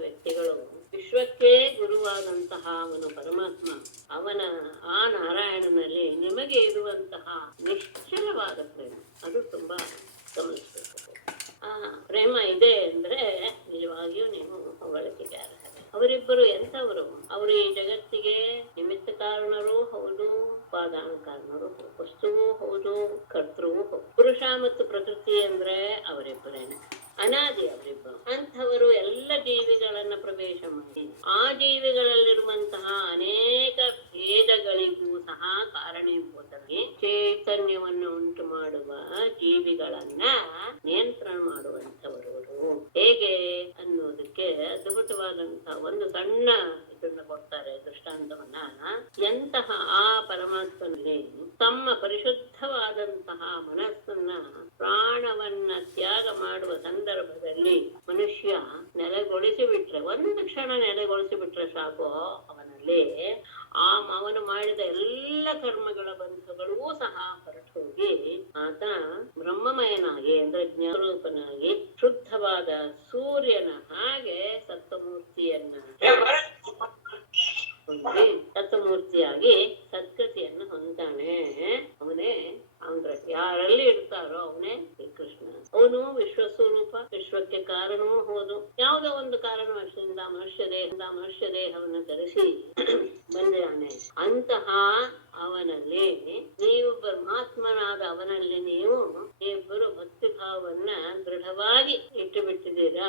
ವ್ಯಕ್ತಿಗಳು ವಿಶ್ವಕ್ಕೆ ಗುರುವಾದಂತಹ ಅವನು ಪರಮಾತ್ಮ, ಅವನ ಆ ನಾರಾಯಣನಲ್ಲಿ ನಿಮಗೆ ಇರುವಂತಹ ನಿಶ್ಚಲವಾದ ಪ್ರೇಮ ಅದು ತುಂಬಾ ಗಮನಿಸಬೇಕು. ಆ ಪ್ರೇಮ ಇದೆ ಅಂದ್ರೆ ನಿಜವಾಗಿಯೂ ನೀವು ಹೊಗಳಿಕೆಗೆ ಅರ್ಹ. ಅವರಿಬ್ಬರು ಎಂಥವರು? ಅವರು ಈ ಜಗತ್ತಿಗೆ ನಿಮಿತ್ತ ಕಾರಣರೂ ಹೌದು, ಉಪಾದಾನ ಕಾರಣರು, ವಸ್ತುವೂ ಹೌದು, ಕರ್ತೃವೂ ಹೌದು. ಪುರುಷ ಮತ್ತು ಪ್ರಕೃತಿ ಅಂದ್ರೆ ಅವರಿಬ್ಬರೇನೆ, ಅನಾದಿ ಅವರಿಬ್ಬರು. ಅಂಥವರು ಎಲ್ಲ ಜೀವಿಗಳನ್ನ ಪ್ರವೇಶ ಮಾಡಿ ಆ ಜೀವಿಗಳಲ್ಲಿರುವಂತಹ ಅನೇಕ ಭೇದಗಳಿಗೂ ಸಹ ಕಾರಣೀಭೂತರಾಗಿ ಚೈತನ್ಯವನ್ನು ಉಂಟು ಮಾಡುವ ಜೀವಿಗಳನ್ನ ನಿಯಂತ್ರಣ ಮಾಡುವಂಥವರು. ಹೇಗೆ ಅನ್ನೋದಕ್ಕೆ ಅದ್ಭುತವಾದಂತಹ ಒಂದು ಸಣ್ಣ ಇದನ್ನ ಕೊಡ್ತಾರೆ, ದೃಷ್ಟಾಂತವನ್ನ. ಎಂತಹ ಆ ಪರಮಾತ್ಮನಲ್ಲಿ ತಮ್ಮ ಪರಿಶುದ್ಧವಾದಂತಹ ಮನಸ್ಸನ್ನ, ಪ್ರಾಣವನ್ನ ತ್ಯಾಗ ಮಾಡುವ ಸಂದರ್ಭದಲ್ಲಿ ಮನುಷ್ಯ ನೆಲೆಗೊಳಿಸಿ ಬಿಟ್ರೆ, ಒಂದು ಕ್ಷಣ ನೆಲೆಗೊಳಿಸಿ ಬಿಟ್ರೆ ಸಾಕು, ಅವನಲ್ಲಿ ಅವನು ಮಾಡಿದ ಎಲ್ಲ ಕರ್ಮಗಳ ಬಂಧಗಳೂ ಸಹ ಹೊರಟು ಹೋಗಿ ಆತ ಬ್ರಹ್ಮಮಯನಾಗಿ ಅಂದ್ರೆ ಜ್ಞಾನರೂಪನಾಗಿ ಶುದ್ಧವಾದ ಸೂರ್ಯನ ಹಾಗೆ ಸತ್ವಮೂರ್ತಿಯನ್ನ ಸತ್ವಮೂರ್ತಿಯಾಗಿ ಸದ್ಗತಿಯನ್ನು ಹೊಂದಾನೆ. ಅವನೇ ಅಂದ್ರೆ ಯಾರಲ್ಲಿ ಇರ್ತಾರೋ ಅವನೇ ಶ್ರೀಕೃಷ್ಣ. ಅವನು ವಿಶ್ವಸ್ವರೂಪ, ವಿಶ್ವಕ್ಕೆ ಕಾರಣವೂ ಹೌದು. ಯಾವುದೋ ಒಂದು ಕಾರಣವಶದಿಂದ ಮನುಷ್ಯ ದೇಹವನ್ನು ಧರಿಸಿ ಬಂದಿದ್ದಾನೆ. ಅಂತಹ ಅವನಲ್ಲಿ ನೀವು ಪರಮಾತ್ಮನಾದ ಅವನಲ್ಲಿ ನೀವು ಇಬ್ಬರು ಭಕ್ತಿ ಭಾವವನ್ನ ದೃಢವಾಗಿ ಇಟ್ಟು ಬಿಟ್ಟಿದ್ದೀರಾ.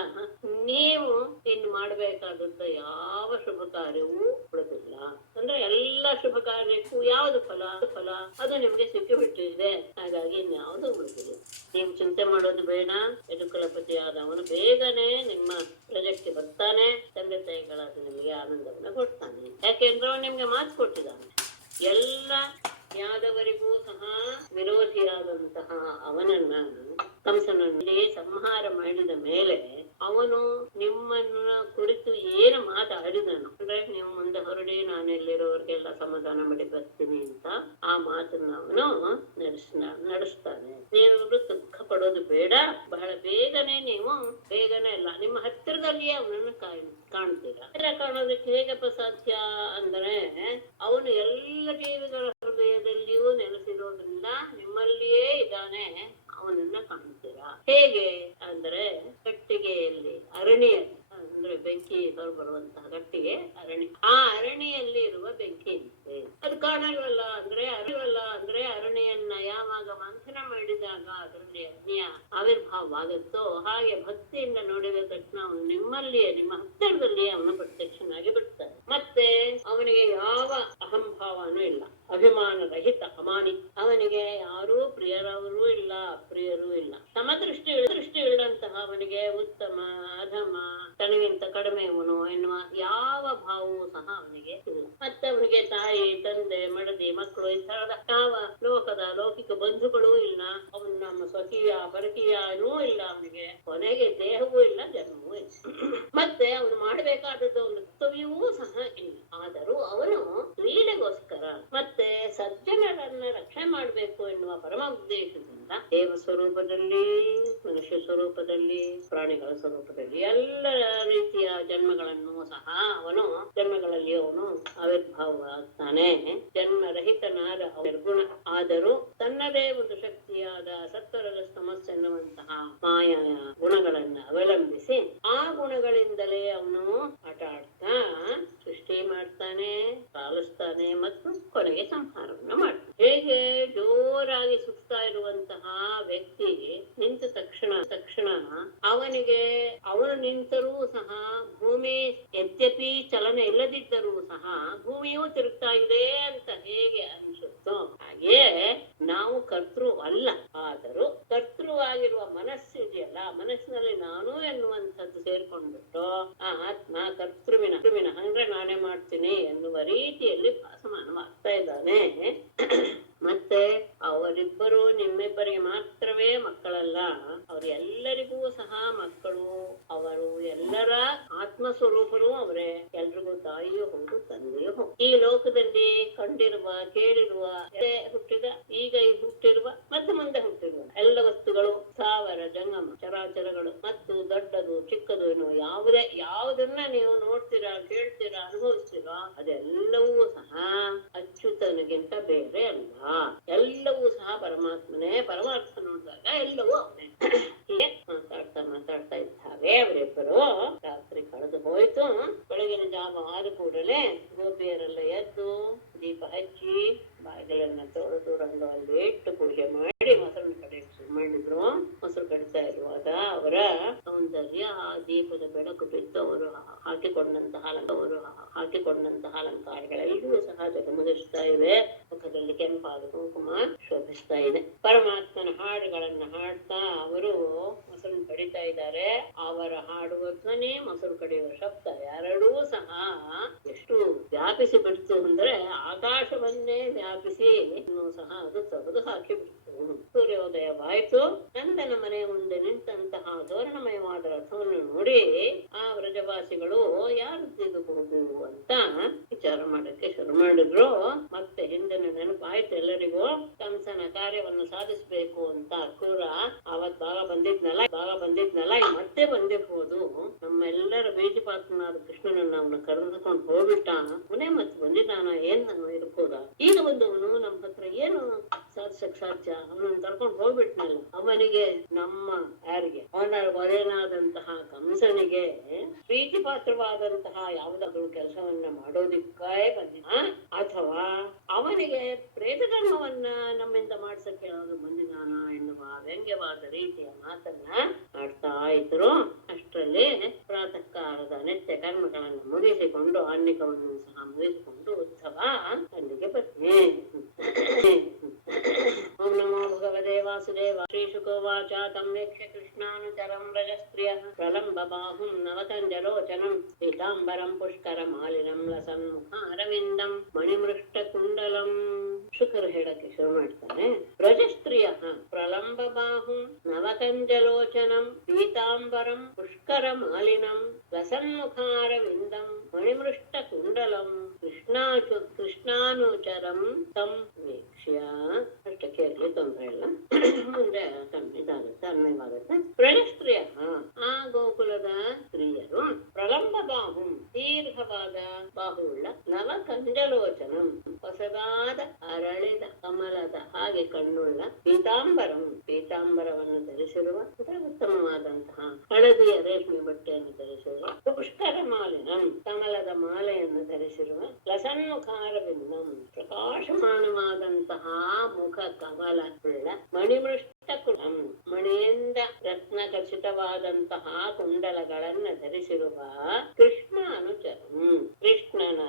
ನೀವು ಇನ್ನು ಮಾಡಬೇಕಾದಂತ ಯಾವ ಶುಭ ಕಾರ್ಯವೂ ಉಳಿದಿಲ್ಲ. ಅಂದ್ರೆ ಎಲ್ಲ ಶುಭ ಕಾರ್ಯಕ್ಕೂ ಯಾವುದು ಫಲ ಅದು ನಿಮ್ಗೆ ಸಿಕ್ಕಿಬಿಟ್ಟಿದೆ. ಹಾಗಾಗಿ ಇನ್ಯಾವುದು ಉಳಿದಿಲ್ಲ. ನೀವು ಚಿಂತೆ ಮಾಡೋದು ಬೇಡ. ಯದುಕುಲಪತಿಯಾದ ಅವನು ಬೇಗನೆ ನಿಮ್ಮ ಪ್ರಜೆಕ್ಟ್ ಬರ್ತಾನೆ. ತಂದೆ ತಾಯಿಗಳಾದ ನಿಮಗೆ ಆನಂದವನ್ನು ಕೊಡ್ತಾನೆ. ಯಾಕೆಂದ್ರೆ ಅವನು ನಿಮ್ಗೆ ಮಾತು ಕೊಟ್ಟಿದ್ದಾನೆ. ಎಲ್ಲ ಯಾದವರಿಗೂ ಸಹ ವಿರೋಧಿಯಾದಂತಹ ಅವನನ್ನ ಕಂಸನಲ್ಲಿ ಸಂಹಾರ ಮಾಡಿದ ಮೇಲೆ ಅವನು ನಿಮ್ಮನ್ನ ಕುರಿತು ಏನು ಮಾತಾಡಿದನು ಅಂದ್ರೆ, ನೀವು ಮುಂದೆ ಹೊರಡಿ, ನಾನು ಎಲ್ಲಿರೋರ್ಗೆಲ್ಲ ಸಮಾಧಾನ ಮಾಡಿ ಬರ್ತೀನಿ ಅಂತ ಆ ಮಾತನ್ನ ಅವನು ನಡೆಸ್ತಾನೆ. ನೀವು ದುಃಖ ಪಡೋದು ಬೇಡ. ಬಹಳ ಬೇಗನೆ ಅಲ್ಲ, ನಿಮ್ಮ ಹತ್ತಿರದಲ್ಲಿಯೇ ಅವನನ್ನು ಕಾಣ್ತೀರಾ. ಕಾಣೋದಕ್ಕೆ ಹೇಗಪ್ಪ ಸಾಧ್ಯ ಅಂದ್ರೆ, ಅವನು ಎಲ್ಲ ಜೀವಿಗಳ ಹೃದಯದಲ್ಲಿಯೂ ನೆಲೆಸಿರೋದ್ರಿಂದ ನಿಮ್ಮಲ್ಲಿಯೇ ಇದ್ದಾನೆ. ಅವನನ್ನ ಕಾಣ್ತೀರಾ. ಹೇಗೆ ಅಂದ್ರೆ, ಕಟ್ಟಿಗೆಯಲ್ಲಿ ಅರಣಿಯಲ್ಲಿ ಅಂದ್ರೆ ಬೆಂಕಿ ಬರುವಂತಹ ಗಟ್ಟಿಗೆ ಅರಣಿ, ಆ ಅರಣಿಯಲ್ಲಿ ಇರುವ ಬೆಂಕಿ ಇರುತ್ತೆ. ಅದು ಕಾಣಲ್ವಲ್ಲ ಅಂದ್ರೆ ಅರಣಿಯನ್ನ ಯಾವಾಗ ಮಂಥನ ಮಾಡಿದಾಗ ಅದರಲ್ಲಿ ಅಗ್ನಿಯ ಆವಿರ್ಭಾವವಾಗುತ್ತೋ ಹಾಗೆ ಭಕ್ತಿಯಿಂದ ನೋಡಿದ ತಕ್ಷಣ ಅವನು ನಿಮ್ಮಲ್ಲಿಯೇ, ನಿಮ್ಮ ಹತ್ತಿರದಲ್ಲಿಯೇ ಅವನು ಪ್ರತ್ಯಕ್ಷನಾಗಿ ಬಿಡ್ತಾನೆ. ಮತ್ತೆ ಅವನಿಗೆ ಯಾವ ಅಹಂಭಾವನೂ ಇಲ್ಲ, ಅಭಿಮಾನ ರಹಿತ ಅಮಾನಿ. ಅವನಿಗೆ ಯಾರೂ ಪ್ರಿಯರವರೂ ಇಲ್ಲ, ಅಪ್ರಿಯರೂ ಇಲ್ಲ. ಸಮದೃಷ್ಟಿ ಇಲ್ಲಂತಹ ಅವನಿಗೆ ಉತ್ತಮ ಅಧಮ, ತನಗಿಂತ ಕಡಿಮೆಯವನು ಎನ್ನುವ ಯಾವ ಭಾವವೂ ಸಹ ಅವನಿಗೆ ಇಲ್ಲ. ಮತ್ತೆ ಅವನಿಗೆ ತಾಯಿ ತಂದೆ ಮಡದಿ ಮಕ್ಕಳು ಇಂಥರದ ಯಾವ ಲೌಕಿಕ ಬಂಧುಗಳೂ ಇಲ್ಲ. ಅವನು ನಮ್ಮ ಸ್ವಕೀಯ ಪರಕೀಯನೂ ಇಲ್ಲ. ಅವನಿಗೆ ಕೊನೆಗೆ ದೇಹವೂ ಇಲ್ಲ, ಜನ್ಮವೂ ಇಲ್ಲ. ಮತ್ತೆ ಅವನು ಮಾಡಬೇಕಾದದ್ದು ಒಂದು ಕರ್ತವ್ಯವೂ ಸಹ ಇಲ್ಲ. ಆದರೂ ಅವನು ಲೀಲೆಗೋಸ್ಕರ ಮತ್ತೆ ಸಜ್ಜನರನ್ನ ರಕ್ಷಣೆ ಮಾಡಬೇಕು ಎನ್ನುವ ಪರಮ ಉದ್ದೇಶದಿಂದ ದೇವ ಸ್ವರೂಪದಲ್ಲಿ, ಮನುಷ್ಯ ಸ್ವರೂಪದಲ್ಲಿ, ಪ್ರಾಣಿಗಳ ಸ್ವರೂಪದಲ್ಲಿ ಎಲ್ಲ ರೀತಿಯ ಜನ್ಮಗಳನ್ನು ಸಹ ಜನ್ಮಗಳಲ್ಲಿ ಅವನು ಆವಿರ್ಭಾವ ಆಗ್ತಾನೆ. ಜನ್ಮರಹಿತನಾದ ನಿರ್ಗುಣ ಆದರೂ ತನ್ನದೇ ಒಂದು ಶಕ್ತಿಯಾದ ಸತ್ವರದ ಸಮಸ್ಯೆ ಎನ್ನುವಂತಹ ಮಾಯಾ ಗುಣಗಳನ್ನ ಅವಲಂಬಿಸಿ ಆ ಗುಣಗಳಿಂದಲೇ ಅವನು ಆಟ ಆಡ್ತಾ ಸೃಷ್ಟಿ ಮಾಡ್ತಾನೆ, ಪಾಲಿಸ್ತಾನೆ ಮತ್ತು ಕೊನೆಗೆ ಸಂಹಾರವನ್ನು ಮಾಡ್ತಾನೆ. ಹೇಗೆ ಜೋರಾಗಿ ಸುತ್ತಾ ಇರುವಂತಹ ವ್ಯಕ್ತಿ ನಿಂತ ತಕ್ಷಣ ಅವನು ನಿಂತರೂ ಸಹ ಭೂಮಿ ಯದ್ಯಪಿ ಚಲನೆ ಇಲ್ಲದಿದ್ದರೂ ಸಹ ಭೂಮಿಯೂ ತಿರುಗ್ತಾ ಇದೆ ಅಂತ ಹೇಗೆ ಅನ್ಸುತ್ತೋ ಹಾಗೆ ನಾವು ಕರ್ತೃ ಅಲ್ಲ. ಆದರೂ ಕರ್ತೃವಾಗಿರುವ ಮನಸ್ಸು ಇದೆಯಲ್ಲ, ಮನಸ್ಸಿನಲ್ಲಿ ನಾನು ಎನ್ನುವಂಥದ್ದು ಸೇರ್ಕೊಂಡ್ಬಿಟ್ಟು ಆ ಆತ್ಮ ಕರ್ತೃವಿನ ಅಂದ್ರೆ ನಾನೇ ಮಾಡ್ತೀನಿ ಎನ್ನುವ ರೀತಿಯಲ್ಲಿ ಭಾಸಮಾನವಾಗ್ತಾ ಇದ್ದಾನೆ. ಮತ್ತೆ ಅವರಿಬ್ಬರು ನಿಮ್ಮಿಬ್ಬರಿಗೆ ಮಾತ್ರವೇ ಮಕ್ಕಳಲ್ಲ, ಅವರೆಲ್ಲರಿಗೂ ಸಹ ಮಕ್ಕಳು. ಅವರು ಎಲ್ಲರ ಆತ್ಮ ಸ್ವರೂಪರೂ ಅವರೇ. ಎಲ್ರಿಗೂ ತಾಯಿಯೂ ಹೌದು, ತಂದೆಯೂ ಹೌದು. ಈ ಲೋಕದಲ್ಲಿ ಕಂಡಿರುವ, ಕೇಳಿರುವ, ಹುಟ್ಟಿದ, ಈಗ ಹುಟ್ಟಿರುವ ಮತ್ತು ಮುಂದೆ ಹುಟ್ಟಿರುವ ಎಲ್ಲ ವಸ್ತುಗಳು, ಸಾವಿರ ಜಂಗಮ ಚರಾಚರಗಳು ಮತ್ತು ದೊಡ್ಡದು ಚಿಕ್ಕದು ಎನ್ನುವ ಯಾವುದನ್ನು ಎಲ್ಲವನ್ನ ನೀವು ನೋಡ್ತೀರಾ, ಕೇಳ್ತೀರಾ, ಅನುಭವಿಸ್ತೀರಾ, ಅದೆಲ್ಲವೂ ಸಹ ಅಚ್ಯುತನಿಗಿಂತ ಬೇರೆ ಅಲ್ಲ. ಎಲ್ಲವೂ ಸಹ ಪರಮಾತ್ಮನೇ. ಪರಮಾತ್ಮ ನೋಡಿದಾಗ ಎಲ್ಲವೂ ಅವನೇ. ಹೀಗೆ ಮಾತಾಡ್ತಾ ಇದ್ದಾರೆ ಅವರಿಬ್ಬರು. ರಾತ್ರಿ ಕಳೆದು ಹೋಯ್ತು. ಬೆಳಗಿನ ಜಾವ ಆದ ಕೂಡಲೇ ಗೋಪಿಯರೆಲ್ಲ ಎದ್ದು ದೀಪ ಹಚ್ಚಿ ಬಾಗಿಲನ್ನ ತೊಳೆದು ರಂಗವಲ್ಲಿ ಇಟ್ಟು ಪೂಜೆ ಮಾಡಿ ಮೊಸರನ್ನ ಕಡಿಯಕ್ಕೆ ಶುರು ಮಾಡಿದ್ರು. ಮೊಸರು ಕಡಿತಾ ಇರುವಾಗ ಅವರ ಸೌಂದರ್ಯ ಆ ದೀಪದ ಬೆಳಕು ಬಿದ್ದು ಅವರು ಹಾಕಿಕೊಂಡಂತಹ ಅಲಂಕಾರಗಳೆಲ್ಲವೂ ಸಹ ಜಗಮಗಿಸ್ತಾ ಇವೆ. ಮುಖದಲ್ಲಿ ಕೆಂಪಾದ ಕುಂಕುಮ ಶೋಭಿಸ್ತಾ ಇದೆ. ಪರಮಾತ್ಮನ ಹಾಡುಗಳನ್ನ ಹಾಡ್ತಾ ಅವರು ಮೊಸರು ಕಡಿತಾ ಇದ್ದಾರೆ. ಅವರ ಹಾಡುವ ಧ್ವನಿ, ಮೊಸರು ಕಡಿಯುವ ಶಬ್ದ ಎರಡೂ ಸಹ ಎಷ್ಟು ವ್ಯಾಪಿಸಿ ಬಿಡ್ತು ಅಂದ್ರೆ ಆಕಾಶವನ್ನೇ ವ್ಯಾಪಿಸಿ ಇನ್ನೂ ಸಹ ಅದು ತೊಡೆದು ಹಾಕಿ ಬಿಡ್ತು. ಸೂರ್ಯೋದಯವಾಯ್ತು. ನಂದನ ಮನೆ ಮುಂದೆ ನಿಂತಹ ತೋರಣಮಯವಾದ ರಥವನ್ನು ನೋಡಿ ಆ ವ್ರಜವಾಸಿಗಳು ಯಾರು ತಿದ್ದಬಹುದು ಅಂತ ವಿಚಾರ ಮಾಡಕ್ಕೆ ಶುರು ಮಾಡಿದ್ರು. ಮತ್ತೆ ಹಿಂದಿನ ನೆನಪಾಯ್ತು ಎಲ್ಲರಿಗೂ. ಕಂಸನ ಕಾರ್ಯವನ್ನು ಸಾಧಿಸ್ಬೇಕು ಅಂತ ಕ್ರೂರ ಅವತ್ ಭಾಗ ಬಂದಿದ್ನಲ್ಲ ಮತ್ತೆ ಬಂದಿರ್ಬೋದು. ನಮ್ಮೆಲ್ಲರ ಬೀಜಪಾತ್ರನಾದ ಕೃಷ್ಣನನ್ನ ಅವನು ಕರೆದುಕೊಂಡು ಹೋಗ್ಬಿಟ್ಟ. ಅವನೇ ಮತ್ತೆ ಬಂದಿದ್ದಾನ, ಏನ್ ನಾನು ಇರ್ಬೋದ? ಈಗ ಬಂದವನು ನಮ್ಮ ಹತ್ರ ಏನು ಸಾಧಿಸಕ್ ಸಾಧ್ಯ? ಅವನನ್ನು ಕರ್ಕೊಂಡು ಹೋಗ್ಬಿಟ್ನಲ್ಲ. ಅವನಿಗೆ ನಮ್ಮ ಯಾರಿಗೆ ಅವನ ಒಡೆಯನಾದಂತಹ ಕಂಸನಿಗೆ ಪ್ರೀತಿ ಪಾತ್ರವಾದಂತಹ ಯಾವುದಾದ್ರೂ ಕೆಲಸವನ್ನ ಮಾಡೋದಿಕ್ಕಾಯೇ ಬಂದಿನ, ಅಥವಾ ಅವನಿಗೆ ಪ್ರೇತ ಧರ್ಮವನ್ನ ನಮ್ಮಿಂದ ಮಾಡ್ಸಕ್ಕೆ ಯಾವುದು ಬಂದಿದಾನ ಎನ್ನುವ ವ್ಯಂಗ್ಯವಾದ ರೀತಿಯ ಮಾತನ್ನ ಆಡ್ತಾ ಇದ್ರು. ಅಷ್ಟರಲ್ಲಿ ಪ್ರಾತಃ ಕಾಲದ ನಿತ್ಯ ಕರ್ಮಗಳನ್ನು ಮುಗಿಸಿಕೊಂಡು ಅನ್ನಿಕವನ್ನು ಸಹ ಮುಗಿಸಿಕೊಂಡು ಉತ್ಸವ ಅಲ್ಲಿಗೆ ಬನ್ನಿ. ಓಂ ನಮೋ ಭಗವತೆ ವಾಸುದೇವ. ಶ್ರೀಶುಕೋವಾಚ ತಂ ವೇಕ್ಷ್ಯ ಕೃಷ್ಣಾನುಚರಂ ವ್ರಜಸ್ತ್ರಿಯಃ ಪ್ರಲಂಬ ಬಾಹುಂ ನವಕಂಜಲೋಚನಂ ಪೀತಾಂಬರಂ ಪುಷ್ಕರ ಮಾಲಿನಂ ಲಸನ್ಮುಖಾರವಿಂದಂ ಮಣಿಮೃಷ್ಟ ಕುಂಡಲಂ. ಶುಕರು ಹೇಳಕ್ಕೆ ಶುರು ಮಾಡ್ತಾನೆ. ವ್ರಜಸ್ತ್ರಿಯ ಪ್ರಲಂಬ ಬಾಹುಂ ನವಕಂಜಲೋಚನಂ ಪೀತಾಂಬರಂ ಪುಷ್ಕರ ಮಾಲಿನಂ ಲಸನ್ಮುಖಾರವಿಂದಂ ಮಣಿಮೃಷ್ಟ ಕುಂಡಲಂ ಕೃಷ್ಣಾನುಚರಂ ತಂ ವೇಕ್ಷ್ಯ. ಅಷ್ಟಕ್ಕೆ ಇರ್ಲಿ, ತೊಂದ್ರೆ ಇಲ್ಲ. ಮುಂದೆ ಇದಾಗುತ್ತೆ, ಅನ್ವಯವಾಗುತ್ತೆ. ವ್ರಜಸ್ತ್ರೀಯ ಆ ಗೋಕುಲದ ಸ್ತ್ರೀಯರು ಪ್ರಲಂಬ ಬಾಹುಂ ದೀರ್ಘವಾದ ಬಾಹುಳ್ಳ ನವಕಂಜಲೋಚನಂ ಹೊಸದಾದ ಅರಳಿದ ಕಮಲದ ಹಾಗೆ ಕಣ್ಣುಳ್ಳ ಪೀತಾಂಬರವನ್ನು ಧರಿಸಿರುವ ಉತ್ತಮವಾದಂತಹ ಹಳದಿಯ ರೇಷ್ಮೆ ಬಟ್ಟೆಯನ್ನು ಧರಿಸಿರುವ ಪುಷ್ಕರ ಮಾಲಿನಂ ಕಮಲದ ಮಾಲೆಯನ್ನು ಧರಿಸಿರುವ ಲಸನ್ಮುಖಾರವಿಂದಂ ಪ್ರಕಾಶಮಾನವಾದಂತಹ ಮುಖ ಕಮಲ ಉಳ್ಳ ಮಣಿಮೃಷ್ಟ ಕುಂಡಲಂ ಮಣಿಯಿಂದ ರತ್ನ ಖಚಿತವಾದಂತಹ ಕುಂಡಲಗಳನ್ನ ಧರಿಸಿರುವ ಕೃಷ್ಣ ಕೃಷ್ಣನ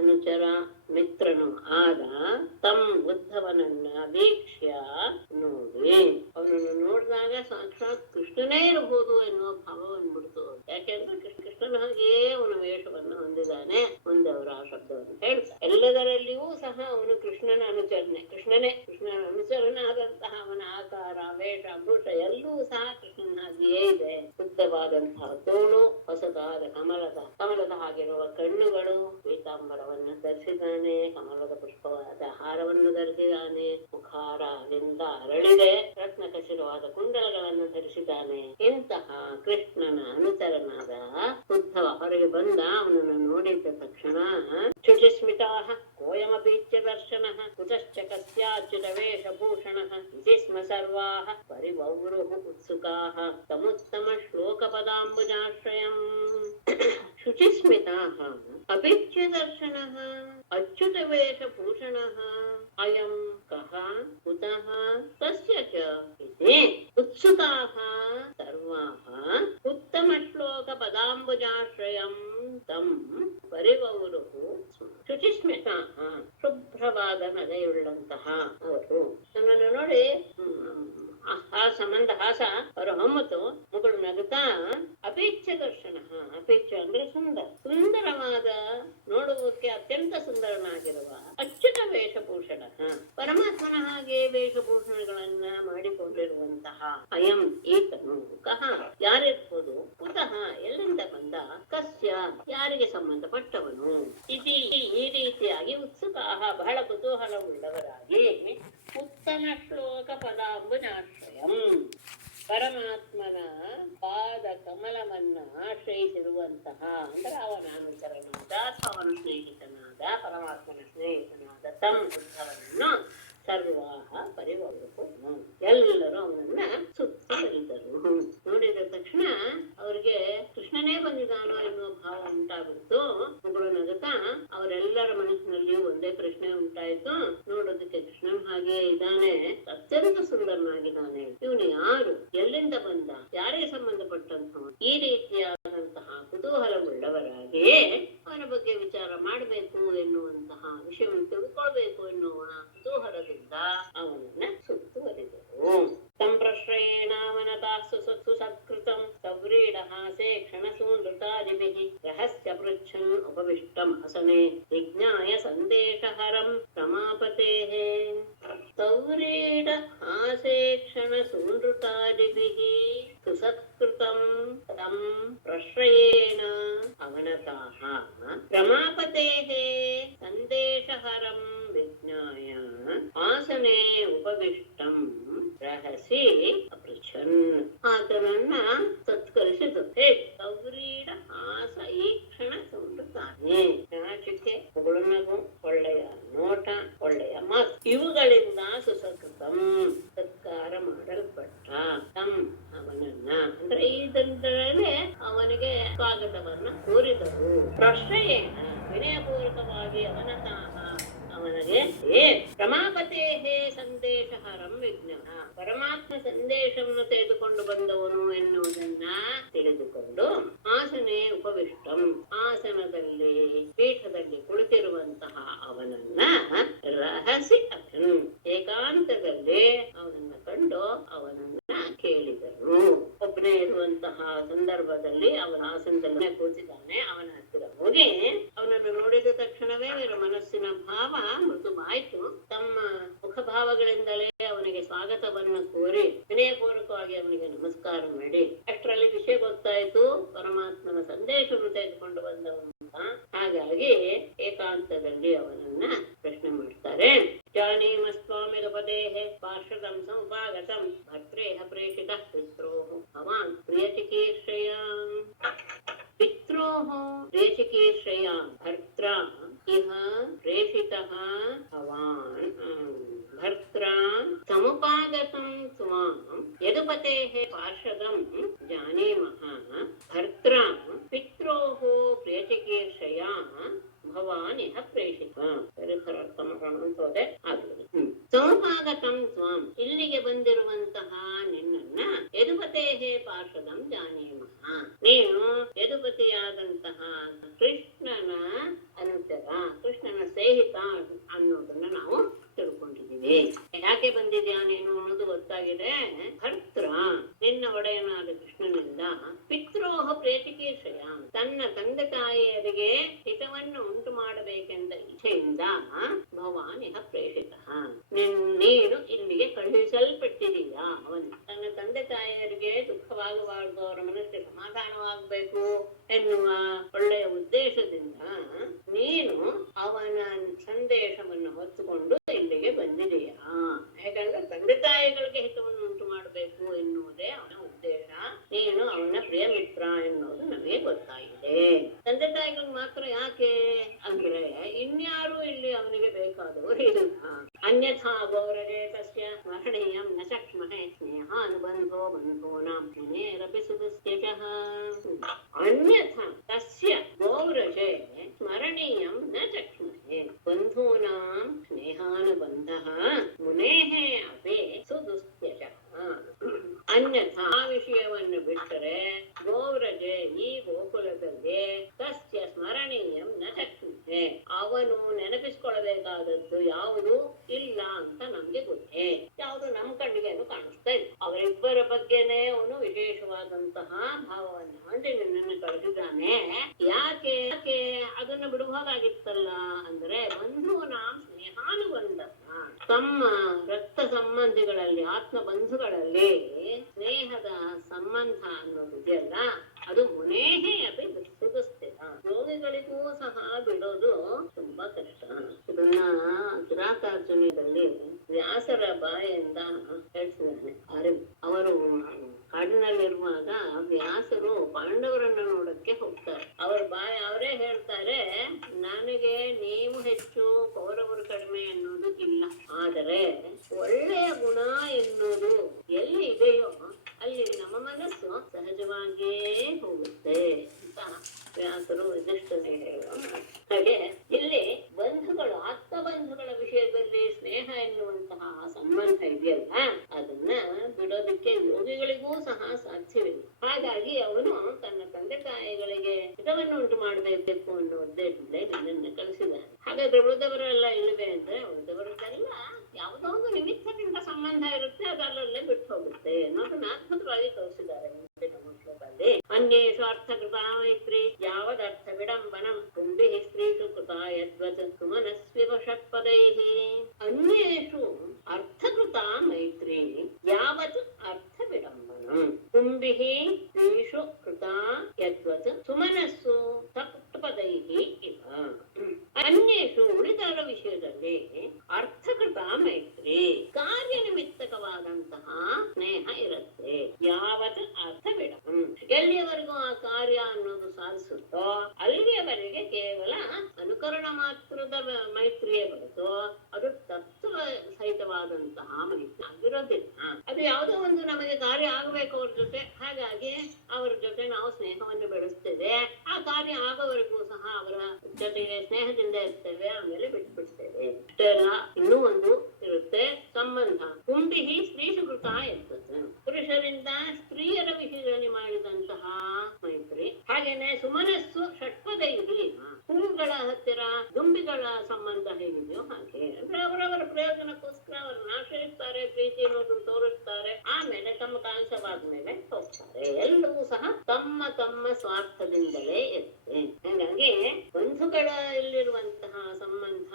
ಅನುಚರ ಮಿತ್ರನು ಆದ ತಂ ಬುದ್ಧವನನ್ನ ವೀಕ್ಷ್ಯ ನೋಡಿ. ಅವನನ್ನು ನೋಡಿದಾಗ ಸಾಕ್ಷಾತ್ ಕೃಷ್ಣನೇ ಇರಬಹುದು ಎನ್ನುವ ಭಾವ ಬಂದ್ಬಿಡ್ತು. ಯಾಕೆಂದ್ರೆ ಕೃಷ್ಣನ ಹಾಗೆಯೇ ಅವನ ವೇಷವನ್ನು ಹೊಂದಿದ್ದಾನೆ. ಮುಂದೆ ಅವರು ಆ ಶಬ್ದವನ್ನು ಹೇಳ್ತಾರೆ. ಎಲ್ಲದರಲ್ಲಿಯೂ ಸಹ ಅವನು ಕೃಷ್ಣನ ಅನುಚರನಾದಂತಹ ಅವನ ಆಕಾರ, ವೇಷ, ಭೂಷ ಎಲ್ಲವೂ ಸಹ ಕೃಷ್ಣನ ಹಾಗೆಯೇ ಇದೆ. ಶುದ್ಧವಾದಂತಹ ತೋಳು, ಹೊಸದಾದ ಕಮಲದ ಹಾಗಿರುವ ಕಣ್ಣುಗಳು, ಪೀತಾಂಬರವನ್ನು ಧರಿಸಿದ್ದಾನೆ, ಕಮಲದ ಪುಷ್ಪವಾದ ಹಾರವನ್ನು ಧರಿಸಿದ್ದಾನೆ, ಮುಖಾರದಿಂದ ಅರಳಿದೆ, ರತ್ನ ಕಸಿರವಾದ ಕುಂಡಲಗಳನ್ನು ಧರಿಸಿದ್ದಾನೆ. ಇಂತಹ ಕೃಷ್ಣನ ಅನುಚರನಾದ ಉದ್ಧವ ಹೊರಗೆ ಬಂದ. ಅವನನ್ನು ನೋಡಿದ ತಕ್ಷಣ ಶುಚಿಸ್ಮಿತಾಃ ಕೋಯಮಪೀಚ್ಯ ದರ್ಶನಃ ಕುತಶ್ಚ ಕಸ್ಯಾಚ್ಯುತ ವೇಷಭೂಷಣಃ ಇತಿ ಸ್ಮ ಸರ್ವಾಃ ಪರಿವೌರುಃ ಉತ್ಸುಕಾಃ ತಮುತ್ತಮ ಶ್ಲೋಕ ಪದಾಂಬುಜಾಶ್ರಯಂ. ಶುಚಿಸ್ಮಿತಾಃ ಅಪೀಚ್ಯ ದರ್ಶನಃ ಅಚ್ಯುತ ವೇಷಭೂಷಣಃ ಅಯಂ ಕಃ ಕುತಃ ಕಸ್ಯ ಚ ಇತಿ ಉತ್ಸುಕಾಃ ಸರ್ವಾಃ ಉತ್ತಮ ಶ್ಲೋಕ ಪದಾಂಬುಜಾಶ್ರಯಂ ತಂ ಪರಿವೌರುಃ. ಶುಚಿಸ್ಮಿತಾಃ ಶುಭ್ರವಾದ ನಗೆಯುಳ್ಳಂತಹ ಅವರು ನನ್ನನ್ನು ನೋಡಿ ಹಾಸ ಅವರ ಹೊಮ್ಮತು ಮಗಳು ನಗುತ್ತಾ ಅಪೇಚ್ಛ ದರ್ಶನ. ಅಪೇಚ್ಛ ಅಂದ್ರೆ ಸುಂದರವಾದ, ನೋಡುವುದಕ್ಕೆ ಅತ್ಯಂತ ಸುಂದರನಾಗಿರುವ ಅಚ್ಯುತ ವೇಷಭೂಷಣ, ಪರಮಾತ್ಮನ ಹಾಗೆ ವೇಷಭೂಷಣಗಳನ್ನ ಮಾಡಿಕೊಂಡಿರುವಂತಹ ಅಯಂ ಈತನು ಕಹ ಯಾರಿರ್ಬೋದು, ಕುತಃ ಎಲ್ಲಿಂದ ಬಂದ, ಕಸ್ಯ ಯಾರಿಗೆ ಸಂಬಂಧಪಟ್ಟವನು, ಈ ರೀತಿಯಾಗಿ ಉತ್ಸುಕಾಹ ಬಹಳ ಕುತೂಹಲವುಳ್ಳವರಾಗಿ ಉತ್ತಮ ಶ್ಲೋಕ ಪದಾಂಬುಜಾಶ್ರಯಂ ಪರಮಾತ್ಮನ ಪಾದ ಕಮಲ ಕೃಷ್ಣನನ್ನ ಆಶ್ರಯಿಸಿರುವಂತಹ ಅಂದ್ರೆ ಅವನ ಅನುಚರನಾದ ಅಥವಾ ಅವನ ಸ್ನೇಹಿತನಾದ ಪರಮಾತ್ಮನ ಸ್ನೇಹಿತನಾದ ತಮ್ಮ ಉದ್ಧವನನ್ನು ಸರ್ವಾಹ ಪರಿವರ್ಗು ಎಲ್ಲರೂ ಅವನನ್ನ ಸುತ್ತಲಿದ್ದರು. ನೋಡಿದ ತಕ್ಷಣ ಅವ್ರಿಗೆ ಕೃಷ್ಣನೇ ಬಂದಿದ್ದಾನೋ ಎನ್ನುವ ಭಾವ ಉಂಟಾಗುತ್ತೋ. ಮಗಳು ನಗುತ್ತಾ ಅವರೆಲ್ಲರ ಮನಸ್ಸಿನಲ್ಲಿಯೂ ಒಂದೇ ಪ್ರಶ್ನೆ ಉಂಟಾಯ್ತು. ನೋಡೋದಕ್ಕೆ ಕೃಷ್ಣನ್ ಹಾಗೆ ಇದ್ದಾನೆ, ಅತ್ಯಂತ ಸುಂದರನಾಗಿದ್ದಾನೆ, ಇವನು ಯಾರು, ಎಲ್ಲಿಂದ ಬಂದ, ಯಾರಿಗೆ ಸಂಬಂಧಪಟ್ಟಂತಹ, ಈ ರೀತಿಯಾದಂತಹ ಕುತೂಹಲವುಳ್ಳವರಾಗಿಯೇ ಅವನ ಬಗ್ಗೆ ವಿಚಾರ ಮಾಡಬೇಕು ಎನ್ನುವಂತಹ ವಿಷಯವನ್ನು ತಿಳ್ಕೊಳ್ಬೇಕು ಎನ್ನುವ ಕುತೂಹಲದಿಂದ ಅವನನ್ನ ಸುತ್ತುವರಿದರು. ಸಂಪ್ರಶ್ರಯೇಣಾವನತಾಸ್ಸು ಸುಸತ್ಕೃತಂ ಸವ್ರೀಡಹಾಸೆ ಕ್ಷಣಸೂನೃತಾದಿಭಿಃ ರಹಸ್ಯ ಪೃಚ್ಛನ್ ಉಪವಿಷ್ಟಂ ಹಸನೆ ವಿಜ್ಞಾಯ ಸಂದೇಶಹರಂ ರಮಾಪತೇಃ. ಸವ್ರೀಡಹಾಸೆ ಕ್ಷಣಸೂನೃತಾದಿಭಿಃ ಸುಸತ್ಕೃತಂ ತಂ ಪ್ರಶ್ರಯೇಣ ಅವನತಾಃ ರಮಾಪತೇಃ ಸಂದೇಶಹರಂ ವಿಜ್ಞಾಯ ಆಸನೆ ಉಪವಿಷ್ಟಂ ರಹಸಿ ಅಪೃಚ್ಛನ್. ಆತನನ್ನ ಸತ್ಕರಿಸಿತು. ಹೇ ಸವ್ರೀಡ ಹಾಸ ಈ ಕ್ಷಣ ಸುಂದರತಾನೆ, ನಾಚಿಕೆ, ಮುಗುಳುನಗು, ಒಳ್ಳೆಯ ನೋಟ, ಒಳ್ಳೆಯ ಮಾತು, ಇವುಗಳಿಂದ ಸುಸತ್ಕೃತಂ ಸತ್ಕಾರ ಮಾಡಲ್ಪಟ್ಟ ತಂ ಅವನನ್ನ ಅಂದ್ರೆ ಇದರಿಂದಲೇ ಅವನಿಗೆ ಸ್ವಾಗತವನ್ನ ಕೋರಿದರು. ಪ್ರಶ್ನೆಯೇನ ವಿನಯಪೂರ್ವಕವಾಗಿ ಅವನತಾಹ ಅವನಿಗೆ ರಮಾಪತೇಹೇ ಸಂದೇಶಹರಂ ವಿಜ್ಞಾನ ಪರಮಾತ್ಮ ಸಂದೇಶವನ್ನು ತೆಗೆದುಕೊಂಡು ಬಂದವನು ಎನ್ನುವುದನ್ನ ತಿಳಿದುಕೊಂಡು ಆಸನೆ ಉಪವಿಷ್ಟಂ ಆಸನದಲ್ಲಿ ಪೀಠದಲ್ಲಿ ಕುಳಿತಿರುವಂತಹ ಅವನನ್ನ ರಹಸಿ ಅತನ್ ಏಕಾಂತದಲ್ಲಿ ಅವನನ್ನ ಕಂಡು ಅವನನ್ನ ಕೇಳಿದರು. ಒಬ್ಬನೇ ಇರುವಂತಹ ಸಂದರ್ಭದಲ್ಲಿ ಅವನ ಆಸನದಲ್ಲಿ ಕೂತಿದ್ದಾನೆ. ಅವನ ಹತ್ತಿರ ಹೋಗಿ ಅವನನ್ನು ನೋಡಿದ ತಕ್ಷಣವೇ ಇವರ ಮನಸ್ಸಿನ ಭಾವ ಮೃದುವಾಯ್ತು. ತಮ್ಮ ಮುಖಭಾವಗಳಿಂದಲೇ ಅವನಿಗೆ ಸ್ವಾಗತವನ್ನು ಕೋರಿ ವಿನಯಪೂರ್ವಕವಾಗಿ ಅವನಿಗೆ ನಮಸ್ಕಾರ ಮಾಡಿ ಅಷ್ಟರಲ್ಲಿ ವಿಷಯ ಗೊತ್ತಾಯ್ತು, ಪರಮಾತ್ಮನ ಸಂದೇಶವನ್ನು ತೆಗೆದುಕೊಂಡು ಬಂದವನು. ಹಾಗಾಗಿ ಏಕಾಂತದಲ್ಲಿ ಅವನನ್ನ ಪ್ರಶ್ನೆ ಮಾಡ್ತಾರೆ. ಜಾನೀಮಸ್ವಾಮಿ ಗಪದೇಃ ಪಾರ್ಷದಂ ಸಮುಪಾಗತಂ ಭರ್ತ್ರೇಹ ಪ್ರೇಷಿತಃ ಪಿತ್ರೋಃ ಭವಾನ್ ಪ್ರಿಯಚಿಕೀರ್ಷಯಾ. ಪಿತ್ರೋಃ ಪ್ರಿಯಚಿಕೀರ್ಷಯಾ ಭರ್ತ್ರಾ ಇಹ ಪ್ರೇಷಿತಃ ಭವಾನ್ ಭರ್ತ್ರಾ ಸಮುಪಾಗತಂ ತ್ವಾಂ ಯದುಪತೇಃ ಪಾರ್ಷದಂ ಜಾನೀಮಃ ಭರ್ತ್ರಾ ಪಿತ್ರೋಃ ಪ್ರಿಯಚಿಕೀರ್ಷಯಾ ಭವಾನ್ ಇಹ ಪ್ರೇಷಿತ. ಅರ್ಥ ಮಾಡೋಣ ಅಂತ ಹೋದೆ. ಸಮುಪಾಗತಂ ತ್ವಾಂ ಇಲ್ಲಿಗೆ ಬಂದಿರುವಂತಹ ನಿನ್ನನ್ನ ಯದುಪತೇಃ ಪಾರ್ಷದಂ ಜಾನೀಮಃ ನೀನು ಯದುಪತಿಯಾದಂತಹ ಕೃಷ್ಣನ ಅನುಚರ, ಕೃಷ್ಣನ ಸ್ನೇಹಿತ ಅನ್ನೋದನ್ನ ನಾವು ತಿಳ್ಕೊಂಡಿದ್ದೀವಿ. ಯಾಕೆ ಬಂದಿದ್ಯಾ ನೀನು ಅನ್ನೋದು ಗೊತ್ತಾಗಿದೆ. ಭರ್ತ್ರ ನಿನ್ನ ಒಡೆಯನಾದ ಕೃಷ್ಣನಿಂದ ಪಿತ್ರೋಹ ಪ್ರೇತಿಕೀರ್ಷಯ ತನ್ನ ತಂದೆ ತಾಯಿಯರಿಗೆ ಹಿತವನ್ನು ಉಂಟು ಮಾಡಬೇಕೆಂದ ಇಚ್ಛೆಯಿಂದ ಭವಾನ್ ಇಹ ಪ್ರೇಷಿತ ನೀನು ಇಲ್ಲಿಗೆ ಕಳುಹಿಸಲ್ಪಟ್ಟಿದೀಯಾ. ಅವನು ತನ್ನ ತಂದೆ ತಾಯಿಯರಿಗೆ ದುಃಖವಾಗಬಾರದು, ಅವರ ಮನಸ್ಸಿಗೆ ಸಮಾಧಾನವಾಗಬೇಕು ಎನ್ನುವ ಒಳ್ಳೆಯ ಉದ್ದೇಶದಿಂದ ನೀನು ಅವನ ಸಂದೇಶವನ್ನು ಹೊತ್ತುಕೊಂಡು ಇಲ್ಲಿಗೆ ಬಂದಿದೆಯಾ. ಯಾಕಂದ್ರೆ ತಂದೆ ತಾಯಿಗಳಿಗೆ ಹಿತವನ್ನು ಉಂಟು ಮಾಡಬೇಕು ಎನ್ನುವುದೇ ಅವನ ಉದ್ದೇಶ. ನೀನು ಅವನ ಪ್ರಿಯ ಮಿತ್ರ ಎನ್ನುವುದು ನಮಗೆ ಗೊತ್ತಾಗಿದೆ. ತಂದೆ ತಾಯಿಗಳಿಗೆ ಮಾತ್ರ ಯಾಕೆ ಅಂದ್ರೆ ಇನ್ಯಾರು ಇಲ್ಲಿ ಅವನಿಗೆ ಬೇಕಾದವರು ಇಲ್ಲ. ಅನ್ಯಥಾ ಗೌರವೇ ತಸ್ಯ ಸ್ಮರಣೀಯಂ ನ ಚಕ್ಷ್ಮಹೇ ಸ್ನೇಹಾನುಬಂಧೋ ಬಂಧೂನಾಂ ನೇರಪಿ ಸುದುಸ್ತ್ಯಜಃ. ಅನ್ಯಥಾ ತಸ್ಯ ಗೌರವೇ ಸ್ಮರಣೀಯಂ ನ ಚಕ್ಷ್ಮಹೇ ಬಂಧೂನಾಂ ಸ್ನೇಹಾನುಬಂಧಃ ಮುನೇಃ ಅಪಿ ಸುದುಸ್ತ್ಯಜಃ. ಅನ್ಯಥಾ ಆ ವಿಷಯವನ್ನು ಬಿಟ್ಟರೆ ಗೌರಜೆ ಈ ಗೋಕುಲದಲ್ಲಿ ತಸ್ಯ ಸ್ಮರಣೀಯಂ ನ ಚಕ್ಷ್ಮಹೇ ಅವನು ನೆನಪಿಸ್ಕೊಳ್ಬೇಕಾದದ್ದು ಯಾವುದು ಇಲ್ಲ ಅಂತ ನಮ್ಗೆ ಗೊತ್ತೇ. ಯಾವುದು ನಮ್ಮ ಕಣ್ಣಿಗೇನು ಕಾಣಿಸ್ತಾ ಇಲ್ಲ. ಅವರಿಬ್ಬರ ಬಗ್ಗೆನೇ ಅವನು ವಿಶೇಷವಾದಂತಹ ಭಾವವನ್ನು ಹೊಂದಿ ನಿನ್ನನ್ನು ಕಳೆದಿದ್ದಾನೆ. ಯಾಕೆ ಅದನ್ನ ಬಿಡುವಾಗಾಗಿತ್ತಲ್ಲ ಅಂದ್ರೆ ಬಂಧು ನಾಂ ಸ್ನೇಹಾನುಬಂಧ ತಮ್ಮ ರಕ್ತ ಸಂಬಂಧಿಗಳಲ್ಲಿ ಆತ್ಮ ಬಂಧುಗಳಲ್ಲಿ ಸ್ನೇಹದ ಸಂಬಂಧ ಅನ್ನೋದಿದೆಯಲ್ಲ ಅದು ಮುನೇಹೇ ಅಪಿ ಸುದುಸ್ಥಿತ. ಯೋಗಿಗಳಿಗೂ ಸಹ ಬಿಡೋದು ತುಂಬಾ ಕಷ್ಟ. ಇದನ್ನ ಕಿರಾತಾರ್ಜುನದಲ್ಲಿ ವ್ಯಾಸರ ಬಾಯಿಂದ ಹೇಳ್ತಿದ್ದಾನೆ. ಅವರು ಕಾಡಿನಲ್ಲಿರುವ ಆವಾಗ ವ್ಯಾಸರು ಪಾಂಡವರನ್ನ ನೋಡಕ್ಕೆ ಹೋಗ್ತಾರೆ. ಅವರೇ ಹೇಳ್ತಾರೆ, ನನಗೆ ನೀವು ಹೆಚ್ಚು ಕೌರವರು ಕಡಿಮೆ ಎನ್ನುವುದು ಇಲ್ಲ, ಆದರೆ ಒಳ್ಳೆಯ ಗುಣ ಎನ್ನುವುದು ಎಲ್ಲಿ ಇದೆಯೋ ಅಲ್ಲಿ ನಮ್ಮ ಮನಸ್ಸು ಸಹಜವಾಗಿಯೇ ಹೋಗುತ್ತೆ ಅಂತ ವ್ಯಾಸರು ಯುಧಿಷ್ಠಿರನಿಗೆ ಹೇಳುವ. ಹಾಗೆ ಇಲ್ಲಿ ಬಂಧುಗಳು, ಆಪ್ತ ಬಂಧುಗಳ ವಿಷಯದಲ್ಲಿ ಸ್ನೇಹ ಎನ್ನುವಂತಹ ಸಂಬಂಧ ಇದೆಯಲ್ಲ, ಅದನ್ನ ಬಿಡೋದಕ್ಕೆ ಯೋಗಿಗಳಿಗೂ ಸಹ ಸಾಧ್ಯವಿಲ್ಲ. ಹಾಗಾಗಿ ಅವನು ತನ್ನ ತಂದೆ ತಾಯಿಗಳಿಗೆ ಹಿತವನ್ನು ಉಂಟು ಮಾಡಬೇಕು ಅನ್ನೋ ಉದ್ದೇಶದಿಂದ ನಿನ್ನನ್ನು ಕಳಿಸಿದ್ದಾನೆ. ಹಾಗಾದ್ರೆ ಉಳಿದವರೆಲ್ಲ ಇಲ್ಲವೇ ಅಂದ್ರೆ, ಉಳಿದವರದ್ದೆಲ್ಲ ಯಾವುದೋ ಒಂದು ನಿಮಿತ್ತದಿಂದ ಸಂಬಂಧ ಇರುತ್ತೆ, ಅದರಲ್ಲೇ ಬಿಟ್ಟು ಹೋಗುತ್ತೆ ಅನ್ನೋದನ್ನ ಅದ್ಭುತವಾಗಿ ತೋರಿಸಿದ್ದಾರೆ ಶ್ಲೋಕದಲ್ಲಿ. ಅನ್ಯೇಷು ಅರ್ಥಕೃತ ಮೈತ್ರಿ ಯಾವದರ್ಥ ವಿಡಂಬನಂ ಕುಂಭಿಃ ಸ್ತ್ರೀಷು ಕೃತ ಯದ್ವತ್ ಸುಮನಸ್ವಿವ ಷಟ್ಪದೈಃ. ಅನ್ಯೇಷು ಅರ್ಥಕೃತ ಮೈತ್ರಿ ಯಾವತ್ ಅರ್ಥ ವಿಡಂಬನಂ ಕುಂಭಿಃ ಸ್ತ್ರೀಷು ಕೃತ ಯದ್ವತ್ ಸುಮನಸ್ಸು ಸಪ್ತಪದೈಃ ಇವ. ಅನ್ಯೇಷು ಉಳಿದವರ ವಿಷಯದಲ್ಲಿ ಅರ್ಥಕೃತ ಮೈತ್ರಿ ಕಾರ್ಯನಿಮಿತ್ತಕವಾದಂತಹ ಸ್ನೇಹ ಇರುತ್ತೆ. ಯಾವತ್ ಅರ್ಥ ಬಿಡ, ಎಲ್ಲಿಯವರೆಗೂ ಆ ಕಾರ್ಯ ಅನ್ನೋದು ಸಾಧಿಸುತ್ತೋ ಅಲ್ಲಿಯವರೆಗೆ ಕೇವಲ ಅನುಕರಣ ಮಾತ್ರದ ಮೈತ್ರಿಯೇ ಹೊರತು ಅದು ತತ್ವ ಸಹಿತವಾದಂತಹ ಮೈತ್ರಿ ಆಗಿರೋದಿಲ್ಲ. ಅದು ಯಾವುದೋ ಒಂದು ನಮಗೆ ಕಾರ್ಯ ಆಗ್ಬೇಕು ಅವ್ರ ಜೊತೆ, ಹಾಗಾಗಿ ಅವರ ಜೊತೆ ನಾವು ಸ್ನೇಹವನ್ನು ಬೆಳೆಸ್ತೇವೆ. ಆ ಕಾರ್ಯ ಆಗೋವರೆಗೂ ಸಹ ಅವರ ಜೊತೆಗೆ ಸ್ನೇಹದಿಂದ ಇರ್ತೇವೆ, ಆಮೇಲೆ ಬಿಟ್ಬಿಡ್ತೇವೆ. ಅಷ್ಟೇ ಅಲ್ಲ, ಇನ್ನೂ ಒಂದು ಇರುತ್ತೆ ಸಂಬಂಧ. ಕುಂಭಿಃ ಸ್ತ್ರೀಷು ಕೃತ ಇರ್ತದೆ, ಪುರುಷರಿಂದ ಸ್ತ್ರೀಯರ ವಿಷಯದಲ್ಲಿ ಮಾಡಿದಂತಹ ಮೈತ್ರಿ. ಹಾಗೇನೆ ಸುಮನಸ್ಸು ಷಟ್ಪದೈಹಿ, ಹೂವುಗಳ ಹತ್ತಿರ ದುಂಬಿಗಳ ಸಂಬಂಧ ಹೇಗಿದೆಯೋ ಹಾಗೆ. ಅಂದ್ರೆ ಅವರವರ ಪ್ರಯೋಜನಕ್ಕೋಸ್ಕರ ಅವರನ್ನು ಆಶ್ರಯಿಸ್ತಾರೆ, ಪ್ರೀತಿ ಅನ್ನೋದನ್ನು ತೋರಿಸ್ತಾರೆ, ಆಮೇಲೆ ತಮ್ಮ ಕಾಲಸವಾದ್ಮೇಲೆ ಹೋಗ್ತಾರೆ. ಎಲ್ಲವೂ ಸಹ ತಮ್ಮ ತಮ್ಮ ಸ್ವಾರ್ಥದಿಂದಲೇ ಇರುತ್ತೆ. ಹಾಗಾಗಿ ಬಂಧುಗಳಲ್ಲಿರುವಂತಹ ಸಂಬಂಧ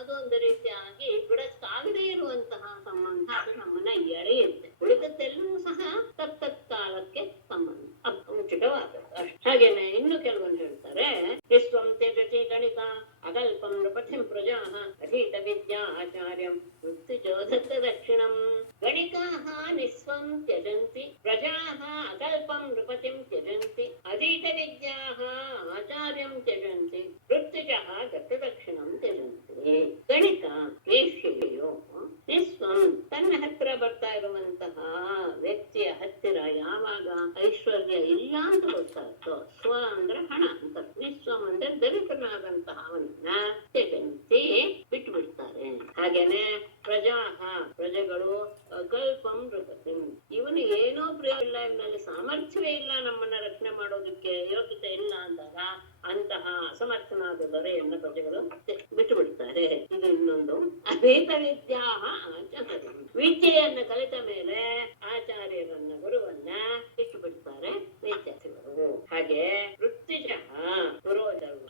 ಅದೊಂದು ರೀತಿಯಾಗಿ ಬಿಡಕ್ಕಾಗದೇ ಇರುವಂತಹ ಸಂಬಂಧ, ಅದು ನಮ್ಮನ್ನ ಎಳೆಯುತ್ತೆ. ಉಳಿದದ್ದೆಲ್ಲವೂ ಸಹ ತತ್ತತ್ಕಾಲಕ್ಕೆ ಸಂಬಂಧ ಉಚಿತವಾದದ್ದು. ಹಾಗೇನೆ ಇನ್ನು ಕೆಲವೊಂದು ಹೇಳ್ತಾರೆ, ವಿಶ್ವಂ ತ್ಯಜತಿ ಗಣಿತ ಅಗಲ್ಪಂ ನೃಪತಿಂ ಪ್ರಜಾಃ ಅಧೀತ ವಿದ್ಯಾ ಆಚಾರ್ಯಂ ವೃತ್ತಿಜೋ ದತ್ತ ದಕ್ಷಿಣಂ. ಗಣಿಕಾಃ ನಿಸ್ವಂ ತ್ಯಜಂತಿ ಪ್ರಜಾಃ ಅಕಲ್ಪಂ ನೃಪತಿಂ ತ್ಯಜಂತಿ ಅಧೀತ ವಿದ್ಯಾಃ ಆಚಾರ್ಯಂ ತ್ಯಜಂತಿ ವೃತ್ತಿಜಃ ದತ್ತ ದಕ್ಷಿಣಂ ತ್ಯಜಂತಿ. ಗಣಿಕ ವೇಶ್ಯೆಯು ನಿಸ್ವಂ ತನ್ನ ಹತ್ತಿರ ಬರ್ತಾ ಇರುವಂತಹ ವ್ಯಕ್ತಿಯ ಹತ್ತಿರ ಯಾವಾಗ ಐಶ್ವರ್ಯ ಇಲ್ಲ ಅಂತ ಗೊತ್ತಾಗ್ತೋ, ಸ್ವ ಅಂದ್ರೆ ಹಣ ಅಂತ, ನಿಸ್ವಂ ಅಂದ್ರೆ ದಲಿತನಾದಂತಹ ಅವನನ್ನ ತ್ಯಜಂತಿ ಬಿಟ್ಟು ಬಿಡ್ತಾರೆ. ಹಾಗೇನೆ ಪ್ರಜಾಹ ಪ್ರಜೆಗಳು ಕಲ್ಪಂ ನೃಪತಿಂ, ಇವನು ಏನೋ ಪ್ರಯೋಜನ ಇಲ್ಲ, ಇವನಲ್ಲಿ ಸಾಮರ್ಥ್ಯವೇ ಇಲ್ಲ ನಮ್ಮನ್ನ ರಕ್ಷಣೆ ಮಾಡೋದಕ್ಕೆ ಯೋಗ್ಯತೆ ಇಲ್ಲ ಅಂದಾಗ ಅಂತಹ ಅಸಮರ್ಥನಾದ ದೊರೆಯನ್ನ ಪ್ರಜೆಗಳು ಬಿಟ್ಟು ಬಿಡ್ತಾರೆ. ಇದು ಇನ್ನೊಂದು. ಅನೇಕ ವಿದ್ಯಾ ಆಚಾರ್ಯ, ವಿದ್ಯೆಯನ್ನ ಕಲಿತ ಮೇಲೆ ಆಚಾರ್ಯರನ್ನ ಗುರುವನ್ನ ಬಿಟ್ಟು ಬಿಡ್ತಾರೆ ವಿದ್ಯಾರ್ಥಿಗಳು. ಹಾಗೆ ವೃತ್ತಿಜ ಪುರೋಹಿತರು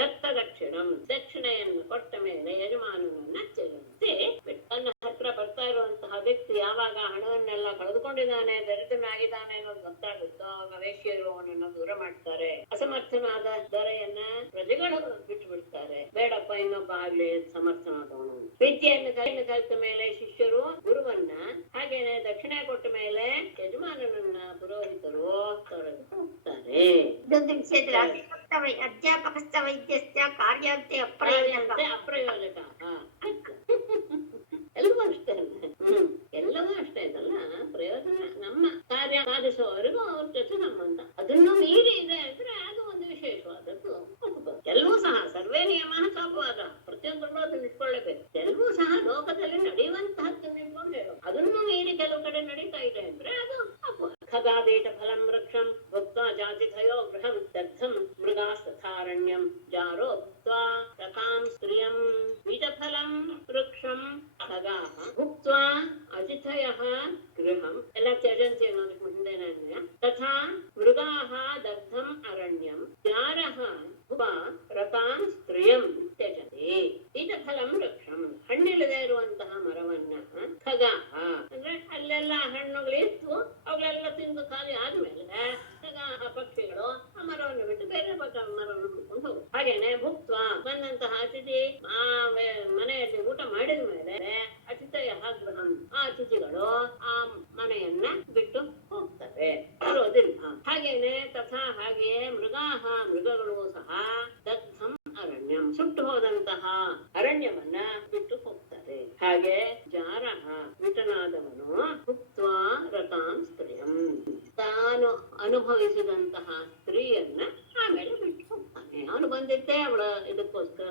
ದತ್ತ ದಕ್ಷಿಣಂ, ದಕ್ಷಿಣೆಯನ್ನು ಕೊಟ್ಟ ಮೇಲೆ ಯಜಮಾನನನ್ನ ತ್ಯಜಂತಿ. ತನ್ನ ಹತ್ರ ಬರ್ತಾ ಇರುವಂತಹ ವ್ಯಕ್ತಿ ಯಾವಾಗ ಹಣವನ್ನೆಲ್ಲ ಕಳೆದುಕೊಂಡಿದ್ದಾನೆ, ದರಿದ್ರನಾಗಿದ್ದಾನೆ ಅನ್ನೋದು ಗೊತ್ತಾಗುತ್ತೋ ಆಗ ವೇಶ್ಯರು ಅವನನ್ನು ದೂರ ಮಾಡ್ತಾರೆ. ಅಸಮರ್ಥನಾದ ದೊರೆಯನ್ನ ಪ್ರಜೆಗಳು ಬಿಟ್ಟು ಬಿಡ್ತಾರೆ. ಬೇಡಪ್ಪ ಇನ್ನೊಬ್ಬ ಆಗ್ಲಿ ಸಮರ್ಥನಾದವನು. ವಿದ್ಯೆಯನ್ನು ಕಲಿತ ಮೇಲೆ ಶಿಷ್ಯರು ಗುರುವನ್ನ, ಹಾಗೇನೆ ದಕ್ಷಿಣೆ ಕೊಟ್ಟ ಮೇಲೆ ಯಜಮಾನನನ್ನ ಪುರೋಹಿತರು ತೊರೆದು ಹೋಗ್ತಾರೆ. ಅಧ್ಯಾಪಕಸ್ಥ ವೈದ್ಯಸ್ಥ ಕಾರ್ಯಾಂತೆ ಅಪ್ರಯೋಜಕ. ಎಲ್ಲವೂ ಅಷ್ಟೇ ಅಲ್ಲ, ಎಲ್ಲವೂ ಅಷ್ಟೇ ಇದಲ್ಲ. ಪ್ರಯೋಜನ ನಮ್ಮ ಕಾರ್ಯ ಸಾಧಿಸುವವರೆಗೂ ಅವ್ರ ಜೊತೆ ಸಂಬಂಧ. ಅದನ್ನು ಮೀರಿ ಇದೆ ಅಂದ್ರೆ ಅದು ಒಂದು ವಿಶೇಷವಾದದ್ದು. ಎಲ್ಲವೂ ಸಹ ಸರ್ವೇ ನಿಯಮ ಸಾಪವಾದ, ಪ್ರತಿಯೊಂದನ್ನು ಅದನ್ನ ಇಟ್ಕೊಳ್ಳೇಬೇಕು. ಎಲ್ಲವೂ ಸಹ ಲೋಕದಲ್ಲಿ ನಡೆಯುವಂತಹದ್ದು ನಿಂತ್ಕೊಂಡು ಹೇಳು. ಅದನ್ನು ಮೀರಿ ಕೆಲವು ಕಡೆ ನಡೀತಾ ಇದೆ ಅಂದ್ರೆ ಅದು ಅಪವಾದ. ಖಗಾದೇಟ ಫಲಂ ವೃಕ್ಷಂ ಭುಕ್ತ್ವಾ ಜಾತಿಥಯೋ ಗೃಹಂ ದಗ್ಧಂ ಮೃಗಾಸ್ತಥಾರಣ್ಯಂ ಜಾರೋ ಭುಕ್ತ್ವಾ ರತಾಂ ಸ್ತ್ರಿಯಂ. ಬೀಜಫಲಂ ವೃಕ್ಷಂ ಖಗಾಃ ಭುಕ್ತ್ವಾ ಅತಿಥಯಃ ಗೃಹಂ ಎಲ್ಲ ತ್ಯಜಂತಿ ಅನ್ನೋದಕ್ಕೆ ಮುಂದೆನೇ ಅನ್ವಯ. ತಥಾ ಮೃಗಾಃ ದಗ್ಧಂ ಅರಣ್ಯಂ ಜಾರಃ ಭುಕ್ತ್ವಾ ರತಾಂ ಸ್ತ್ರಿಯಂ ತ್ಯಜತಿ. ಬೀಜಫಲಂ ವೃಕ್ಷಂ, ಹಣ್ಣಿಲ್ಲದೆ ಇರುವಂತಹ ಮರವನ್ನ, ಖಗಾಃ ಅಂದ್ರೆ ಅಲ್ಲೆಲ್ಲ ಹಣ್ಣುಗಳಿತ್ತು ಅವುಗಳೆಲ್ಲ ತಿಂದು ಖಾಲಿ ಆದ್ಮೇಲೆ ಖಗಾಃ ಪಕ್ಷಿಗಳು ಆ ಮರವನ್ನು ಬಿಟ್ಟು ಬೇರೆ ಮರವನ್ನು ಹುಡ್ಕೊಂಡು ಹೋಗುದು. ಹಾಗೇನೆ ಭುಕ್ತ್ವ ಬಂದಂತಹ ಅತಿಥಿ ಆ ಮನೆಯಲ್ಲಿ ಊಟ ಮಾಡಿದ ಮೇಲೆ ಅತಿಥಯ ಗೃಹಂ, ಆ ಅತಿಥಿಗಳು ಆ ಮನೆಯನ್ನ ಬಿಟ್ಟು ಹೋಗ್ತವೆ. ಬರೋದಿಲ್ಲ. ಮೃಗಗಳು ಸಹ ದಗ್ಧಂ ಅರಣ್ಯಂ ಸುಟ್ಟು ಹೋದಂತಹ ಅರಣ್ಯವನ್ನ ಬಿಟ್ಟು ಹೋಗ್ತಾರೆ. ಹಾಗೆ ಜಾರಃ ವಿಟನಾದವನು ಹುಕ್ತ್ವಾ ರತಾಂ ಸ್ತ್ರೀಯಂ ತಾನು ಅನುಭವಿಸಿದಂತಹ ಸ್ತ್ರೀಯನ್ನ ಆಮೇಲೆ ಬಿಟ್ಟು ಹೋಗ್ತಾನೆ. ಅವನು ಬಂದಿದ್ದೆ ಅವಳ ಇದಕ್ಕೋಸ್ಕರ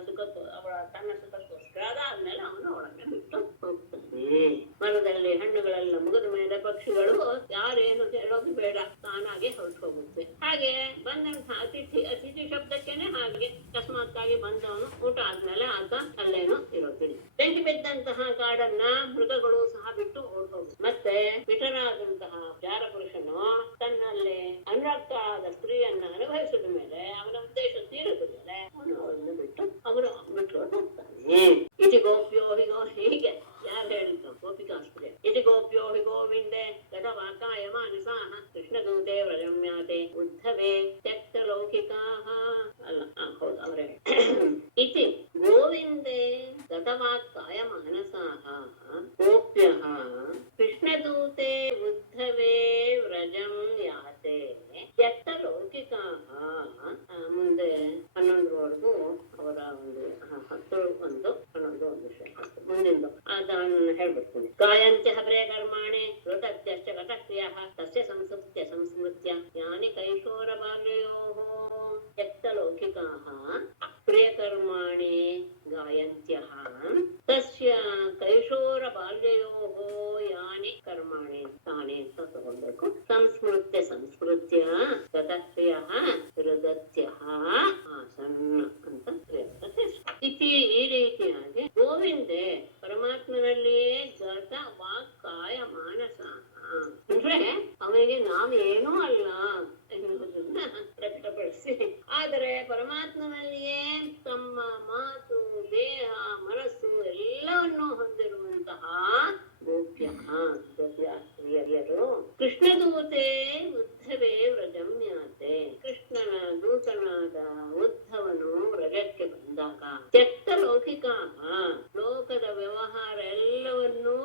ಅವಳ ತನ್ನ ಸುಖಕ್ಕೋಸ್ಕರ. ಅದಾದ್ಮೇಲೆ ಅವನು ಅವಳನ್ನ ಬಿಟ್ಟು ಹೋಗ್ತಾನೆ. ಮರದಲ್ಲಿ ಹಣ್ಣುಗಳೆಲ್ಲ ಮುಗಿದ ಮೇಲೆ ಪಕ್ಷಿಗಳು ಯಾರೇನು ಹೇಳೋದು ಬೇಡ, ತಾನಾಗೆ ಹೊರಟು ಹೋಗುತ್ತೆ. ಹಾಗೆ ಬಂದಂತಹ ಅತಿಥಿ ಶಬ್ದಕ್ಕೇನೆ ಹಾಗೆ ಅಕಸ್ಮಾತ್ತಾಗಿ ಬಂದವನು ಊಟ ಆದ್ಮೇಲೆ ಆತ ಅಲ್ಲೇನು ಇರೋದಿಲ್ಲ. ಬೆಂಕಿ ಬಿದ್ದಂತಹ ಕಾಡನ್ನ ಮೃಗಗಳು ಸಹ ಬಿಟ್ಟು ಓಡ್ಹೋಗುದು. ಮತ್ತೆ ವಿಟರಾದಂತಹ ಜಾರ ಪುರುಷನು ತನ್ನಲ್ಲಿ ಅನುರಕ್ತ ಆದ ಸ್ತ್ರೀಯನ್ನ ಅನುಭವಿಸಿದ ಮೇಲೆ ಅವನ ಉದ್ದೇಶ ತೀರಿದ ಮೇಲೆ ಅವನು ಅವರನ್ನು ಬಿಟ್ಟು ಹೋಗ್ತಾನೆ. ಇತಿ ಗೋಪ್ಯೋ ಹಿಗೋ ಹೀಗೆ ಯಾರು ಹೇಳಿದ್ದು? ಗೋಪಿಕಾಸ್ತ್ರೀ. ಇತಿ ಗೋಪ್ಯೋ ಹಿ ಗೋವಿಂದೆ ಗತವಾಕಾಯ ಮಾನಸಾಃ ಕೃಷ್ಣದೂತೆ ವ್ರಜಮ್ಯಾತೆ ಉದ್ಧವೇ ತ್ಯಕ್ತ ಲೌಕಿಕಾಃ. ಅಲ್ಲ ಹೌದು ಅವರೇ. ಇತಿ ಗೋವಿಂದೆ ಗತವಾಕಾಯ ಮಾನಸಾಃ ಗೋಪ್ಯಃ ಕೃಷ್ಣದೂತೆ ಉದ್ಧವೇ ವ್ರಜಂ ಯಾತೆ ತ್ಯಕ್ತ ಲೌಕಿಕಾಃ. ಮುಂದೆ 11ರವರೆಗೂ ಅವರ ಒಂದು 10 ಒಂದು 11 ಒಂದು ಮುಂದಿಂದು ಅದನ್ನು ಹೇಳ್ಬಿಡ್ತೀನಿ. ಗಾಯಂತ್ಯ ಹಬ್ರೇ ಕರ್ಮಾಣಿ ಋತತ್ಯಶ್ಚ ಗತಕ್ರಿಯಃ ತಸ್ಯ ಸಂಸ್ಮೃತ್ಯ ಯಾನಿ ಕೈಶೋರ ಬಾಲ್ಯಯೋಃ ತ್ಯಕ್ತ ಲೌಕಿಕಾಃ ಪ್ರಿಯಕರ್ಮಾಣಿ ಗಾಯಂತ್ಯಃ ತಸ್ಯ ಕೈಶೋರ ಬಾಲ್ಯಯೋಃ ಯಾನಿ ಕರ್ಮಾಣಿ ತಾನೇ ಅಂತ ತಗೊಳ್ಬೇಕು. ಸಂಸ್ಮೃತ್ಯ ಗತಕ್ರಿಯಃ ಋತತ್ಯಃ ಆಸನ್ ಅಂತ ಇತಿ. ಈ ರೀತಿಯಾಗಿ ಗೋವಿಂದೆ ಪರಮಾತ್ಮನಲ್ಲಿಯೇ ಗತ ವಾಕ್ ಕಾಯ ಮಾನಸ ಅಂದ್ರೆ ಅವನಿಗೆ ನಾವೇನೂ ಅಲ್ಲ ಎನ್ನುವುದನ್ನ ಪ್ರಕಟಪಡಿಸಿ, ಆದರೆ ಪರಮಾತ್ಮನಲ್ಲಿಯೇ ತಮ್ಮ ಮಾತು ದೇಹ ಮನಸ್ಸು ಎಲ್ಲವನ್ನೂ ಹೊಂದಿರುವಂತಹ ಗೋಪ್ಯ ಸ್ತ್ರೀಯರು ಕೃಷ್ಣದೂತೆ ಉದ್ಧವೇ ವ್ರಜಮ್ಯಾತೆ. ಕೃಷ್ಣನ ದೂತನಾದ ಉದ್ಧವನು ವ್ರಜಕ್ಕೆ ಬಂದಾಗ ತ್ಯಕ್ತ ಲೌಕಿಕಾ ಲೋಕದ ವ್ಯವಹಾರ ಎಲ್ಲವನ್ನೂ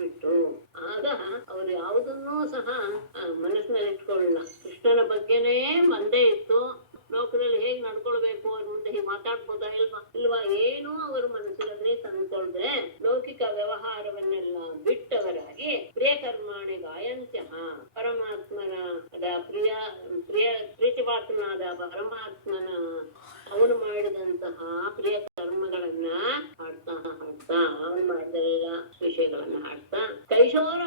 ಬಿಟ್ಟು ಆಗ ಅವರು ಯಾವುದನ್ನೂ ಸಹ ಮನಸ್ಸಿನಲ್ಲಿ ಇಟ್ಕೊಳ್ಳಲ್ಲ. ಕೃಷ್ಣನ ಬಗ್ಗೆನೇ ಒಂದೇ ಇತ್ತು. ಲೋಕದಲ್ಲಿ ಹೇಗ್ ನಡ್ಕೊಳ್ಬೇಕು ಅವ್ರ ಮುಂದೆ ಹೀಗೆ ಮಾತಾಡ್ಬೋದಾ ಇಲ್ವಾ ಏನೂ ಅವರು ಮನಸ್ಸಿನಲ್ಲಿ ತಂದ್ಕೊಳ್ದೆ ಲೌಕಿಕ ವ್ಯವಹಾರವನ್ನೆಲ್ಲ ಬಿಟ್ಟವರಾಗಿ ಪ್ರಿಯಕರ್ಮಾಣಿ ಗಾಯಂತ್ಯ ಪರಮಾತ್ಮನ ಪ್ರೀತಿಪಾತ್ರನಾದ ಪರಮಾತ್ಮನ ಅವನು ಮಾಡಿದಂತಹ ಪ್ರಿಯ ಕರ್ಮಗಳನ್ನ ಹಾಡ್ತಾ ಅವನು ಮಾಡಿದ ಎಲ್ಲ ವಿಷಯಗಳನ್ನ ಹಾಡ್ತಾ ಕೈಶೋರ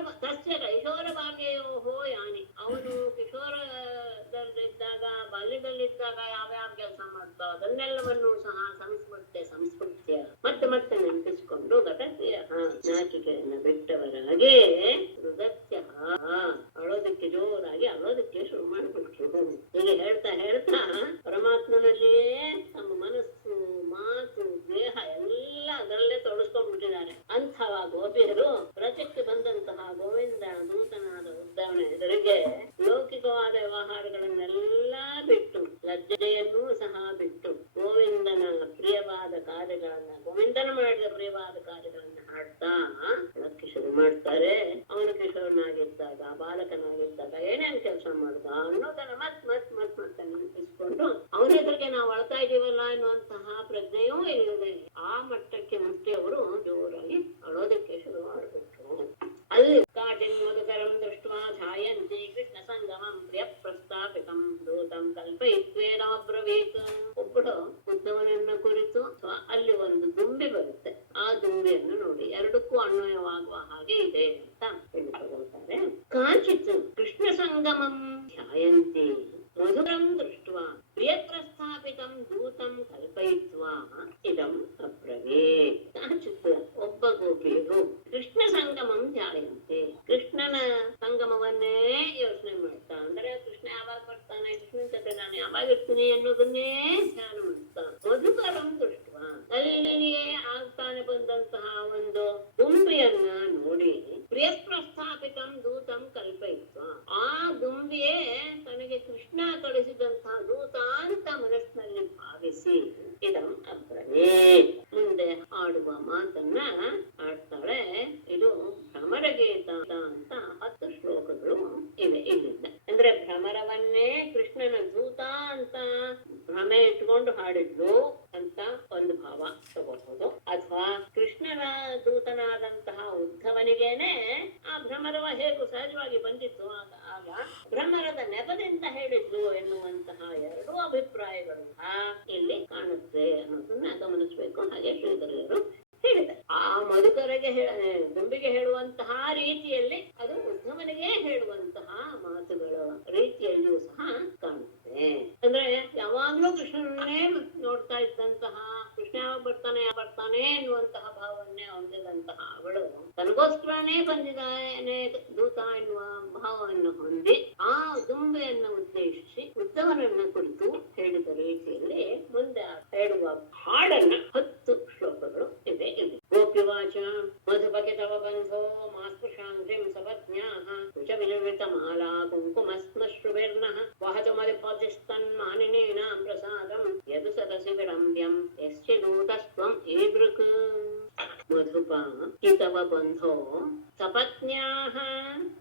ಬಾಲ್ಯಯೋಹೋ ಯಾನಿ ಅವನು ಕಿಶೋರದಲ್ಲಿದ್ದಾಗ ಬಾಲ್ಯದಲ್ಲಿದ್ದಾಗ ಯಾವ್ಯಾವ ಕೆಲಸ ಮಾಡ್ತಾ ಅದನ್ನೆಲ್ಲವನ್ನು ಸಹ ಸಂಸ್ಮೃತ್ಯ ಮತ್ತೆ ನೆನಪಿಸಿಕೊಂಡು ಗತಕ್ರಿಯ ನಾಚಿಕೆಯನ್ನು ಬಿಟ್ಟವರಾಗೆ ಹೃದತ್ಯ ಅಳೋದಕ್ಕೆ ಜೋರಾಗಿ ಅಳೋದಕ್ಕೆ ಶುರು ಮಾಡಿಬಿಟ್ರು. ಹೀಗೆ ಹೇಳ್ತಾ ಪರಮಾತ್ಮನಲ್ಲಿಯೇ ತಮ್ಮ ಮನಸ್ಸು ಮಾತು ದೇಹ ಎಲ್ಲ ಅದರಲ್ಲೇ ತೊಡಸ್ಕೊಂಡ್ಬಿಟ್ಟಿದ್ದಾರೆ. ಅಂತಹ ಗೋಪಿಯರು ವ್ರಜಕ್ಕೆ ಬಂದಂತಹ ಗೋವಿಂದ ದೂತನಾದ ಉದ್ಧವನ ಎದುರಿಗೆ ಲೌಕಿಕವಾದ ವ್ಯವಹಾರಗಳನ್ನೆಲ್ಲ ಬಿಟ್ಟು ಲಜ್ಜೆಯನ್ನೂ ಸಹ ಬಿಟ್ಟು ಗೋವಿಂದನ ಪ್ರಿಯವಾದ ಕಾರ್ಯಗಳನ್ನ ಗೋವಿಂದನ ಮಾಡಿದ ಪ್ರಿಯವಾದ ಕಾರ್ಯಗಳನ್ನ ಹಾಡ್ತಾ ಹೇಳಕ್ಕೆ ಶುರು ಮಾಡ್ತಾರೆ. ಅವನು ಕಿಶೋರನಾಗಿದ್ದಾಗ ಬಾಲಕನಾಗಿದ್ದಾಗ ಏನೇನ್ ಕೆಲಸ ಮಾಡ್ದ ಅನ್ನೋದನ್ನ ಮತ್ತೆ ನೆನಪಿಸ್ಕೊಂಡು ಅವನ ಎದುರಿಗೆ ನಾವು ಅಳ್ತಾ ಇದೀವಲ್ಲ ಎನ್ನುವಂತಹ ಪ್ರಜ್ಞೆಯೂ ಇಲ್ಲದೆ ಆ ಮಟ್ಟಕ್ಕೆ ಮುಟ್ಟಿ ಅವರು ಜೋರಾಗಿ ಅಳೋದಕ್ಕೆ ಶುರು ಮಾಡ್ಬಿಟ್ರು. ಅಲ್ಲಿ ಕಾಟಿನ್ ಮಧುಕರಂ ದೃಷ್ಟ್ವಾ ಛಾಯಂತಿ ಕೃಷ್ಣ ಸಂಗಮಂ ಪ್ರಿಯ ಪ್ರಸ್ತಾಪಿತಂ ದೂತಂ ಕಲ್ಪಯಿತ್ವೇನಬ್ರವೀತ್. ಒಬ್ಬಳು ಉದ್ಧವನನ್ನ ಕುರಿತು ಅಲ್ಲಿ ಒಂದು ದುಂಬಿ ಬರುತ್ತೆ. ಆ ದುಂಬಿಯನ್ನು ನೋಡಿ ಎರಡಕ್ಕೂ ಅನ್ವಯವಾಗುವ ಹಾಗೆ ಇದೆ ಅಂತ ಹೇಳಿಕೊಳ್ತಾರೆ. ಕಾಚಿತ್ ಕೃಷ್ಣ ಸಂಗಮಂ ಧ್ಯಾಯಂತಿ ಮಧುರಂ ದೃಷ್ಟ್ವಾ ಪ್ರಿಯ ಪ್ರಸ್ಥಾಪಿತಂ ದೂತಂ ಕಲ್ಪಯಿತ್ವಾ ಇದಂ ಅಬ್ರವೀತ್. ಕಾಚಿತ್ ಒಬ್ಬ ಗೋಪಿಯರು ಕೃಷ್ಣ ಸಂಗಮಂ ಧ್ಯಾಯಂತೆ ಕೃಷ್ಣನ ಸಂಗಮವನ್ನೇ ಯೋಚನೆ ಮಾಡ್ತಾ, ಅಂದ್ರೆ ಕೃಷ್ಣ ಯಾವಾಗ ಬರ್ತಾನೆ, ಕೃಷ್ಣನ ಜೊತೆ ನಾನು ಯಾವಾಗ ಇರ್ತೀನಿ ಅನ್ನೋದನ್ನೇ ಧ್ಯಾನ ಮಾಡ್ತಾ ಮಧುಕರಂ ದೃಷ್ಟ್ವಾ ಅಲ್ಲಿಯೇ ಆಗ್ತಾನೆ ಬಂದಂತಹ ಒಂದು ದುಂಬಿಯನ್ನ ನೋಡಿ ಪ್ರಿಯ ಪ್ರಸ್ಥಾಪಿತಂ ದೂತಂ ಕಲ್ಪಯಿತ್ವ ಆ ದುಂಬಿಯೇ ತನಗೆ ಕೃಷ್ಣ ಕಳಿಸಿದಂತಹ ದೂತ ಅಂತ ಮನಸ್ಸಿನಲ್ಲಿ ಭಾವಿಸಿ ಇದಂ ಅಬ್ರವೇ ಮುಂದೆ ಆಡುವ ಮಾತನ್ನ ಆಡ್ತಾಳೆ. ಇದು ಭ್ರಮರಗೀತ ಅಂತ 10 ಶ್ಲೋಕಗಳು ಇವೆ ಇಲ್ಲಿಂದ. ಅಂದ್ರೆ ಭ್ರಮರವನ್ನೇ ಕೃಷ್ಣನ ದೂತ ಅಂತ ಇಟ್ಕೊಂಡು ಹಾಡಿದ್ಲು ಅಂತ ಒಂದು ಭಾವ ತಗೋಬಹುದು. ಅಥವಾ ಕೃಷ್ಣನ ದೂತನಾದಂತಹ ಉದ್ಧವನಿಗೇನೆ ಆ ಭ್ರಮರವ ಹೇಗೂ ಸಹಜವಾಗಿ ಬಂದಿತ್ತು, ಆಗ ಭ್ರಮರದ ನೆಪದಿಂದ ಹೇಳಿದ್ಲು ಎನ್ನುವಂತಹ ಎರಡೂ ಅಭಿಪ್ರಾಯಗಳು ಇಲ್ಲಿ ಕಾಣುತ್ತೆ ಅನ್ನೋದನ್ನ ಗಮನಿಸಬೇಕು. ಹಾಗೆ ಶ್ರೀಧರರು ಹೇಳಿದ್ದಾರೆ. ಆ ಮಧುಕರಿಗೆ ದುಂಬಿಗೆ ಹೇಳುವಂತಹ ರೀತಿಯಲ್ಲಿ ಅದು ಉದ್ಧವನಿಗೆ ಹೇಳುವಂತಹ ಮಾತುಗಳ ರೀತಿಯಲ್ಲಿಯೂ ಸಹ ಕಾಣುತ್ತೆ. ಅಂದ್ರೆ ಯಾವಾಗ್ಲೂ ಕೃಷ್ಣನನ್ನೇ ನೋಡ್ತಾ ಇದ್ದಂತಹ, ಕೃಷ್ಣ ಯಾವಾಗ ಬರ್ತಾನೆ ಎನ್ನುವಂತಹ ಭಾವನೆ ಹೊಂದಿದಂತಹ ಅವಳು ತನಗೋಸ್ಕರನೇ ಬಂದಿದ್ದಾನೆ ದೂತ ಎನ್ನುವ ಭಾವವನ್ನು ಹೊಂದಿ ಆ ದುಂಬೆಯನ್ನು ಉದ್ದೇಶಿಸಿ ಉದ್ಧವನನ್ನ ಕುರಿತು ಹೇಳಿದ ರೀತಿಯಲ್ಲಿ ಮುಂದೆ ಹೇಳುವ ಹಾಡನ್ನ 10 ಶ್ಲೋಕಗಳು ಇದೆ ಇಲ್ಲಿ. ಗೋಪಿವಾಚ ಮಧುಪಗೆ ತವ ಬಂಧೋ ಮಾಸ್ಪೃಶಾಂಘ್ರಿಂ ಸಪತ್ನ್ಯಾಃ ಕುಚ ವಿನಿವೃತ ಮಾಲಾ ಕುಂಕುಮಸ್ಮಶ್ರುಭಿರ್ನಃ ವಹತು ಮಧುಪತಿಸ್ತನ್ಮಾನಿನೀನಾಂ ಪ್ರಸಾದಂ ಯದು ಸದಸಿ ವಿಡಂಬ್ಯಂ ಯಸ್ಯ ದೂತಸ್ತ್ವಂ ಈದೃಕ್. ಮಧುಪ ತವ ಬಂಧೋ ಸಪತ್ನ್ಯಾಃ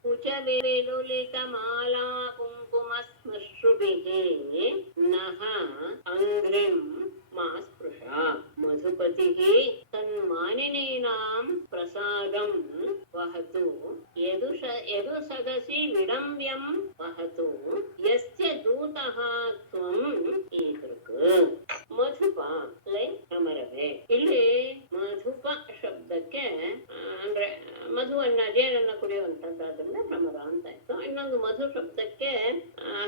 ಕುಚ ವಿಲುಲಿತ ಮಾಲಾ ಕುಂಕುಮಸ್ಮಶ್ರುಭಿಃ ನಃ ಅಂಘ್ರಿಂ ಮಾಸ್ಪೃಶ. ಮಧುಪತಿಃ ತನ್ಮಾನಿನೀನಾಂ ಪ್ರಸಾದಂ ವಹತು ಯದು ಸದಸಿ ವಿಡಂಬ್ಯಂ ವಹತು ಯಸ್ಯ ದೂತಃ ತ್ವಂ ಈದೃಕ್. ಮಧುಪ ಭ್ರಮರವೇ. ಇಲ್ಲಿ ಮಧುಪ ಶಬ್ದಕ್ಕೆ ಅಂದ್ರೆ ಮಧುವನ್ನ ಜೇನನ್ನ ಕುಡಿಯುವಂತದ್ದಾದ್ರಿಂದ ಭ್ರಮರ ಅಂತ ಆಯ್ತು. ಇನ್ನೊಂದು ಮಧು ಶಬ್ದಕ್ಕೆ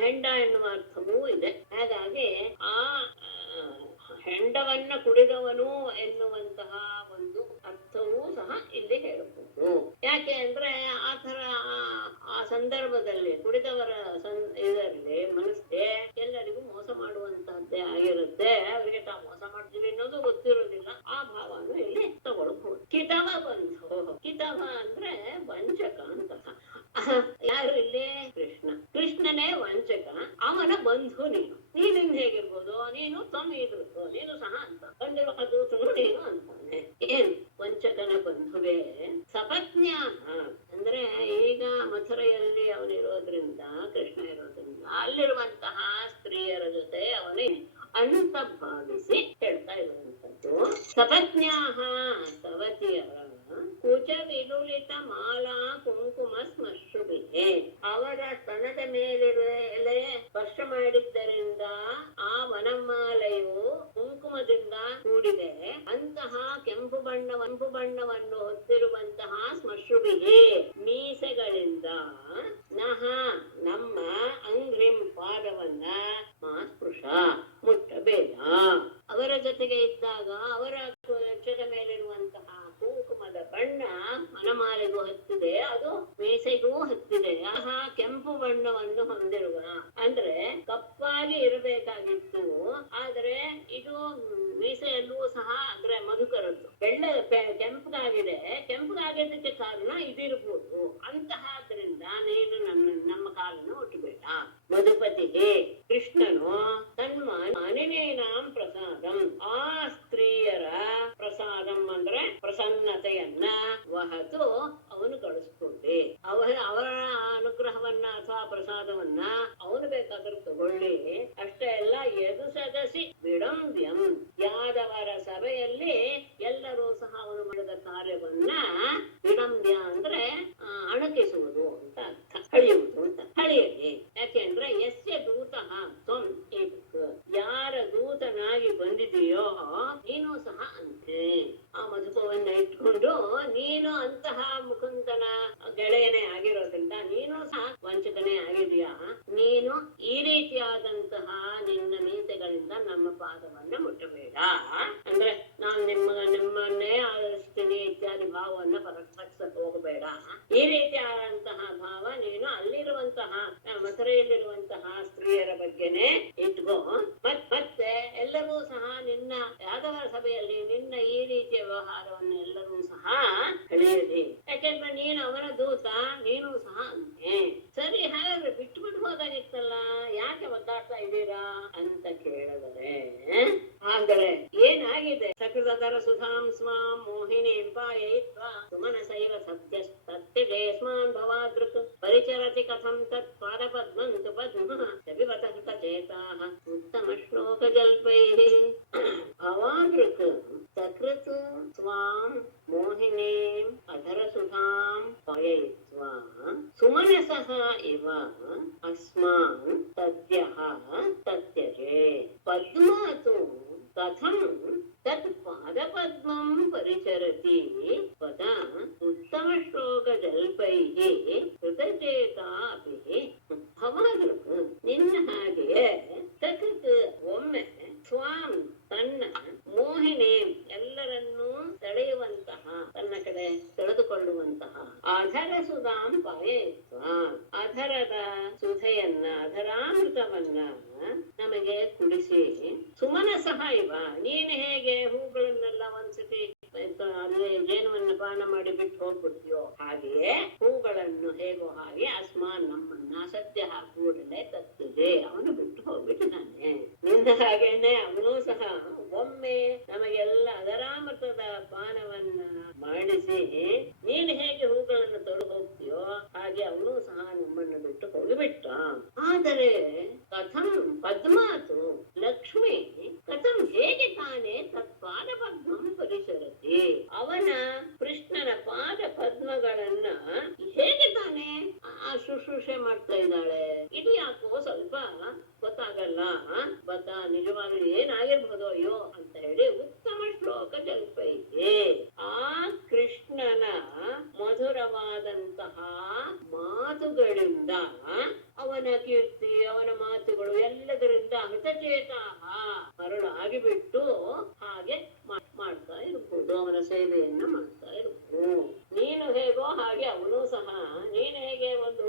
ಹೆಂಡ ಎನ್ನುವ ಅರ್ಥವೂ ಇದೆ. ಹಾಗಾಗಿ ಆ ಹೆಂಡವನ್ನ ಕುಡಿದವನು ಎನ್ನುವಂತಹ ಒಂದು ಅರ್ಥವೂ ಸಹ ಇಲ್ಲಿ ಹೇಳಬಹುದು. ಯಾಕೆ ಅಂದ್ರೆ ಆ ತರ ಆ ಸಂದರ್ಭದಲ್ಲಿ ಕುಡಿದವರ ಇದರಲ್ಲಿ ಮನಸ್ಸೇ ಎಲ್ಲರಿಗೂ ಮೋಸ ಮಾಡುವಂತಹದ್ದೇ ಆಗಿರುತ್ತೆ. ಅವರಿಗೆ ತಾವು ಮೋಸ ಮಾಡ್ತೀವಿ ಅನ್ನೋದು ಗೊತ್ತಿರೋದಿಲ್ಲ. ಆ ಭಾವನು ಇಲ್ಲಿ ತಗೊಳ್ಬಹುದು. ಕಿತವ ಬಂಧು. ಕಿತವ ಅಂದ್ರೆ ವಂಚಕ ಅಂತ. ಯಾರು ಇಲ್ಲಿ? ಕೃಷ್ಣ. ಕೃಷ್ಣನೇ ವಂಚಕ, ಅವನ ಬಂಧು ನೀನು. ನೀನಿಂದ ಹೇಗಿರ್ಬೋದು? ನೀನು ಇದ್ರು ನೀನು ಸಹ ಅಂತ ಬಂದಿರುವ ದೂತನು ನೀನು ಅಂತಾನೆ. ಏನ್ ವಂಚಕನ ಬಂಧುವೇ. ಸಪತ್ನ್ಯಾ ಅಂದ್ರೆ ಈಗ ಮಥುರೆಯಲ್ಲಿ ಅವನಿರೋದ್ರಿಂದ, ಕೃಷ್ಣ ಇರೋದ್ರಿಂದ ಅಲ್ಲಿರುವಂತಹ ಸ್ತ್ರೀಯರ ಜೊತೆ ಅವನೇ ಅಂತ ಭಾವಿಸಿ ಹೇಳ್ತಾ ಇರುವಂತದ್ದು. ಸಪತ್ನ್ಯಾಹ ಸವತಿಯರ ಕುಚ ವಿಲುಲಿತ ಮಾಲಾ ಕುಂಕುಮ ಸ್ಮಶ್ರುಭಿಃ. ಅವರ ಸ್ತನದ ಮೇಲೆ ಸ್ಪರ್ಶ ಮಾಡಿದ್ದರಿಂದ ಆ ವನಮಾಲೆಯು ಕುಂಕುಮದಿಂದ ಕೂಡಿದೆ. ಅಂತಹ ಕೆಂಪು ಬಣ್ಣವನ್ನು ಹೊತ್ತಿರುವಂತಹ ಸ್ಮಶ್ರುಭಿಃ ಮೀಸೆಗಳಿಂದ ನಹ ನಮ್ಮ ಅಂಘ್ರಿಂ ಪಾದವನ್ನ ಮಾಸ್ಪೃಶ ಮುಟ್ಟಬೇಡ. ಅವರ ಜೊತೆಗೆ ಇದ್ದಾಗ ಅವರ ತ್ವಚದ ಮೇಲಿರುವಂತಹ ಕುಂಕುಮದ ಬಣ್ಣ ಮನಮಾಲೆಗೂ ಹತ್ತಿದೆ, ಅದು ಮೀಸೆಗೂ ಹತ್ತಿದೆ. ಕೆಂಪು ಬಣ್ಣವನ್ನು ಹೊಂದಿರುವ ಅಂದ್ರೆ ಕಪ್ಪಾಗಿ ಇರಬೇಕಾಗಿತ್ತು, ಆದ್ರೆ ಇದು ಮೀಸೆಯಲ್ಲೂ ಸಹ ಅಂದ್ರೆ ಮಧುಕರದ್ದು ಕೆಂಪಗಾಗಿದೆ. ಕೆಂಪಗಾಗಿದ್ದಕ್ಕೆ ಕಾರಣ ಇದಿರ್ಬೋದು. ಅಂತಹದ್ರಿಂದ ನೀನು ನಮ್ಮ ಕಾಲನ್ನು ಒಟ್ಟಬೇಡ. ಮಧುಪತಿಗೆ ಕೃಷ್ಣನು ತನ್ಮಾನಿನೇನಾಂ ಪ್ರಸಾದಂ ಆ ಸ್ತ್ರೀಯರ ಪ್ರಸಾದಂ ಅಂದ್ರೆ ಪ್ರಸನ್ನತೆಯನ್ನ ವಹತು ಅವನು ಗಳಿಸ್ಕೊಂಡೆ. ಅವರ ಅನುಗ್ರಹವನ್ನ ಅಥವಾ ಪ್ರಸಾದವನ್ನ ಅವನು ಬೇಕಾದ್ರೂ ತಗೊಳ್ಳಿ. ಅಷ್ಟೇ ಅಲ್ಲ, ಯದು ಸದಸಿ ವಿಡಂಬ್ಯಂ ಯಾದವರ ಸಭೆಯಲ್ಲಿ ಎಲ್ಲರೂ ಸಹ ಅವನು ಮಾಡಿದ ಕಾರ್ಯವನ್ನ ವಿಡಂಬ್ಯ ಅಂದ್ರೆ ಅಣಕಿಸುವುದು ಅಂತ ಅರ್ಥ, ಹಳಿಯುವುದು ಅಂತ. ಹಳಿಯಲಿ ಯಾಕೆಂದ್ರೆ ಯಸ್ಯ ದೂತಃ ತ್ವಂ ಏತಕ್. ಯಾರ ದೂತನಾಗಿ ಬಂದಿದೆಯೋ ನೀನು ಸಹ ಅಂತೆ. ಆ ಮಧುಪವನ್ನ ಇಟ್ಕೊಂಡು ನೀನು ಅಂತಹ ಮುಕುಂದನ ಗೆಳೆಯನೇ ಆಗಿರೋದ್ರಿಂದ ನೀನು ಸಹ ವಂಚಕನೇ ಆಗಿದೆಯಾ. ನೀನು ಈ ರೀತಿಯಾದಂತಹ ನಿನ್ನ ಮೀಸೆಗಳಿಂದ ನಮ್ಮ ಪಾದವನ್ನ ಮುಟ್ಟಬೇಡ. ಅಂದ್ರೆ ನಾನು ನಿಮ್ಮನ್ನೇ ಆದರಿಸ್ತೀನಿ ಇತ್ಯಾದಿ ಭಾವವನ್ನ ಪರಸ್ಪರಿಸಕ್ಕೆ ಹೋಗಬೇಡ. ಈ ರೀತಿಯಾದಂತಹ ಭಾವ ನೀನು ಅಲ್ಲಿರುವಂತಹ ಮಥುರೆಯಲ್ಲಿರುವಂತಹ ಸ್ತ್ರೀಯರ ಬಗ್ಗೆನೆ ಇಟ್ಕೋ. ಮತ್ತೆ ಎಲ್ಲರೂ ಸಹ ನಿನ್ನ ಯಾದವರ ಸಭೆಯಲ್ಲಿ ನಿನ್ನ ಈ ರೀತಿಯ ವ್ಯವಹಾರವನ್ನು ಎಲ್ಲರೂ ಸಹ ಕಳೆಯಲಿ. ಯಾಕೆಂದ್ರೆ ನೀನು ಅವನ ದೂತ, ನೀನು ಸಹ ಅಂತೆ. ಸರಿ, ಹಾಗಾದ್ರೆ ಬಿಟ್ಟು ಹೋದಾಗಿತ್ತಲ್ಲ, ಯಾಕೆ ಒದ್ದಾಡ್ತಾ ಇದ್ದೀರಾ ಅಂತ ಕೇಳಿದರೆ, ಆದರೆ ಏನಾಗಿದೆ? ಸಕೃತರ ಸುಧಾಂ ಸ್ವಾಂ ಮೋಹಿನೀಂ ಪಾಯಯಿತ್ವಾ ಸುಮನಸೈವ ಸತ್ಯಜಯಸ್ಮಾನ್ ಭವಾದೃಕ್ ಪರಿಚರತಿ ಕಥಂ ತತ್ ಪಾದಪದ್ಮಂ ತು ಪದ್ಮಃ ಸವಿವತಂತ ಚೇತಾಃ ಉತ್ತಮ ಶ್ಲೋಕ ಜಲ್ಪೈ ಭವಾದೃಕ್ ಸಕೃತ್ ಸ್ವಾಂ ಮೋಹಿನೀಂ ಅಧರಸುಧಾಂ ಪಯಯಿತ್ವಾ ಸುಮನಸಃ ಇವ ಅಸ್ಮಾನ್ ಸದ್ಯಃ ತತ್ಯಜೆ ಪದ್ಮಾತು ಕಥಂ ತತ್ ಪಾದಪದ್ಮಂ ಪರಿಚರತಿ ವದ ಉತ್ತಮ ಶ್ಲೋಕ ಜಲ್ಪೈಃ ಕೃತಚೇತಾ ಅಪಿ. ಭವಾದೃಕ್ ನಿನ್ನ ಹಾಗೆಯೇ ಸಕೃತ್ ಒಮ್ಮೆ ಸ್ವಾಂ ತನ್ನ ಮೋಹಿನಿ ಎಲ್ಲರನ್ನೂ ಸೆಳೆಯುವಂತಹ ತನ್ನ ಕಡೆ ಸೆಳೆದುಕೊಳ್ಳುವಂತಹ ಅಧರ ಸುಧಾಂ ಪಾಯಯಿತ್ವ ಅಧರದ ಸುಧೆಯನ್ನ ಅಧರಾಮೃತವನ್ನ ನಮಗೆ ಕುಡಿಸಿ ಸುಮನಸಃ ಇವ ನೀನು ಹೇಗೆ ಹೂಗಳನ್ನೆಲ್ಲ ಒಂದ್ಸತಿ ಅಲ್ಲೇ ಜೇನುವನ್ನು ಪಾನ ಮಾಡಿ ಬಿಟ್ಟು ಹೋಗ್ಬಿಡ್ತೀಯೋ ಹಾಗೆಯೇ ಹೂಗಳನ್ನು ಹೇಗೋ ಹಾಗೆ ಅಸ್ಮಾನ್ ನಮ್ಮನ್ನ ಸದ್ಯ ಕೂಡಲೇ ತತ್ತಿದೆ ಅವನು ಬಿಟ್ಟು ಹೋಗ್ಬಿಟ್ಟಿದ್ದಾನೆ. ನಿನ್ನ ಹಾಗೇನೆ ಅವನು ಸಹ ಒಮ್ಮೆ ನಮಗೆಲ್ಲ ಅದರಾಮೃತದ ಪಾನವನ್ನ ಮಾಡಿಸಿ ನೀನು ಹೇಗೆ ಹೂಗಳನ್ನು ತೊಳೆದು ಹೋಗ್ತೀಯೋ ಹಾಗೆ ಅವನು ಸಹ ನಮ್ಮನ್ನು ಬಿಟ್ಟು ಹೋಗಿಬಿಟ್ಟ. ಆದರೆ ಕಥಂ ಪದ್ಮಾತು ಲಕ್ಷ್ಮಿ ಕಥಂ ಹೇಗೆ ತಾನೇ ತತ್ಪಾದ ಪದ್ಮಂ ಪರಿಸರತಿ ಅವನ ಕೃಷ್ಣನ ಪಾದ ಪದ್ಮಗಳನ್ನ ಹೇಗೆ ತಾನೇ ಆ ಶುಶ್ರೂಷೆ ಮಾಡ್ತಾ ಇದ್ದಾಳೆ. ಇದು ಯಾಕೋ ಸ್ವಲ್ಪ ಗೊತ್ತಾಗಲ್ಲ. ನಿಜವಾಗ್ಲೂ ಏನಾಗಿರ್ಬೋದು ಅಯ್ಯೋ ಅಂತ ಹೇಳಿ ಉತ್ತಮ ಶ್ಲೋಕ ಜಲ್ಪೈತೆ. ಆ ಕೃಷ್ಣನ ಮಧುರವಾದಂತಹ ಮಾತುಗಳಿಂದ ಅವನ ಕೀರ್ತಿ ಅವನ ಮಾತುಗಳು ಎಲ್ಲದರಿಂದ ಹೃತಚೇತಾಹ ಮರಳಾಗಿಬಿಟ್ಟು ಹಾಗೆ ಮಾಡ್ತಾ ಇರ್ಬೋದು, ಅವನ ಸೇವೆಯನ್ನ ಮಾಡ್ತಾ ಇರ್ಬೋದು. ನೀನು ಹೇಗೋ ಹಾಗೆ ಅವನು ಸಹ ನೀನು ಹೇಗೆ ಒಂದು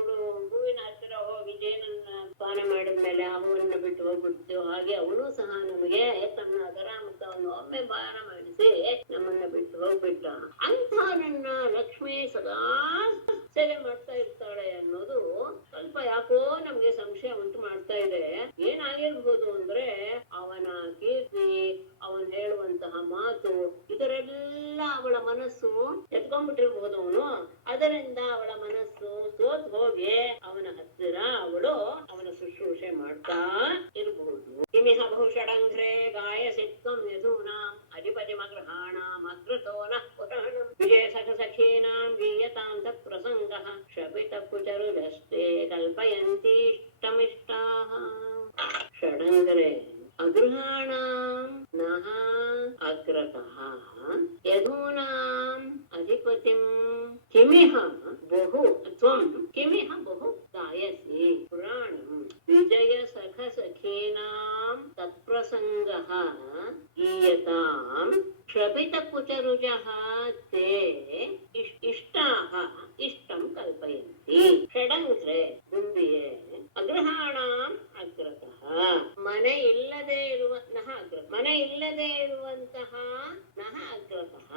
ಹೂವಿನ ಹತ್ತಿರ ಹೋಗಿ ಜೇನನ್ನ ಪಾನ ಮಾಡಿದ್ಮೇಲೆ ಆ ಹೂವನ್ನ ಬಿಟ್ಟು ಹೋಗ್ಬಿಡ್ತೀವೋ ಹಾಗೆ ಅವನು ಸಹ ನಮಗೆ ತನ್ನ ಅದರಾಮೃತವನ್ನು ಒಮ್ಮೆ ಪಾನ ಮಾಡಿಸಿ ನಮ್ಮನ್ನ ಬಿಟ್ಟು ಹೋಗ್ಬಿಟ್ಟ. ಅಂತ ನನ್ನ ಲಕ್ಷ್ಮಿ ಸದಾ ಸೇವೆ ಮಾಡ್ತಾ ಇರ್ತಾಳೆ ಅನ್ನೋದು ಸ್ವಲ್ಪ ಯಾಕೋ ನಮ್ಗೆ ಸಂಶಯ ಉಂಟು ಮಾಡ್ತಾ ಇದೆ. ಏನಾಗಿರ್ಬೋದು ಅಂದ್ರೆ ಅವನ ಕೀರ್ತಿ ಅವನ್ ಹೇಳುವಂತಹ ಮಾತು ಇದರೆಲ್ಲ ಅವಳ ಮನಸ್ಸು ಎತ್ಕೊಂಡ್ಬಿಟ್ಟಿರ್ಬಹುದು ಅವನು. ಅದರಿಂದ ಅವಳ ಮನಸ್ಸು ಸೋತ್ ಹೋಗಿ ಅವನ ಹತ್ತಿರ ಅವಳು ಅವನ ಶುಶ್ರೂಷೆ ಮಾಡ್ತಾ ಇರಬಹುದು. ಕಿಮಿಹ ಬಹುಷಡಂಘ್ರೆ ಗಾಯಸಿತ್ವಂ ಯಧೂನಾಂ ಅಧಿಪತಿಮಗ್ರಹಾಣಾಂ ಅಗ್ರತೋನಃ ಪುರಾಣಂ ವಿಜಯ ಸಖ ಸಖೀನಾಂ ಗೀಯತಾಂ ತತ್ ಪ್ರಸಂಗಃ ಶಪಿತ ಕುಚರುದಷ್ಟೇ ಕಲ್ಪಯಂತೀಷ್ಟಮಿಷ್ಟಾಃ. ಷಡಂಘ್ರೆ ಅಗೃಹಾಣಾಂ ನಃ ಅಗ್ರತಃ ಯಧೂನಾಂ ಅಧಿಪತಿಂ ಕಿಮಿಹ ಬಹು ತ್ವಂ ಕಿಮಿಹ ಬಹು ಗಾಯಸಿ ಪುರಾಣಂ ವಿಜಯ ಸಖ ಸಖೀನಾಂ ತತ್ಪ್ರಸಂಗಃ ಗೀಯತಾಂ ಕ್ಷಪಿತ ಕುಚರುಜಃ ತೇ ಇಷ್ಟಾಃ ಇಷ್ಟಂ ಕಲ್ಪಯಂತಿ. ಷಡಂಘ್ರೆ ದುಂಬಿಯೇ ಅಗ್ರಹಾಣಾಂ ಅಗ್ರತಃ ಮನೆ ಇಲ್ಲದೆ ಇರುವಂತಹ ನಹ ಅಗ್ರತಃ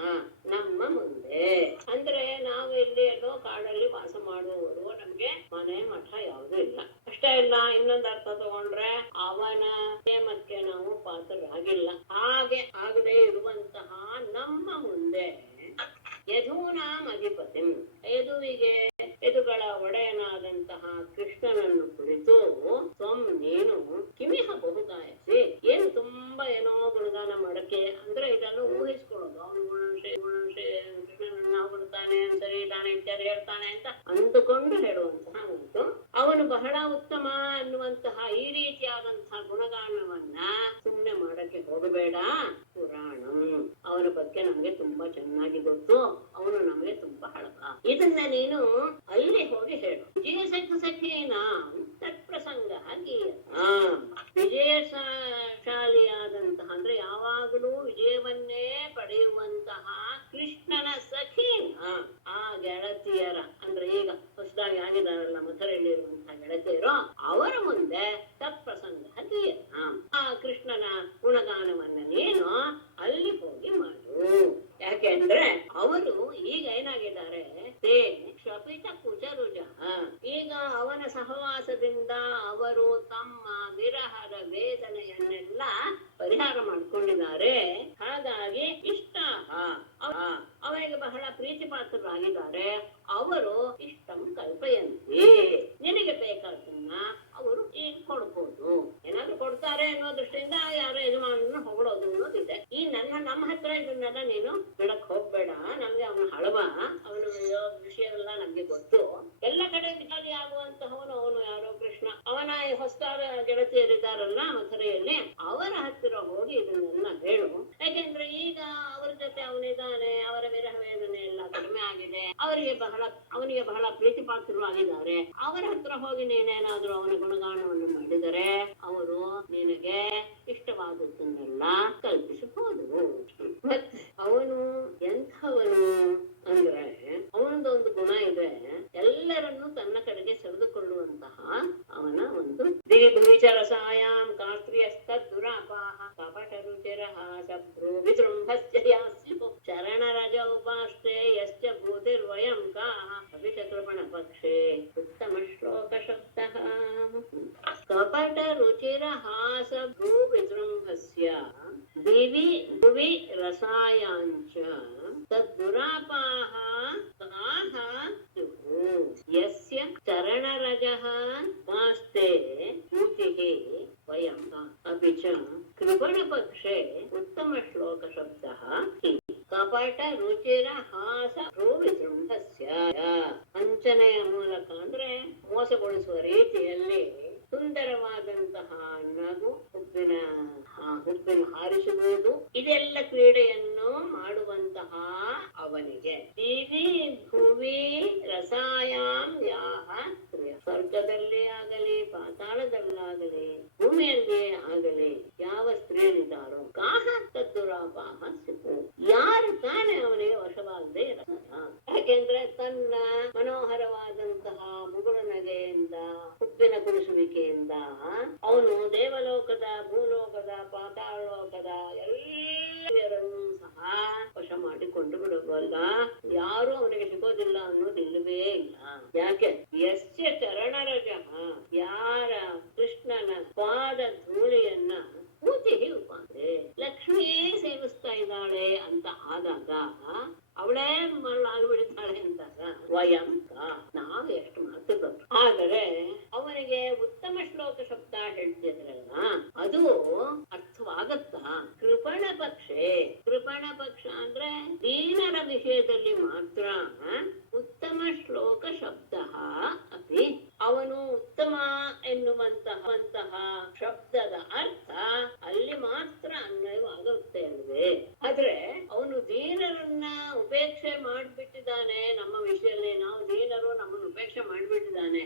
ನಮ್ಮ ಮುಂದೆ. ಅಂದ್ರೆ ನಾವು ಇಲ್ಲಿ ಎಲ್ಲೋ ಕಾಡಲ್ಲಿ ವಾಸ ಮಾಡುವವರು, ನಮ್ಗೆ ಮನೆ ಮಠ ಯಾವುದೂ ಇಲ್ಲ. ಅಷ್ಟೇ ಇಲ್ಲ, ಇನ್ನೊಂದು ಅರ್ಥ ತಗೊಂಡ್ರೆ ಅವನ ಕ್ಷೇಮಕ್ಕೆ ನಾವು ಪಾತ್ರರಾಗಿಲ್ಲ. ಹಾಗೆ ಆಗದೆ ಇರುವಂತಹ ನಮ್ಮ ಮುಂದೆ ಯಧೂನಾಂ ಅಧಿಪತಿಂ ಯದುಗಳ ಒಡೆಯನಾದಂತಹ ಕೃಷ್ಣನನ್ನು ಕುರಿತು ತ್ವಂ ನೀನು ಕಿಮಿಹ ಬಹುಗಾಯಸಿ ಏನು ತುಂಬಾ ಏನೋ ಗುಣಗಾನ ಮಾಡಕ್ಕೆ ಅಂದ್ರೆ ಇದನ್ನು ಊಹಿಸ್ಕೊಳ್ಳೋದು. ಅವನು ಗುಣಶೇ ಕೃಷ್ಣನನ್ನು ಹೊಗಳ್ತಾನೆ, ಸರಿ ಇದ್ದಾನೆ ಇತ್ಯಾದಿ ಹೇಳ್ತಾನೆ ಅಂತ ಅಂದುಕೊಂಡು ಹೇಳುವಂತಹ ಮಾತು. ಅವನು ಬಹಳ ಉತ್ತಮ ಅನ್ನುವಂತಹ ಈ ರೀತಿಯಾದಂತಹ ಗುಣಗಾನವನ್ನ ಸುಮ್ಮನೆ ಮಾಡಕ್ಕೆ ಹೋಗಬೇಡ. ಪುರಾಣಂ ಅವನ ಬಗ್ಗೆ ನಮ್ಗೆ ತುಂಬಾ ಚೆನ್ನಾಗಿ ಗೊತ್ತು, ಅವನು ನಮಗೆ ತುಂಬಾ ಹಳಕ. ಇದನ್ನ ನೀನು ಅಲ್ಲಿ ಹೋಗಿ ಹೇಳು. ವಿಜಯ ಸಖೀನ ತತ್ಪ್ರಸಂಗ ವಿಜಯಶಾಲಿಯಾದಂತಹ ಅಂದ್ರೆ ಯಾವಾಗಲೂ ವಿಜಯವನ್ನೇ ಪಡೆಯುವಂತಹ ಕೃಷ್ಣನ ಸಖೀನ ಆ ಗೆಳತಿಯರ ಅಂದ್ರೆ ಈಗ ಹೊಸದಾಗಿ ಆಗಿದಾರಲ್ಲ ಮಥುರೆಯಲ್ಲಿರುವಂತಹ ಗೆಳತಿಯರು ಅವರ ಮುಂದೆ ತತ್ಪ್ರಸಂಗ ಆ ಕೃಷ್ಣನ ಗುಣಗಾನವನ್ನ ನೀನು ಅಲ್ಲಿ ಹೋಗಿ ಮಾಡು. ಯಾಕೆಂದ್ರೆ ಅವರು ಈಗ ಏನಾಗಿದ್ದಾರೆ ತೇ ಕ್ಷಪಿತ ಕುಚರುಜ ಈಗ ಅವನ ಸಹವಾಸದಿಂದ ಅವರು ತಮ್ಮ ವಿರಹದ ವೇದನೆಯನ್ನೆಲ್ಲ ಪರಿಹಾರ ಮಾಡ್ಕೊಂಡು ನಮ್ಮ ಹತ್ರ ಇದನ್ನೆಲ್ಲ ನೀನು ಬಿಡಕ್ ಹೋಗ್ಬೇಡ, ನಮ್ಗೆ ಅವನು ಹಳವ, ಅವನ ವಿಷಯವೆಲ್ಲ ನಮ್ಗೆ ಗೊತ್ತು, ಎಲ್ಲ ಕಡೆ ವಿಚಾರಿ ಆಗುವಂತಹವನು ಅವನು ಯಾರೋ ಕೃಷ್ಣ. ಅವನ ಹೊಸದಾದ ಗೆಳತಿಯರಿದ್ದಾರಲ್ಲ ಮಥುರೆಯಲ್ಲಿ, ಅವರ ಹತ್ತಿರ ಹೋಗಿ ಇದನ್ನೆಲ್ಲ ಹೇಳು. ಯಾಕೆಂದ್ರೆ ಈಗ ಅವರ ಜೊತೆ ಅವನಿದ್ದಾನೆ, ಅವರ ವಿರಹ ವೇದನೆ ಎಲ್ಲ ಕಡಿಮೆ ಆಗಿದೆ, ಅವನಿಗೆ ಬಹಳ ಪ್ರೀತಿ ಪಾತ್ರವಾಗಿದ್ದಾರೆ. ಅವರ ಹತ್ರ ಹೋಗಿ ನೀನೇನಾದ್ರೂ ಅವನ ಗುಣಗಾನವನ್ನು ಮಾಡಿದರೆ ಅವರು ನಿನಗೆ ಇಷ್ಟವಾದದ್ದನ್ನೆಲ್ಲ ಕಲ್ಪಿಸಬಹುದು. ಮತ್ತೆ ಅವನು ಎಂಥವನು ಅಂದ್ರೆ, ಅವನದೊಂದು ಗುಣ ಇದೆ, ಎಲ್ಲರನ್ನು ತನ್ನ ಕಡೆಗೆ ಸೆಳೆದುಕೊಳ್ಳುವಂತಹ ಅವನ ಒಂದು ರಸಾಯಾಂ ದುರಾಪಾಹ ಕಪಟ ರುಚಿರಃ ಸಭ್ರೂ ವಿಜೃಂಭಸ್ಯ ಯಾಸ್ಯು ಚರಣರಜ ಉಪಾಷ್ಟೇ ಯಶ್ಚ ಭೂತಿರ್ವಯಂ ಕಾಹ ಅಭಿಚತೃಪಣ ಪಕ್ಷೇ ಉತ್ತಮ ಶ್ಲೋಕ ಶಬ್ದಃ. ಕಪಟ ರುಚಿರಃ ಸಭ್ರೂ ವಿಜೃಂಭಸ್ಯ ದಿವಿ ಭುವಿ ರಸಾಯಾಂಚ ತದ್ದುರಾಪಾಹ ಕಾಹ ಯಸ್ಯ ಚರಣರಜಃ ವಾಸ್ತೆ ಭೂತಿಃ ವಯಂ ಅಪಿ ಚ ಕೃಪಣಪಕ್ಷೆ ಉತ್ತಮ ಶ್ಲೋಕ ಶಬ್ದಃ. ಕಪಟ ರುಚಿರ ಹಾಸ ವಿಜೃಂಭಸ್ಯ, ವಂಚನೆಯ ಮೂಲಕ ಅಂದ್ರೆ ಮೋಸಗೊಳಿಸುವ ರೀತಿಯಲ್ಲಿ ಸುಂದರವಾದಂತಹ ನಗು, ಹುಬ್ಬಿನ ಹಾರಿಸುವುದು, ಇದೆಲ್ಲ ಕ್ರೀಡೆಯನ್ನು ಮಾಡುವಂತಹ ಅವನಿಗೆ ದಿವಿ ಭುವಿ ರಸಾಯಾಂ ಯಾಹ, ಸ್ವರ್ಗದಲ್ಲೇ ಆಗಲಿ ಪಾತಾಳದಲ್ಲಾಗಲಿ ಭೂಮಿಯಲ್ಲೇ ಆಗಲಿ ಯಾವ ಸ್ತ್ರೀಯರಿದ್ದಾರೋ ಕಾಹ ತದ್ದುರಾಪಾಹ ಸಿಕ್ಕು, ಯಾರು ತಾನೇ ಅವನಿಗೆ ವಶವಾಗದೆ ಇರಲ್ಲ. ಯಾಕೆಂದ್ರೆ ತನ್ನ ಮನೋಹರವಾದಂತಹ ಮುಗುಳು ನಗೆಯಿಂದ, ಹುಬ್ಬಿನ ಕುಡಿಸುವಿಕೆಯಿಂದ ಅವನು ದೇವಲೋಕದ, ಭೂಲೋಕದ, ಪಾತಾಳಲೋಕದ ಎಲ್ಲರನ್ನೂ ಸಹ ವಶ ಮಾಡಿಕೊಂಡು ಬಿಡಬಲ್ಲ. ಯಾರು ಅವನಿಗೆ ಸಿಗೋದಿಲ್ಲ ಅನ್ನೋದಿಲ್ಲವೇ ಇಲ್ಲ. ಯಾಕೆ? ಯಸ್ಯ ಚರಣರಜ, ಯಾರ ಕೃಷ್ಣನ ಪಾದ ಧೂಳಿಯನ್ನ ಪೂಜೆಗೆ ಉಪಾದೆ ಲಕ್ಷ್ಮಿಯೇ ಸೇವಿಸ್ತಾ ಇದ್ದಾಳೆ ಅಂತ ಆದಾಗ, ಅವಳೇ ಮರಳಾಗ್ಬಿಡಿದ್ದಾಳೆ ಅಂದಾಗ ವಯಂ ನಾವು ಎಷ್ಟು ಮಾತುಗಳು. ಆದರೆ ಅವನಿಗೆ ಉತ್ತಮ ಶ್ಲೋಕ ಶಬ್ದ ಹೇಳ್ತಿದ್ರಲ್ಲ, ಅದು ಅರ್ಥವಾಗತ್ತಾ? ಕೃಪಣ ಪಕ್ಷೆ, ಕೃಪಣ ಪಕ್ಷ ಅಂದ್ರೆ ದೀನರ ವಿಷಯದಲ್ಲಿ ಮಾತ್ರ ಉತ್ತಮ ಶ್ಲೋಕ ಶಬ್ದ ಅಪಿ, ಅವನು ಉತ್ತಮ ಎನ್ನುವಂತಹ ಶಬ್ದದ ಅರ್ಥ ಅಲ್ಲಿ ಮಾತ್ರ ಅನ್ವಯವಾಗುತ್ತೆ ಅಲ್ವೇ. ಆದ್ರೆ ಅವನು ದೀನರನ್ನ ಉಪೇಕ್ಷೆ ಮಾಡ್ಬಿಟ್ಟಿದ್ದಾನೆ, ನಮ್ಮ ವಿಷಯದಲ್ಲಿ ನಾವು ದೀನರು ನಮ್ಮನ್ನು ಉಪೇಕ್ಷೆ ಮಾಡ್ಬಿಟ್ಟಿದ್ದಾನೆ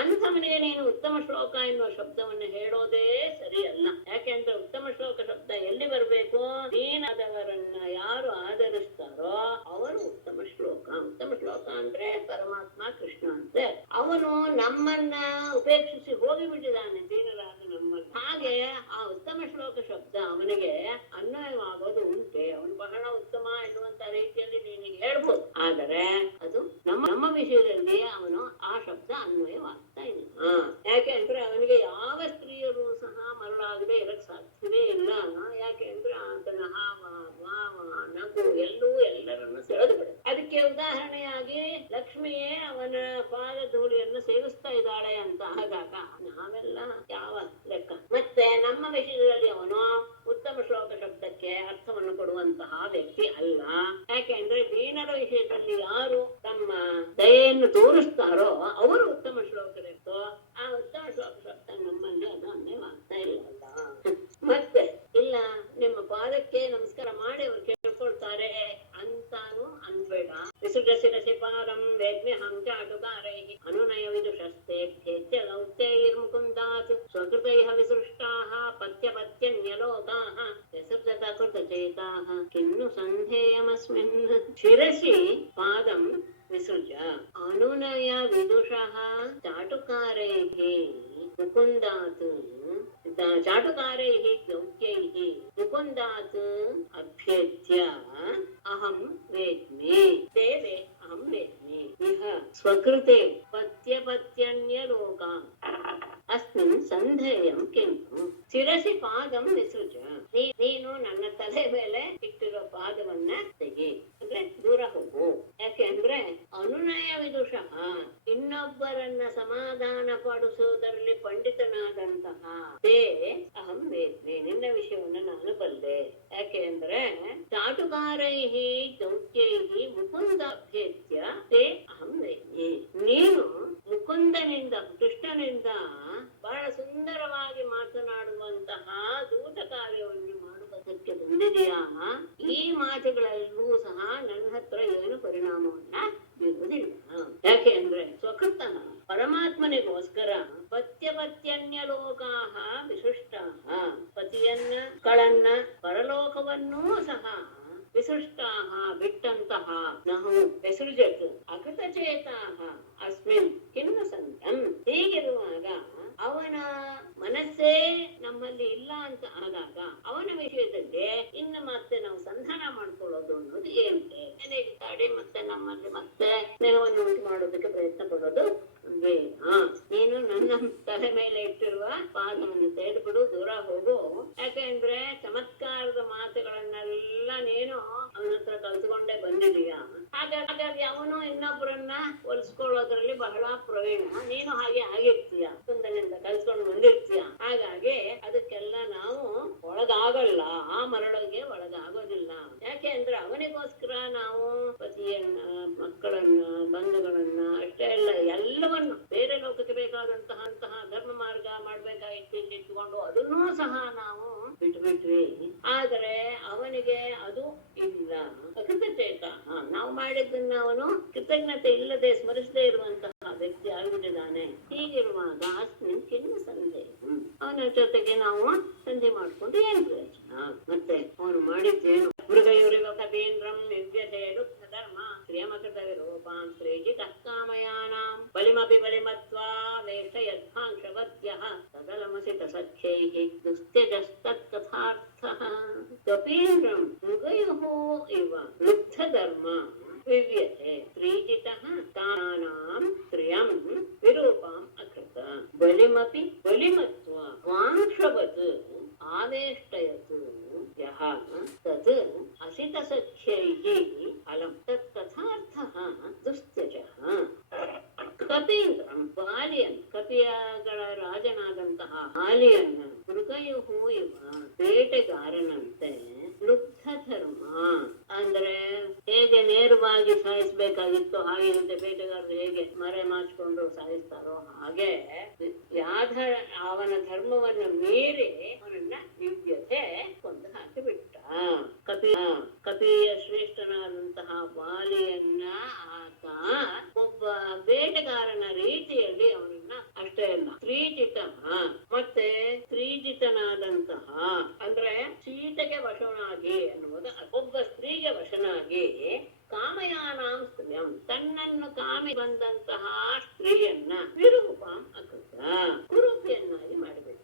ಅಂಥವನಿಗೆ ನೀನು ಉತ್ತಮ ಶ್ಲೋಕ ಎನ್ನುವ ಶಬ್ದವನ್ನು ಹೇಳೋದೇ ಸರಿಯಲ್ಲ. ಯಾಕೆಂದ್ರೆ ಉತ್ತಮ ಶ್ಲೋಕ ಶಬ್ದ ಎಲ್ಲಿ ಬರಬೇಕು? ದೀನದವರನ್ನ ಯಾರು ಆಧರಿಸ್ತಾರೋ ಅವರು ಉತ್ತಮ ಶ್ಲೋಕ. ಉತ್ತಮ ಶ್ಲೋಕ ಅಂದ್ರೆ ಪರಮಾತ್ಮ ಕೃಷ್ಣ ಅಂತೆ. ಅವನು ನಮ್ಮನ್ನ ಉಪೇಕ್ಷಿಸಿ ಹೋಗಿಬಿಟ್ಟಿದ್ದಾನೆ, ದೀನರಾದ ನಮ್ಮನ್ನ. ಹಾಗೆ ಆ ಉತ್ತಮ ಶ್ಲೋಕ ಶಬ್ದ ಅವನಿಗೆ ಅನ್ವಯವಾಗೋದು ಉಂಟೆ. ಅವನು ಬಹಳ ಉತ್ತಮ ಎನ್ನುವಂತ ರೀತಿಯಲ್ಲಿ ನೀನಿಗೆ ಹೇಳ್ಬೋದು, ಆದರೆ ಅದು ನಮ್ಮ ವಿಷಯದಲ್ಲಿ ಅವನು ಆ ಶಬ್ದ ಅನ್ವಯವಾಗ್ತಾ ಇಲ್ಲ. ಯಾಕೆ ಅಂದ್ರೆ ಅವನಿಗೆ ಯಾವ ಸ್ತ್ರೀಯರು ಸಹ ಮರಳಾಗದೆ ಇರಕ್ ಸಾಧ್ಯವೇ ಇಲ್ಲ. ಯಾಕೆ ಅಂದ್ರೆ ಆತನ ಹಾವ ಭಾವ ನಗು ಎಲ್ಲರನ್ನು ಸೆಳೆದು ಬಿಡ. ಅದಕ್ಕೆ ಉದಾಹರಣೆಯಾಗಿ ಲಕ್ಷ್ಮಿಯೇ ಅವನ ಪಾದ ಧೂಳಿಯನ್ನು ಸೇವಿಸ್ತಾ ಇದ್ದಾಳೆ ಅಂತ ಆದಾಗ ನಾವೆಲ್ಲ ಯಾವ ಲೆಕ್ಕ? ಮತ್ತೆ ನಮ್ಮ ವಿಷಯದಲ್ಲಿ ಅವನು ಉತ್ತಮ ಶ್ಲೋಕ ಶಬ್ದಕ್ಕೆ ಅರ್ಥವನ್ನು ಕೊಡುವಂತಹ ವ್ಯಕ್ತಿ ಅಲ್ಲ. ಯಾಕೆ ಅಂದ್ರೆ ದೀನರ ವಿಷಯದಲ್ಲಿ ಯಾರು ತಮ್ಮ ದಯೆಯನ್ನು ತೋರಿಸ್ತಾರೋ ಅವರು ಉತ್ತಮ ಶ್ಲೋಕರಿತ್ತು. ಆ ಉತ್ತಮ ಶ್ಲೋಕ ಶಬ್ದ ನಮ್ಮಲ್ಲಿ ಅದು ಅನ್ಯವಾಗ್ತಾ ಇಲ್ಲ. ಮತ್ತೆ ಇಲ್ಲ, ನಿಮ್ಮ ಪಾದಕ್ಕೆ ನಮಸ್ಕಾರ ಮಾಡಿ ಅವ್ರು ಕೇಳ್ಕೊಳ್ತಾರೆ ಅಂತಾನು ಅನ್ಬೇಡ. ವಿಸುಜಸಿರಸಿ ಪಾರಂ ವೇದ್ಮ್ಯಹಂ ಚಾಟುಕಾರೈಃ ಅನುನಯ ವಿದುಷಸ್ತೇಭ್ಯೇತ್ಯ ಲೌಕ್ತೈರ್ಮುಕುಂದಾತ್ ಸ್ವಕೃತೈಃ ವಿಸೃಷ್ಟಾಃ ಪತ್ಯಪತ್ಯನ್ಯಲೋಕಾಃ ಯಸೃಜತ ಕೃತಚೇತಾಃ ಕಿನ್ನು ಸಂಧೇಯಮಸ್ಮಿನ್. ಶಿರಸಿ ಪಾದಂ ವಿಸೃಜ ಅನುನಯ ವಿದುಷಃ ಚಾಟುಕಾರೈಃ ಮುಕುಂದಾತ್ ಚಾಟುಕಾರೈಃ ಗೌಕ್ಯೈಃ ಮುಕುಂದಾತ್ ಅಭ್ಯೇತ್ಯ ಅಹಂ ವೇದ್ಮಿ ದೇವೆ ಅಹಂ ವೇದ್ಮಿ ಇಹ ಸ್ವಕೃತೆ ಪತ್ಯಪತ್ಯನ್ಯಲೋಕಾ ಅಸ್ಮಿನ್ ಸಂಧೇಯಂ ಕಿಂತು ಶಿರಸಿ ಪಾದಂ ವಿಸೃಜ. ನೀನು ನನ್ನ ತಲೆ ಮೇಲೆ ಇಟ್ಟಿರೋ ಪಾದವನ್ನ ತೆಗಿ, ಅಂದ್ರೆ ದೂರ ಹೋಗು. ಯಾಕೆ ಅಂದ್ರೆ ಅನುನಯ ವಿದುಷಃ, ಇನ್ನೊಬ್ಬರನ್ನ ಸಮಾಧಾನ ಪಡಿಸುವುದರಲ್ಲಿ ಪಂಡಿತನಾದಂತಹ ತೇ ಅಹಂ ವೇದ್ಮಿ, ನಿನ್ನ ವಿಷಯವನ್ನು ನಾನು ಬಲ್ಲೆ. ಯಾಕೆ ಅಂದ್ರೆ ಚಾಟುಕಾರೈಃ ದೌತ್ಯೈಃ ಮುಕುಂದಾಭ್ಯೇತ್ಯ ತೇ ಅಹಂ ವೇದ್ಯೆ. ನೀನು ಮುಕುಂದನಿಂದ ಕೃಷ್ಣನಿಂದ ಬಹಳ ಸುಂದರವಾಗಿ ಮಾತನಾಡುವಂತಹ ದೂತ ಕಾರ್ಯವನ್ನು ಮಾಡುವುದಕ್ಕೆ ಬಂದಿದೆಯಾ? ಈ ಮಾತುಗಳೆಲ್ಲೂ ಸಹ ನನ್ನ ಹತ್ರ ಏನು ಪರಿಣಾಮವನ್ನ ಬೀರುವುದಿಲ್ಲ. ಯಾಕೆ ಅಂದ್ರೆ ಸ್ವಕೃತಃ ಪರಮಾತ್ಮನಿಗೋಸ್ಕರ ಪತ್ಯಪತ್ಯನ್ಯ ಲೋಕಾಹ ವಿಶಿಷ್ಟಾಹ, ಪತಿಯನ್ನ ಗಳನ್ನ ಪರಲೋಕವನ್ನೂ ಸಹ ವಿಸೃಷ್ಟಾಹ ಬಿಟ್ಟಂತಹ ನಾವು ವಿಸೃಜತ್ ಅಕೃತಚೇತಾಹ ಅಸ್ಮಿನ್ ಕಿನ್ನ ಸಂತಂ. ಹೀಗಿರುವಾಗ ಅವನ ಮನಸ್ಸೇ ನಮ್ಮಲ್ಲಿ ಇಲ್ಲ ಅಂತ ಆದಾಗ ಅವನ ವಿಷಯದಲ್ಲಿ ಇನ್ನು ಮತ್ತೆ ನಾವು ಸಂಧಾನ ಮಾಡ್ಕೊಳ್ಳೋದು ಅನ್ನೋದು ಏನಿದೆ? ತಾಡಿ ಮತ್ತೆ ನಮ್ಮಲ್ಲಿ ಮತ್ತೆ ಸ್ನೇಹವನ್ನು ಉಂಟು ಮಾಡೋದಕ್ಕೆ ಪ್ರಯತ್ನ ಪಡೋದು ನೀನು ನನ್ನ ತಲೆ ಮೇಲೆ ಇಟ್ಟಿರುವ ಪಾದವನ್ನು ತೆಗೆದುಬಿಡು, ದೂರ ಹೋಗು. ಯಾಕೆಂದ್ರೆ ಚಮತ್ಕಾರದ ಮಾತುಗಳನ್ನೆಲ್ಲ ನೀನು ಅವನ ಹತ್ರ ಕಲ್ತ್ಕೊಂಡೇ ಬಂದಿದೀಯ. ಹಾಗಾಗಿ ಅವನು ಇನ್ನೊಬ್ಬರನ್ನ ಹೋಲಿಸ್ಕೊಳ್ಳೋದ್ರಲ್ಲಿ ಬಹಳ ಪ್ರವೀಣ. ನೀನು ಹಾಗೆ ಆಗಿರ್ತೀಯ, ಕುಂದನಿಂದ ಕಲ್ತ್ಕೊಂಡು ಬಂದಿರ್ತೀಯ. ಹಾಗಾಗಿ ಅದಕ್ಕೆಲ್ಲ ನಾವು ಒಳಗಾಗಲ್ಲ, ಆ ಮರಳಿಗೆ ಒಳಗಾಗೋದಿಲ್ಲ. ಯಾಕೆ ಅಂದ್ರೆ ಅವನಿಗೋಸ್ಕರ ನಾವು ಪತಿಯನ್ನ, ಮಕ್ಕಳನ್ನ, ಬಂಧುಗಳನ್ನ ಅಷ್ಟೇ ಅಲ್ಲ ಎಲ್ಲವನ್ನು ಬೇರೆ ಲೋಕಕ್ಕೆ ಬೇಕಾದಂತಹ ಧರ್ಮ ಮಾರ್ಗ ಮಾಡ್ಬೇಕಾಗಿತ್ತು ಇಟ್ಕೊಂಡು ಅದನ್ನೂ ಸಹ ನಾವು ಬಿಟ್ಬಿಟ್ವಿ. ಆದ್ರೆ ಅವನಿಗೆ ಅದು ಇಲ್ಲ, ಅಕೃತಚೇತ. ನಾವು ಮಾಡಿದ್ದನ್ನ ಅವನು ಕೃತಜ್ಞತೆ ಇಲ್ಲದೆ ಸ್ಮರಿಸದೇ ಇರುವಂತಹ ವ್ಯಕ್ತಿ ಆಗಿಬಿಟ್ಟಿದ್ದಾನೆ. ಹೀಗಿರುವಾಗ ಅಸ್ಮಿನ್ ಕಿನ್ನ ಸಂದೇಹ, ಅವನ ಜೊತೆಗೆ ನಾವು ಸಂಧಿ ಮಾಡ್ಕೊಂಡು ಏನ್ ಪ್ರಯೋಜನ? ಮತ್ತೆ ಅವನು ಮಾಡಿದ್ದೇನು? ಮೃಗಯುರಿವ ಕಪೀಂದ್ರಂ ನಿವ್ಯತೆ ದುಃಖ ಧರ್ಮ ಶ್ರೇಮಕೃತ ವಿರೂಪಾಂ ಶ್ರೇಜಿತ ಕಾಮಯಾನಾಂ ಬಲಿಮಪಿ ಬಲಿಮತ್ವಾ ವೇಷಯದ್ಭಾಂಕ್ಷವದ್ಯಃ ತದಲಮಸಿತ ಸಖ್ಯೈಃ ದುಸ್ತ್ಯಜಸ್ತತ್ಕಥಾರ್ಥಃ. ಕಪೀಂದ್ರಂ ಮೃಗಯುಃ ಇವ ವೃದ್ಧ ಧರ್ಮ ವಿವ್ಯತೆ ಶ್ರೀಜಿತಃ ಕಾಮಯಾನಾಂ ಶ್ರಿಯಂ ವಿರೂಪಾಂ ಅಕೃತ ಬಲಿಮಪಿ ಬಲಿಮತ್ವಾ ವಾಂಕ್ಷವತ್ ಆವೇಷ್ಟಯತ್ ಯಃ ತತ್ ಅಸಿತ ಸಖ್ಯೈಃ ಫಲಂ ತತ್ಕಥಾರ್ಥಃ ದುಸ್ತ್ಯಜಃ. ಕಪೀಂದ್ರಂ ಬಾಲಿಯನ್, ಕಪಿಯಗಳ ರಾಜನಾದಂತಹ ಬಾಲಿಯನ್ನ ಮೃಗಯುಹು ಇವ ಬೇಟೆಗಾರನಂತೆ ಲುಬ್ಧ ಧರ್ಮ ಅಂದ್ರೆ ಹೇಗೆ ನೇರವಾಗಿ ಸಾಯಿಸ್ಬೇಕಾಗಿತ್ತು ಹಾಗೆ ಬೇಟೆಗಾರರು ಹೇಗೆ ಮರೆ ಮಾಚಿಕೊಂಡು ಸಾಯಿಸ್ತಾರೋ ಹಾಗೆ ಅವನ ಧರ್ಮವನ್ನು ಮೀರಿ ಅವನನ್ನ ದಿವ್ಯತೆ ಕೊಂದು ಹಾಕಿಬಿಟ್ಟ. ಕಪಿಯ ಶ್ರೇಷ್ಠನಾದಂತಹ ಬಾಲಿಯನ್ನ ಆತ ಒಬ್ಬ ಬೇಟೆಗಾರನ ರೀತಿಯಲ್ಲಿ ಅವನನ್ನ ಅಷ್ಟೇ ಅಲ್ಲ ಸ್ತ್ರೀಜಿತ ಮತ್ತೆ ಸ್ತ್ರೀಜಿತನಾದಂತಹ ಅಂದ್ರೆ ಸೀತೆಗೆ ವಶನಾಗಿ ಅನ್ನುವುದು, ಒಬ್ಬ ಸ್ತ್ರೀಗೆ ವಶನಾಗಿ ಕಾಮಯಾನಾಂ ಸ್ತ್ರೀಯಂ ತನ್ನನ್ನು ಕಾಮಿ ಬಂದಂತಹ ಸ್ತ್ರೀಯನ್ನ ವಿರೂಪಾಂ ಅಕೃತ ಕುರೂಪಿಯನ್ನಾಗಿ ಮಾಡಿಬಿಟ್ಟ.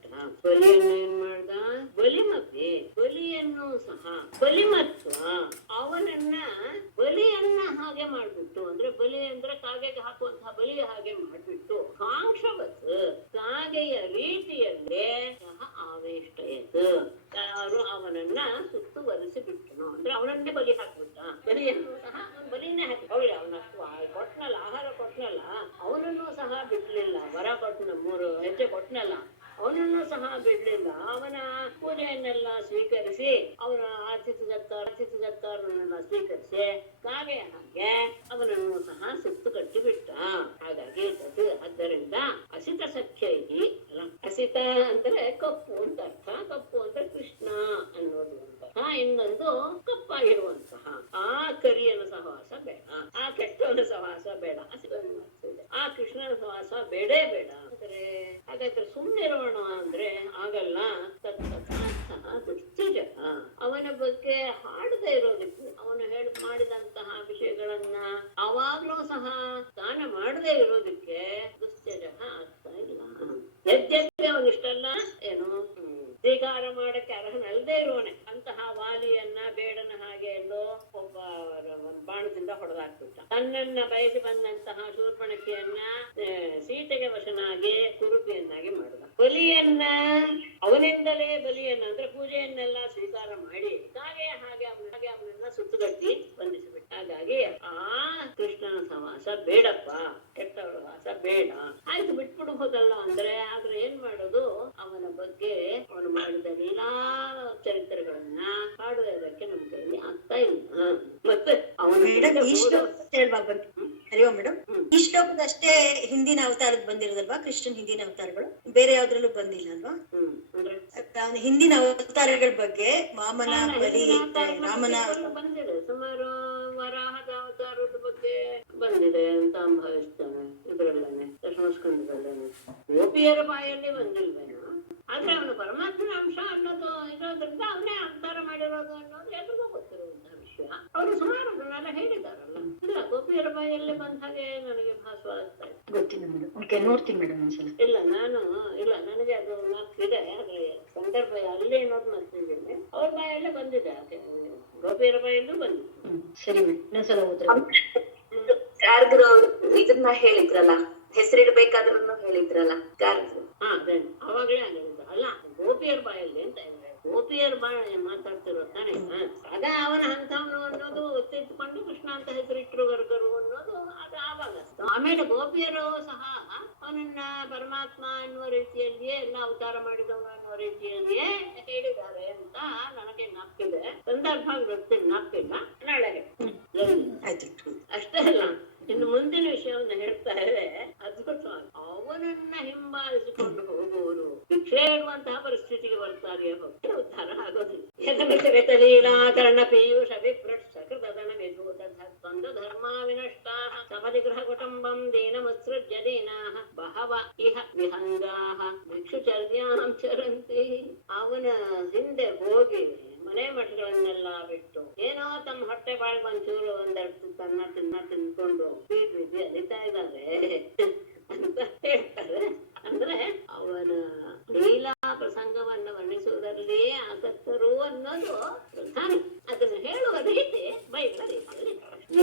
ಬಲಿಯನ್ನು ಏನ್ ಮಾಡ್ದ? ಬಲಿಮಪಿ ಬಲಿಯನ್ನು ಸಹ ಬಲಿಮತ್ವ ಅವನನ್ನ ಬಲಿಯನ್ನ ಹಾಗೆ ಮಾಡ್ಬಿಟ್ಟು, ಅಂದ್ರೆ ಬಲಿ ಅಂದ್ರೆ ಕಾಗೆಗೆ ಹಾಕುವಂತಹ ಬಲಿಯ ಹಾಗೆ ಮಾಡ್ಬಿಟ್ಟು ಕಾಂಕ್ಷವತ್ ಕಾಗೆಯ ರೀತಿಯಲ್ಲೇ ಸಹ ಆವೇಷ್ಟಯತ್ ಯಾರು ಅವನನ್ನ ಸುತ್ತುವರಿಸಿ ಬಿಟ್ಟನು. ಅಂದ್ರೆ ಅವನನ್ನೇ ಬಲಿ ಹಾಕ್ಬಿಟ್ಟ. ಬಲಿಯನ್ನು ಸಹ ಬಲಿನೇ ಹಾಕಿ ಅವನಷ್ಟು ಕೊಟ್ನಲ್ಲ, ಆಹಾರ ಕೊಟ್ನಲ್ಲ, ಅವನನ್ನು ಸಹ ಬಿಡ್ಲಿಲ್ಲ. ವರ ಕೊಟ್ನ 3 ಹೆಜ್ಜೆ ಕೊಟ್ನಲ್ಲ, ಅವನನ್ನು ಸಹ ಬಿಡ್ಲಿಲ್ಲ. ಅವನ ಪೂಜೆಯನ್ನೆಲ್ಲ ಸ್ವೀಕರಿಸಿ ಅವನ ಆತಿಥ್ಯದತ್ತಾರನ್ನೆಲ್ಲ ಸ್ವೀಕರಿಸಿ ಕಾಗೆ ಹಾಗೆ ಅವನನ್ನು ಸಹ ಸುತ್ತು ಕಟ್ಟಿ ಬಿಟ್ಟ. ಹಾಗಾಗಿ ಆದ್ದರಿಂದ ಅಸಿತ ಸಖ್ಯೈಹಿ, ಅಸಿತ ಅಂದ್ರೆ ಕಪ್ಪು ಅಂತ ಅರ್ಥ. ಕಪ್ಪು ಅಂದ್ರೆ ಕೃಷ್ಣ ಅನ್ನೋದು ಅಂತ. ಇನ್ನೊಂದು ಕಪ್ಪಾಗಿರುವಂತಹ ಆ ಕರಿಯನ ಸಹವಾಸ ಬೇಡ, ಆ ಕೆಟ್ಟವನ ಸಹವಾಸ ಬೇಡ, ಆ ಕೃಷ್ಣನ ಸಹವಾಸ ಬೇಡೇ ಬೇಡ. ಅಂದ್ರೆ ಹಾಗಾದ್ರೆ ಸುಮ್ಮನಿರೋಣ ಅಂದ್ರೆ ಆಗಲ್ಲ. ದುಶ್ಚಜ ಅವನ ಬಗ್ಗೆ ಹಾಡದೆ ಇರೋದಕ್ಕೆ, ಅವನು ಮಾಡಿದಂತಹ ವಿಷಯಗಳನ್ನ ಅವಾಗ್ಲೂ ಸಹ ದಾನ ಮಾಡದೆ ಇರೋದಕ್ಕೆ ದುಶ್ಚಜ ಆಗ್ತಾ ಇಲ್ಲ. ಯದ್ಯಪಿ ಅವನಿಷ್ಟಲ್ಲ ಏನು ಸ್ವೀಕಾರ ಮಾಡಕ್ಕೆ ಅರ್ಹನಲ್ಲದೆ ಇರೋನೆ ಅಂತಹ ವಾಲಿಯನ್ನ ಬೇಡನ ಹಾಗೆ ಎಲ್ಲೋ ಒಬ್ಬ ಬಾಣದಿಂದ ಹೊಡೆದಾಕ್ಬಿಟ್ಟ. ತನ್ನನ್ನ ಬಯಸಿ ಬಂದಂತಹ ಶೂರ್ಪಣಖಿಯನ್ನ ಸೀತೆಗೆ ವಶನಾಗಿ ಕುರುಪಿಯನ್ನಾಗಿ ಮಾಡಿದ. ಬಲಿಯನ್ನ ಅವನಿಂದಲೇ ಬಲಿಯನ್ನ ಅಂದ್ರೆ ಪೂಜೆಯನ್ನೆಲ್ಲ ಸ್ವೀಕಾರ ಮಾಡಿ ಹಾಗೆ ಅವನನ್ನ ಸುತ್ತುಗಟ್ಟಿ ಬಂಧಿಸಿಬಿಟ್ಟ. ಹಾಗಾಗಿ ಆ ಕೃಷ್ಣನ ಸಹವಾಸ ಬೇಡಪ್ಪ, ಕೆಟ್ಟವರ ವಾಸ ಬೇಡ. ಆಯ್ತು ಬಿಟ್ಬಿಡ್ಬೋದಲ್ಲ ಅಂದ್ರೆ, ಆದ್ರೆ ಏನ್ ಮಾಡೋದು? ಅವನ ಬಗ್ಗೆ ಅವನು ಮಾಡಿದ ಲೀಲಾ ಚರಿತ್ರೆಗಳನ್ನ ಹಾಡುವ ಈ ಶ್ಲೋಕ ಹೇಳ್ಬಾ ಹರಿ ಓಂ ಮೇಡಮ್. ಈ ಶ್ಲೋಕದಷ್ಟೇ ಹಿಂದಿನ ಅವತಾರದ ಬಂದಿರೋದಲ್ವಾ? ಕೃಷ್ಣನ್ ಹಿಂದಿನ ಅವತಾರಗಳು ಬೇರೆ ಯಾವ್ದ್ರಲ್ಲೂ ಬಂದಿಲ್ಲ ಅಲ್ವಾ? ಹಿಂದಿನ ಅವತಾರಗಳ ಬಗ್ಗೆ ವಾಮನ, ಬಲಿ, ರಾಮನ ಬಂದಿದೆ. ಸುಮಾರು ವರಾಹದ ಅವತಾರದ ಬಗ್ಗೆ ಬಂದಿದೆ ಅಂತ ಭಾವಿಸ್ತೇನೆ. ಇದ್ರಲ್ಲೇನೆ ದಶಮಸ್ಕಂದದಲ್ಲೇನೆ. ಗೋಪಿಯರ ಬಾಯಲ್ಲಿ ಬಂದಿಲ್ವೇನೋ, ಆದ್ರೆ ಅವನು ಪರಮಾತ್ಮನ ಅಂಶ ಅನ್ನೋದು ಇರೋದ್ರಿಂದ ಅವನೇ ಅವತಾರ ಮಾಡಿರೋದು ಅನ್ನೋದು ಎಲ್ರಿಗೂ ಗೊತ್ತಿರುವಂತಹ ವಿಷಯ. ಅವರು ಸುಮಾರು ಅದನ್ನೆಲ್ಲ ಹೇಳಿದಾರಲ್ಲ. ಇಲ್ಲ, ಗೋಪಿಯರ ಬಾಯಲ್ಲಿ ಬಂದ ಹಾಗೆ ನನಗೆ ಭಾಸವಾಗ್ತಾ ಇದೆ. ಗೊತ್ತಿಲ್ಲ ಮೇಡಮ್. ಓಕೆ, ನೋಡ್ತೀನಿ ಮೇಡಮ್ ಒಂದ್ಸಲ. ಇಲ್ಲ, ನನಗೆ ಅದು ಮಾರ್ಕ್ಸಿದೆ. ಆದ್ರೆ ಸಂದರ್ಭ ಅಲ್ಲಿ ಏನೋದು ಮರ್ತಿದ್ದೇನೆ. ಅವ್ರ ಬಾಯಲ್ಲೇ ಬಂದಿದೆ, ಗೋಪಿಯರ ಬಾಯಲ್ಲೂ ಬಂದಿದೆ. ಸರಿ ಮೇಡಮ್, ಇನ್ನೊಂದ್ಸಲ ಹೋದ್ರೆ ಗಾರ್ಗರು ಇದನ್ನ ಹೇಳಿದ್ರಲ್ಲ, ಹೆಸರಿಡ್ಬೇಕಾದ್ರೂ ಹೇಳಿದ್ರಲ್ಲ ಗಾರ್ಗರು. ಅವಾಗ್ಲೇ ಆಗಿರೋದು ಅಲ್ಲ, ಗೋಪಿಯರ ಬಾಯಲ್ಲಿ ಅಂತ ಹೇಳಿದ್ರೆ ಗೋಪಿಯರ ಬಾಯ ಮಾತಾಡ್ತಿರೋ ತಾನೆ. ಆಗ ಅವನ ಹಂತವನು ಅನ್ನೋದು ಒತ್ತಿಟ್ಕೊಂಡು ಕೃಷ್ಣ ಅಂತ ಹೆಸರಿಟ್ರು ಗರ್ಗರು ಅನ್ನೋದು ಅದು ಆವಾಗ. ಆಮೇಲೆ ಗೋಪಿಯರು ಸಹ ಅವನನ್ನ ಪರಮಾತ್ಮ ಅನ್ನುವ ರೀತಿಯಲ್ಲಿಯೇ ಎಲ್ಲ ಅವತಾರ ಮಾಡಿದವನು ಅನ್ನುವ ರೀತಿಯಲ್ಲಿಯೇ ಹೇಳಿದ್ದಾರೆ ಅಂತ ನನಗೆ ಜ್ಞಾಪಿದೆ. ಸಂದರ್ಭ ಜ್ಞಾಪಿಲ್ಲ, ನಾಳೆ ಅಷ್ಟೇ ಅಲ್ಲ. ಇನ್ನು ಮುಂದಿನ ವಿಷಯವನ್ನು ಹೇಳ್ತಾ ಇದೆ. ಅದ್ಭುತವಾಗಿ ಅವನನ್ನ ಹಿಂಬಾಲಿಸಿಕೊಂಡು ಹೋಗುವವರು ಭಿಕ್ಷೆ ಇಡುವಂತಹ ಪರಿಸ್ಥಿತಿಗೆ ಬರ್ತಾರೆ, ಹೊಟ್ಟೆ ಉದ್ಧಾರ ಆಗೋದಿಲ್ಲ. ಲೀಲಾಕರಣ ಪೀಯೂಷ ವಿಪ್ರಟ್ ಸಕೃತನ ವಿಭೂತ ಧರ್ಮ ವಿನಷ್ಟಾ ಸಪದಿ ಗೃಹ ಕುಟುಂಬಂ ದೀನಮುತ್ಸೃಜ್ಯ ದೀನಾಃ ಬಹವ ಇಹ ವಿಹಂಗಾಃ ಭಿಕ್ಷುಚರ್ಯಾಂ ಚರಂತಿ. ಅವನ ಹಿಂದೆ ಹೋಗಿ ಮನೆ ಮಠಗಳನ್ನೆಲ್ಲ ಬಿಟ್ಟು ಏನೋ ತಮ್ಮ ಹೊಟ್ಟೆ ಬಾಳ್ ಒಂಚೂರು ಒಂದೆರಡು ತಿನ್ಕೊಂಡು ಬೀದಿ ಅಲಿತಾ ಇದ್ದಾರೆ ಅಂತ ಹೇಳ್ತಾರೆ. ಅಂದ್ರೆ ಅವನ ಲೀಲಾ ಪ್ರಸಂಗವನ್ನು ವರ್ಣಿಸುವುದರಲ್ಲಿ ಆಸಕ್ತರು ಅನ್ನೋದು ಪ್ರಧಾನ. ಅದನ್ನು ಹೇಳುವ ರೀತಿ ಬೈಗಳ ರೀತಿಯಲ್ಲಿ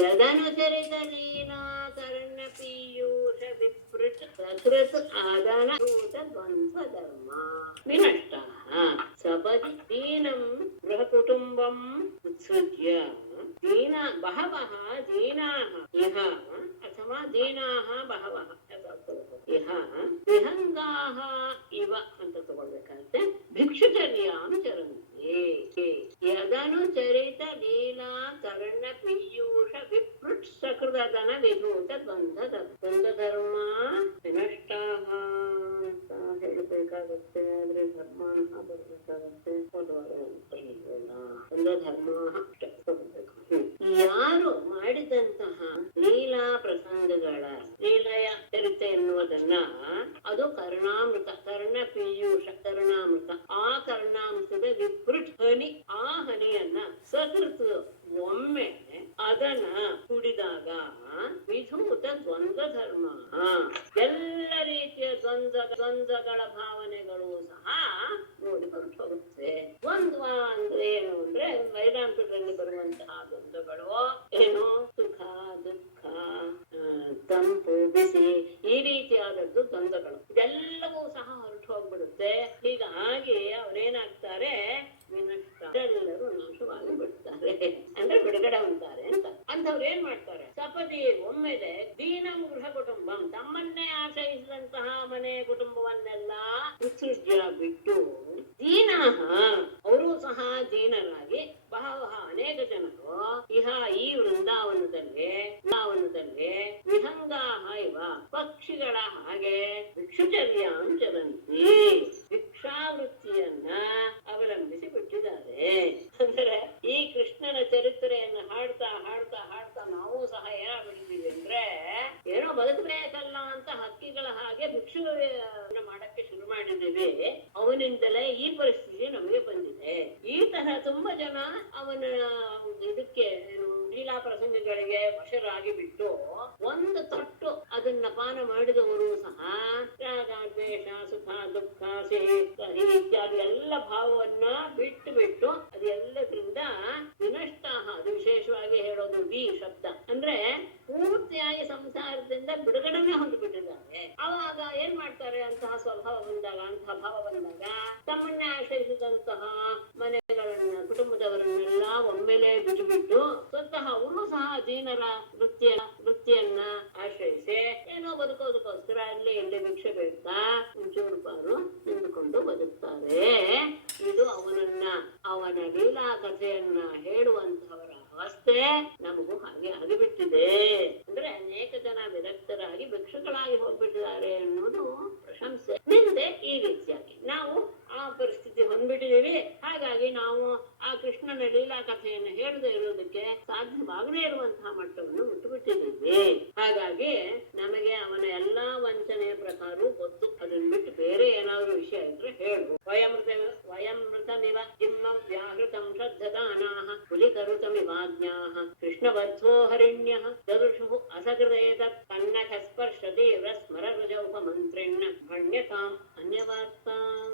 ಯದನುಚರಿತ ಲೀಲಾ ಕರ್ಣ ಪೀಯೂಷ ವಿಪೃಟ್ ಸಕೃತ್ ಆದಾನ ದ್ವಂದ್ವ ಧರ್ಮ ವಿನಷ್ಟ ಸಪದಿ ದೀನಂ ಗೃಹ ಕುಟುಂಬಂ ಉತ್ಸೃಜ್ಯ ದೀನ ಬಹವಃ ದೀನಾಃ ಇಹ ಅಥವಾ ದೀನಾಃ ಬಹವಃ ಇಹ ವಿಹಂಗಾಃ ಇವ ಅಂತ ತಗೊಳ್ಬೇಕಾಗುತ್ತೆ. ಭಿಕ್ಷುಚರ್ಯಾಂ ಚರಂತಿ ಯದನುಚರಿತ ಲೀಲಾ ಕರ್ಣ ಪೀಯೂಷ ವಿಪೃಟ್ ಸಕೃದನ ವಿಭೂತ ದ್ವಂದ್ವ ಧರ್ಮ ವಿನಷ್ಟಾಃ ಅಂತ ಹೇಳಬೇಕಾಗುತ್ತೆ. ಆದ್ರೆ ಧರ್ಮ ಬರಬೇಕಾಗುತ್ತೆ. ಧರ್ಮ ಯಾರು ಮಾಡಿದಂತಹ ಲೀಲಾ ಪ್ರಸಂಗಗಳ ಲೀಲೆಯ ಚರಿತೆ ಎನ್ನುವುದನ್ನ ಅದು ಕರ್ಣಾಮೃತ, ಕರ್ಣ ಪೀಯೂಷ ಕರ್ಣಾಮೃತ, ಆ ಕರ್ಣಾಮೃತದ ವಿಪೃಟ್ ಹನಿ, ಆ ಹನಿಯನ್ನ ಸಕೃತ್ ಒಮ್ಮೆ ಅದನ್ನ ಕುಡಿದಾಗ ವಿಧೂತ ದ್ವಂದ್ವ ಧರ್ಮ, ಎಲ್ಲ ರೀತಿಯ ದ್ವಂದ್ವಗಳ ಭಾವನೆಗಳು ಸಹ ನೋಡಿ ಹೊರಟು ಹೋಗುತ್ತೆ. ದ್ವಂದ್ವ ಅಂದ್ರೆ ಏನು ಅಂದ್ರೆ ವೇದಾಂತದಲ್ಲಿ ಬರುವಂತಹ ದ್ವಂದ್ವಗಳು ಏನು, ಸುಖ ದುಃಖ, ತಂಪು ಬಿಸಿ, ಈ ರೀತಿಯಾದದ್ದು ದ್ವಂದ್ವಗಳು. ಇದೆಲ್ಲವೂ ಸಹ ಹೊರಟು ಹೋಗ್ಬಿಡುತ್ತೆ. ಹೀಗಾಗಿ ಅವ್ರೇನಾಗ್ತಾರೆ, ವಿನಷ್ಟ, ಎಲ್ಲರೂ ನಾಶವಾಗಿ ಬಿಡ್ತಾರೆ, ಅಂದ್ರೆ ಬಿಡುಗಡೆ ಹೊಂದ್ತಾರೆ ಅಂತ. ಅಂಥವ್ರು ಏನ್ ಮಾಡ್ತಾರೆ, ಸಪದಿ ಒಮ್ಮೆಲೆ ದೀನಂ ಗೃಹ ಕುಟುಂಬಂ, ತಮ್ಮನ್ನೇ ಆಶ್ರಯಿಸಿದಂತಹ ಮನೆ ಕುಟುಂಬವನ್ನೆಲ್ಲ ಉತ್ಸೃಜ್ಯ ಬಿಟ್ಟು ದೀನಾಃ ಅವರು ಸಹ ದೀನರಾಗಿ ಬಹವಃ ಅನೇಕ ಜನರು ಇಹ ಈ ವೃಂದಾವನದಲ್ಲಿ ವಿಹಂಗಾಃ ಇವ ಪಕ್ಷಿಗಳ ಹಾಗೆ ಭಿಕ್ಷುಚರ್ಯಾಂ ಚರಂತಿ, ಭಿಕ್ಷಾವೃತ್ತಿಯನ್ನ ಅವಲಂಬಿಸಿ ಬಿಟ್ಟಿದ್ದಾರೆ. ಅಂದರೆ ಈ ಕೃಷ್ಣನ ಚರಿತ್ರೆಯನ್ನು ಹಾಡ್ತಾ ಹಾಡ್ತಾ ಹಾಡ್ತಾ ನಾವು ಸಹ ಏನಾಗ್ಬಿಟ್ಟಿದ್ದೀವಿ ಅಂದ್ರೆ, ಏನೋ ಬದುಕಬೇಕಲ್ಲ ಅಂತ ಹಕ್ಕಿಗಳ ಹಾಗೆ ಭಿಕ್ಷು ಮಾಡಕ್ಕೆ ಶುರು ಮಾಡಿದ್ದೀವಿ. ಅವನಿಂದಲೇ ಈ ಪರಿಸ್ಥಿತಿ ನಮಗೆ ಬಂದಿದೆ. ಈ ತರಹ ತುಂಬಾ ಜನ ಅವನ ಇದಕ್ಕೆ ಲೀಲಾ ಪ್ರಸಂಗಗಳಿಗೆ ವಶರಾಗಿ ಬಿಟ್ಟು ಒಂದು ತೊಟ್ಟು ಅದನ್ನ ಪಾನ ಮಾಡಿದವರು ಸಹ ರಾಗ ದ್ವೇಷ ಸುಖ ದುಃಖ ಸಿಹಿ ಇತ್ಯಾದಿ ಎಲ್ಲ ಭಾವವನ್ನ ಬಿಟ್ಟು ಅದೆಲ್ಲದ್ರಿಂದ ವಿನಷ್ಟ. ಅದು ವಿಶೇಷವಾಗಿ ಹೇಳೋದು ವಿ ಶಬ್ದ ಅಂದ್ರೆ ಪೂರ್ತಿಯಾಗಿ ಸಂಸಾರದಿಂದ ಬಿಡುಗಡೆನೆ ಹೊಂದಿಬಿಟ್ಟಿದ್ದಾರೆ. ಅವಾಗ ಏನ್ ಮಾಡ್ತಾರೆ, ಅಂತಹ ಸ್ವಭಾವ ಬಂದಾಗ, ಅಂತಹ ಭಾವ ಬಂದಾಗ ತಮ್ಮನ್ನೇ ಆಶ್ರಯಿಸಿದಂತಹ ಮನೆಗಳನ್ನ ಕುಟುಂಬದವರನ್ನೆಲ್ಲ ಒಮ್ಮೆಲೆ ಬಿಟ್ಟು ಸ್ವತಃ ಅವರು ಸಹ ದೀನರ ವೃತ್ತಿಯನ್ನ ಆಶ್ರಯಿಸಿ ಏನೋ ಬದುಕೋದಕ್ಕೋಸ್ಕರ ಅಲ್ಲಿ ಇಲ್ಲಿ ಭಿಕ್ಷೆ ಬೇಡ್ತಾ ಒಂಚೂರು ಪಾರು ನಿಂದುಕೊಂಡು ಬದುಕ್ತಾರೆ. ಇದು ಅವನ ಲೀಲಾ ಕಥೆಯನ್ನ ಹೇಳುವಂತಹವರ ಅವಸ್ಥೆ ನಮಗೂ ಹಾಗೆ ಆಗಿಬಿಟ್ಟಿದೆ. ಅಂದ್ರೆ ಅನೇಕ ಜನ ವಿರಕ್ತರಾಗಿ ಭಿಕ್ಷುಗಳಾಗಿ ಹೋಗ್ಬಿಟ್ಟಿದ್ದಾರೆ ಅನ್ನೋದು ಪ್ರಶಂಸೆ. ನಿಂದೆ ಈ ರೀತಿಯಾಗಿ ನಾವು ಆ ಪರಿಸ್ಥಿತಿ ಹೊಂದ್ಬಿಟ್ಟಿದ್ದೀವಿ. ಹಾಗಾಗಿ ನಾವು ಆ ಕೃಷ್ಣನ ಲೀಲಾ ಕಥೆಯನ್ನು ಹೇಳದೆ ಇರೋದಕ್ಕೆ ಸಾಧ್ಯವಾಗದೇ ಇರುವಂತಹ ಮಟ್ಟವನ್ನು ಬಿಟ್ಟುಬಿಟ್ಟಿದ್ದೀವಿ. ಹಾಗಾಗಿ ನಮಗೆ ಅವನ ಎಲ್ಲಾ ವಂಚನೆಯ ಪ್ರಕಾರ ಗೊತ್ತು. ಅದನ್ನ ಬಿಟ್ಟು ಬೇರೆ ಏನಾದ್ರು ವಿಷಯ ಇದ್ರೆ ಹೇಳು. ವಯಮೃತಮಿವ ಕಿಮ್ಮ ವ್ಯಾಹೃತಂ ಶ್ರದ್ಧದಾನಾಃ ಕುಲಿಕರುತಮಿವಾಜ್ಞಾಃ ಕೃಷ್ಣವಧ್ವೋ ಹರಿಣ್ಯಃ ದರುಷುಃ ಅಸಕೃತೇತ ತನ್ನಥ ಸ್ಪರ್ಶತಿ ಸ್ಮರರುಜ ಉಪಮಂತ್ರಿಣ್ಣ ಭಣ್ಯತಾಂ ಅನ್ಯವಾರ್ತಾಂ.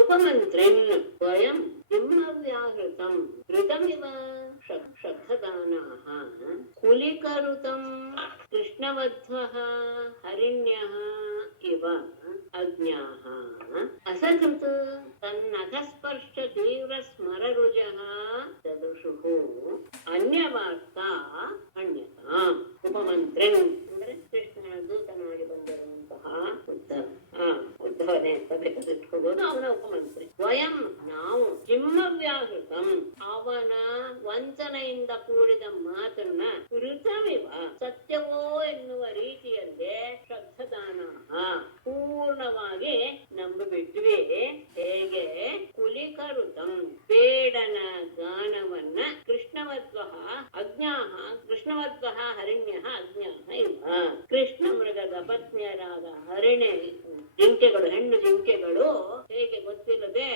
ಉಪಮಂತ್ರಿನ್ ವಯಂ ಕಿಮ್ಮ ವ್ಯಾಹೃತಂ ಋತಮಿವ ಶ್ರದ್ಧದಾನಾಃ ಕುಲಿಕರುತಂ ಕೃಷ್ಣವಧ್ವಃ ಹರಿಣ್ಯಃ ಇವ ಅಜ್ಞಾಃ ಅಸಕೃತ್ ತನ್ನಥ ಸ್ಪರ್ಶ ತೀವ್ರ ಸ್ಮರರುಜಃ ದದುಷುಃ ಅನ್ಯವಾರ್ತಾ ಅನ್ಯತಾಂ. ಉಪಮಂತ್ರಿನ್ ಅಂದ್ರೆ ಕೃಷ್ಣನ ದೂತನಾಗಿ ಬಂದಿರುವಂತಹ ಉದ್ಧವನೇ ಅಂತ ಬೇಕಾದಿಟ್ಕೋಬಹುದು. ಅವನ ಉಪಮಂತ್ರಿ. ವಯಂ ನಾವು ಕಿಮ್ಮವ್ಯಾಹೃತಂ ಅವನ ವಂಚನೆಯಿಂದ ಕೂಡಿದ ಮಾತನ್ನ ಋತಮಿವ ಸತ್ಯವೋ ಎನ್ನುವ ರೀತಿಯಲ್ಲೇ ಶ್ರದ್ಧದಾನ ಪೂರ್ಣವಾಗಿ ನಂಬಿಬಿಟ್ವಿ. ಹೇಗೆ ಕುಲಿಕರುತಂ ಬೇಡನ ಗಾನವನ್ನ ಕೃಷ್ಣವದ್ವಃ ಅಜ್ಞಾಹ ಕೃಷ್ಣವದ್ವಃ ಹರಿಣ್ಯಃ ಅಜ್ಞಾಹ ಇವ. ಕೃಷ್ಣ ಮೃಗದ ಪತ್ನಿಯರಾದ ಹರಿಣೆ ಜಿಂಕೆಗಳು, ಹೆಣ್ಣು ಜಿಂಕೆಗಳು ಹೇಗೆ ಗೊತ್ತಿಲ್ಲದೆ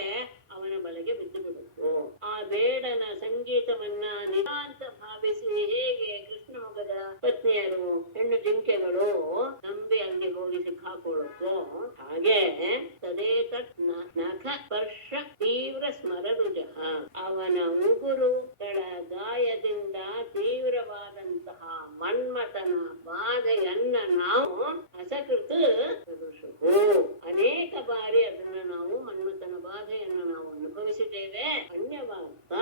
ಅವನ ಬಲೆಗೆ ಬಿದ್ದು ಬಿಡುತ್ತು. ಆ ಬೇಡನ ಸಂಗೀತವನ್ನ ನಿಜಾಂತ ಭಾವಿಸಿ ಹೇಗೆ ಕೃಷ್ಣ ಮೃಗದ ಪತ್ನಿಯರು ಹೆಣ್ಣು ಜಿಂಕೆಗಳು ನಂಬಿ ಅಲ್ಲಿ ಹೋಗಿ ಸಿಕ್ಕಾಕೊಳ್ಳುತ್ತೋ ಹಾಗೆ ತದೇತತ್ ನಖ ಸ್ಪರ್ಶ ತೀವ್ರ ಸ್ಮರರುಜ ಅವನ ಉಗುರುಗಳ ಗಾಯದಿಂದ ತೀವ್ರವಾದಂತಹ ಮನ್ಮಥನ ಬಾಧೆಯನ್ನ ನಾವು ಅಸಕೃತ ಅನೇಕ ಬಾರಿ ಅದನ್ನ ನಾವು ಮನ್ಮಥನ ಬಾಧೆಯನ್ನು ನಾವು ಅನುಭವಿಸಿದ್ದೇವೆ. ಅನ್ಯವಾರ್ತ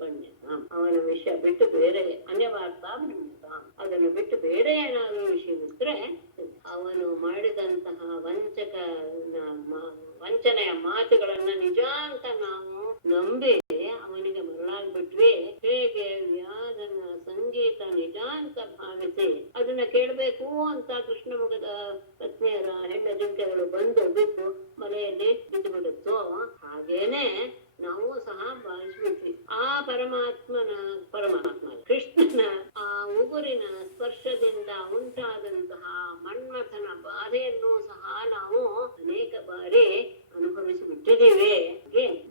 ಬಣ್ಯತ ಅವನ ವಿಷಯ ಬಿಟ್ಟು ಬೇರೆ ಅನ್ಯವಾರ್ತ ಬಣ್ಯತ ಅದನ್ನು ಬಿಟ್ಟು ಬೇರೆ ಏನಾದರೂ ವಿಷಯವಿದ್ರೆ ಅವನು ಮಾಡಿದಂತಹ ವಂಚನೆಯ ಮಾತುಗಳನ್ನ ನಿಜ ಅಂತ ನಾವು ನಂಬಿ ಅವನಿಗೆ ಮರಳಾಗ್ಬಿಟ್ವಿ. ಹೇಗೆ ವ್ಯಾಧನ ಸಂಗೀತ ನಿಜ ಅಂತ ಭಾವಿಸಿ ಅದನ್ನ ಕೇಳ್ಬೇಕು ಅಂತ ಕೃಷ್ಣ ಮುಖದ ಪತ್ನಿಯರ ಹೆಣ್ಣ ಜಿಂಕೆಗಳು ಬಂದು ಬಿಟ್ಟು ಮನೆಯಲ್ಲಿ ಬಿದ್ದು ಬಿಡುತ್ತೋ ಹಾಗೇನೆ ನಾವು ಸಹ ಭಾವಿಸ್ಬಿಟ್ವಿ. ಆ ಪರಮಾತ್ಮ ಕೃಷ್ಣನ ಆ ಉಗುರಿನ ಸ್ಪರ್ಶದಿಂದ ಉಂಟಾದಂತಹ ಮನ್ಮಥನ ಬಾಧೆಯನ್ನು ಸಹ ನಾವು ಅನೇಕ ಬಾರಿ ಅನುಭವಿಸಿ ಬಿಟ್ಟಿದ್ದೀವಿ.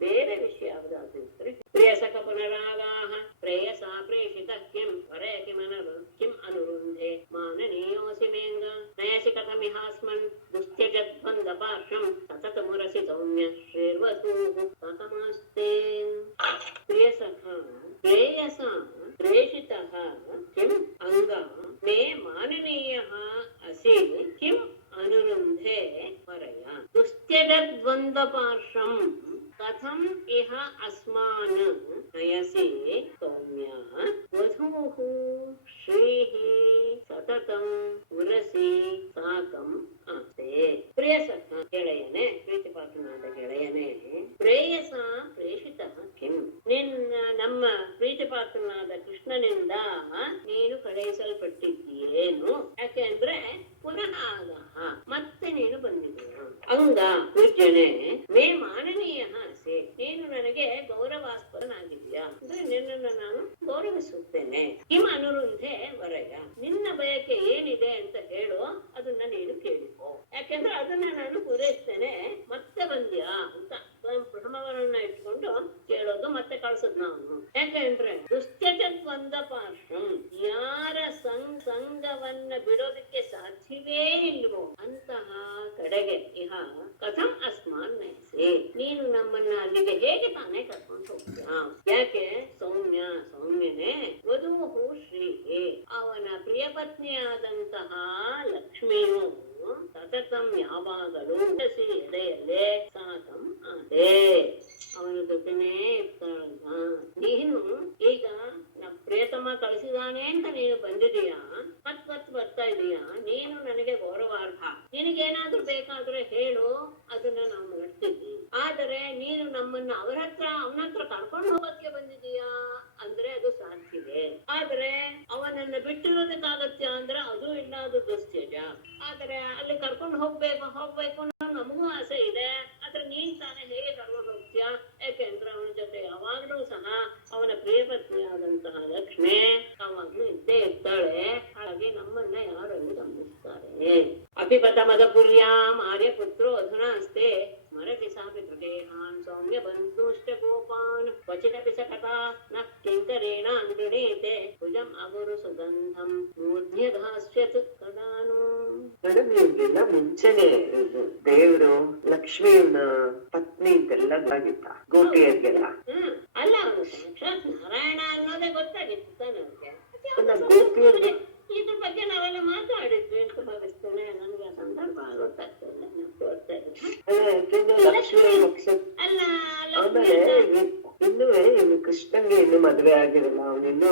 ಬೇರೆ ವಿಷಯ ಯಾವುದಾದ್ರೆ ಪ್ರೇಯಸಕ ಪುನರಾಗಾಹ ಪ್ರೇಯಸ ಪ್ರೇಷಿತ ಕಿಂ ವರಯ ಕಿಂ ಅನುರುಂಧೆ ಮಾನನೀಯೋಸಿ ಮೇಂಗ ನಯಸಿ ಕಥಮಿಹಾಸ್ಮನ್ ದುಸ್ತ್ಯಜದ್ವಂದ ಪಾರ್ಶ್ವಂ ಸತತ ಮುರಸಿ ಸೌಮ್ಯ ಶ್ರೇರ್ವತೂಃ ಕಥಮಾಸ್ತೆ. ಪ್ರೇಯಸಃ ಪ್ರೇಯಸ ಪ್ರೇಷಿತಃ ಕಿಂ ಅಂಗ ಮೇ ಮಾನನೀಯಃ ಅಸಿ ಕಿಂ ಅನುರುಂಧೆ ವರಯ ದುಸ್ತ್ಯಜದ್ವಂದ ಪಾರ್ಶ್ವಂ ಕಥಂ ಇಹ ಅಸ್ಮಾನ್ ನಯಸಿ ಸೌಮ್ಯ ವಧೂಃ ಶ್ರೀಃ ಸತತಂ ಉರಸಿ ಸಾಕಂ ಆಸ್ತೆ. ಪ್ರೇಯಸಃ ಗೆಳೆಯನೇ, ಪ್ರೀತಿಪಾತ್ರನಾದ ಗೆಳೆಯನೇ, ಪ್ರೇಯಸ ಪ್ರೇಷಿತ ಕಿಂ ನಮ್ಮ ಪ್ರೀತಿಪಾತ್ರನಾದ ಕೃಷ್ಣನಿಂದ ನೀನು ಕಳುಹಿಸಲ್ಪಟ್ಟಿದ್ದೀಯೇನು? ಯಾಕೆ ಅಂದ್ರೆ ಪುನಃ ಮತ್ತೆ ನೀನು ಬಂದಿದ್ದೀಯ. ಅಂಗ ಪೂಜ್ಯನೇ ಮೇ ಮಾನನೀಯ ಸೇ ನೀನು ನನಗೆ ಗೌರವಾಸ್ಪದನಾಗಿದ್ಯಾ ಅಂದ್ರೆ ನಿನ್ನನ್ನು ನಾನು ಗೌರವಿಸುತ್ತೇನೆ. ಕಿಂ ಅನುರುಂಧೆ ವರಯ ನಿನ್ನ ಬಯಕೆ ಏನಿದೆ ಅಂತ ಹೇಳು, ಅದನ್ನ ನೀನು ಕೇಳಿಕೋ. ಯಾಕೆಂದ್ರೆ ಅದನ್ನ ನಾನು ಪೂರೈಸ್ತೇನೆ. ಮತ್ತೆ ಬಂದ್ಯಾ ಅಂತ ಭ್ರಮವನ್ನ ಇಟ್ಕೊಂಡು ಕೇಳೋದು ಮತ್ತೆ ಕಳ್ಸೋದು ನಾವು. ಯಾಕೆಂದ್ರೆ ದುಶ್ಚಟದ್ವಂದ ಪಾರ್ಶ್ವಂ ಯಾರ ಸಂಘವನ್ನ ಬಿಡೋದಕ್ಕೆ ಸಾಧ್ಯವೇ ಇಲ್ವೋ ಅಂತಹ ಕಡೆಗೆ ಇಹ ಕಥಂ ಅಸ್ಮಾನ್ ನಯಸಿ ನೀನು ನಮ್ಮನ್ನ ಅಲ್ಲಿಗೆ ಹೇಗೆ ತಾನೇ ಕರ್ಕೊಂಡು ಹೋಗ್ತೀಯಾ? ಯಾಕೆ ಸೌಮ್ಯನೇ ವಧೂಹು ಶ್ರೀಹಿ ಅವನ ಪ್ರಿಯ ಪತ್ನಿಯಾದಂತಹ ಲಕ್ಷ್ಮಿಯು ಸತತಂ ಯಾವಾಗಲೂ ಎದೆಯಲ್ಲೇ ಸಾಕಂ ಅದೇ ಅವನ ಜೊತೆನೇ ಇರ್ತಾಳಲ್ಲ. ನೀನು ಈಗ ನಮ್ಮ ಪ್ರಿಯತಮ ಕಳಿಸಿದಾನೆ ಅಂತ ನೀನು ಬಂದಿದೀಯಾ, ಮತ್ ಬರ್ತಾ ಇದೀಯಾ. ನೀನು ನನಗೆ ಗೌರವಾರ್ಹ. ನಿನಗೇನಾದ್ರೂ ಬೇಕಾದ್ರೆ ಹೇಳು, ಅದನ್ನ ನಾವು ಮಾಡ್ತಿದ್ವಿ. ಆದರೆ ನೀನು ನಮ್ಮನ್ನ ಅವನ ಹತ್ರ ಕರ್ಕೊಂಡು ಹೋಗೋಕ್ಕೆ ಬಂದಿದೀಯಾ ಅಂದ್ರೆ ಅದು ಸಾಧ್ಯವಿದೆ. ಹಾಗಾದ್ರೆ ಅಲ್ಲಿ ಕರ್ಕೊಂಡು ಹೋಗ್ಬೇಕು ಅನ್ನೋ ನಮಗೂ ಆಸೆ ಇದೆ. ಆದ್ರೆ ನೀನ್ ತಾನೇ ಹೇಗೆ ಕರ್ಕೊಂಡು ಹೋಗ್ತೀಯಾ? ಯಾಕೆಂದ್ರೆ ಅವನ ಜೊತೆ ಯಾವಾಗ್ಲೂ ಸಹ ಅವನ ಪ್ರಿಯ ಪತ್ನಿಯಾದಂತಹ ಲಕ್ಷ್ಮಿ ಯಾವಾಗ್ಲೂ ಇದ್ದೇ ಇರ್ತಾಳೆ. ಹಾಗಾಗಿ ನಮ್ಮನ್ನ ಯಾರಲ್ಲಿ ಗಮನಿಸ್ತಾರೆ. ಅಪಿಪತ ಮದಪುರ್ಯಾಂ ಆರ್ಯಪುತ್ರೋ ಅಧುನಾ ಅಸ್ತೆ ಸ್ಮರತಿ ಸಾ ಪಿತೃದೇಹಾನ್ ಸೌಮ್ಯ ಬಂಧುಶ್ಚ ಗೋಪಾನ್ ಕ್ವಚಿದಪಿ ಸ ಕಥಾ ನ ಕಿಂಕರೇಣ ಅಂಗೃಣೀತೆ ಭುಜಂ ಅಗುರು ಸುಗಂಧಂ ಮೂರ್ಧ್ಯಧಾಸ್ಯತ್ ಕದಾನು. ಮೇಡಮ್, ಇವ್ರಿಗೆಲ್ಲ ಮುಂಚೆನೆ ದೇವ್ರು ಲಕ್ಷ್ಮಿಯನ್ನ ಪತ್ನಿ ಅಂತೆಲ್ಲ ಆಗಿತ್ತ ಗೋಪಿಯರಿಗೆಲ್ಲ? ಅಲ್ಲ, ಅವನು ಸಾಕ್ಷಾತ್ ನಾರಾಯಣ ಅನ್ನೋದೇ ಗೊತ್ತಾಗಿತ್ತು ತಾನೆ ಅವ್ರಿಗೆ. ಗೋಪಿಯರಿಗೆ ಇದ್ರ ಬಗ್ಗೆ ನಾವೆಲ್ಲ ಮಾತಾಡಿದ್ವಿ ಅಂತ ಭಾವಿಸ್ತೇನೆ. ನನ್ಗೆ ಸಂದರ್ಭ ಗೊತ್ತಾಗ್ತದೆ. ಅಲ್ಲ, ಇನ್ನು ಕೃಷ್ಣನ್ಗೆ ಇನ್ನು ಮದ್ವೆ ಆಗಿರಲ್ಲ. ಅವನಿನ್ನು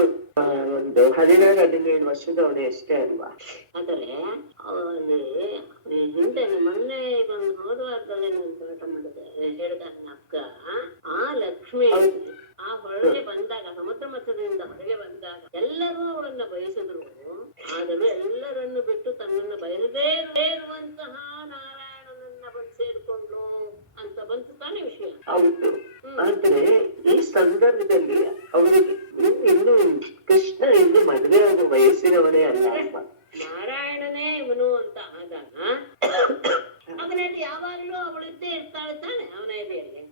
ಒಂದು 16-17 ವರ್ಷದವನೇ ಅಷ್ಟೇ ಅಲ್ವಾ? ಆದರೆ ಅಲ್ಲಿ ಹಿಂದೆ ಮೊನ್ನೆ ಒಂದು ಹೋದ ವಾರದಲ್ಲಿ ನಾನು ಪಾಠ ಮಾಡಿದೆ, ಹೇಳಿದ ಅಕ್ಕ ಆ ಲಕ್ಷ್ಮಿ ಆ ಹೊರಗೆ ಬಂದಾಗ, ಸಮುದ್ರ ಮಧ್ಯದಿಂದ ಹೊರಗೆ ಬಂದಾಗ ಎಲ್ಲರೂ ಅವಳನ್ನ ಬಯಸಿದ್ರು. ಆದರೂ ಎಲ್ಲರನ್ನು ಬಿಟ್ಟು ತನ್ನನ್ನು ಬಯಸದೇ ಇರುವಂತಹ ನಾರಾಯಣನನ್ನ ಬಂದು ಸೇರ್ಕೊಂಡ್ಲು ಅಂತ ಬಂತು ತಾನೇ ವಿಷಯ. ಹೌದು. ಆದ್ರೆ ಈ ಸಂದರ್ಭದಲ್ಲಿ ಅವರಿಗೆ ಇನ್ನು ಕೃಷ್ಣ ಇನ್ನು ಮದುವೆ ಆಗೋ ವಯಸ್ಸಿನವನೇ ಅಲ್ಲ. ನಾರಾಯಣನೇ ಇವನು ಅಂತ ಆದಾಗ ಅವನಲ್ಲಿ ಯಾವಾಗಲೂ ಅವಳಿದ್ದೇ ಇರ್ತಾಳೆ ತಾನೆ ಅವನ ಎದೆಯಲ್ಲಿ.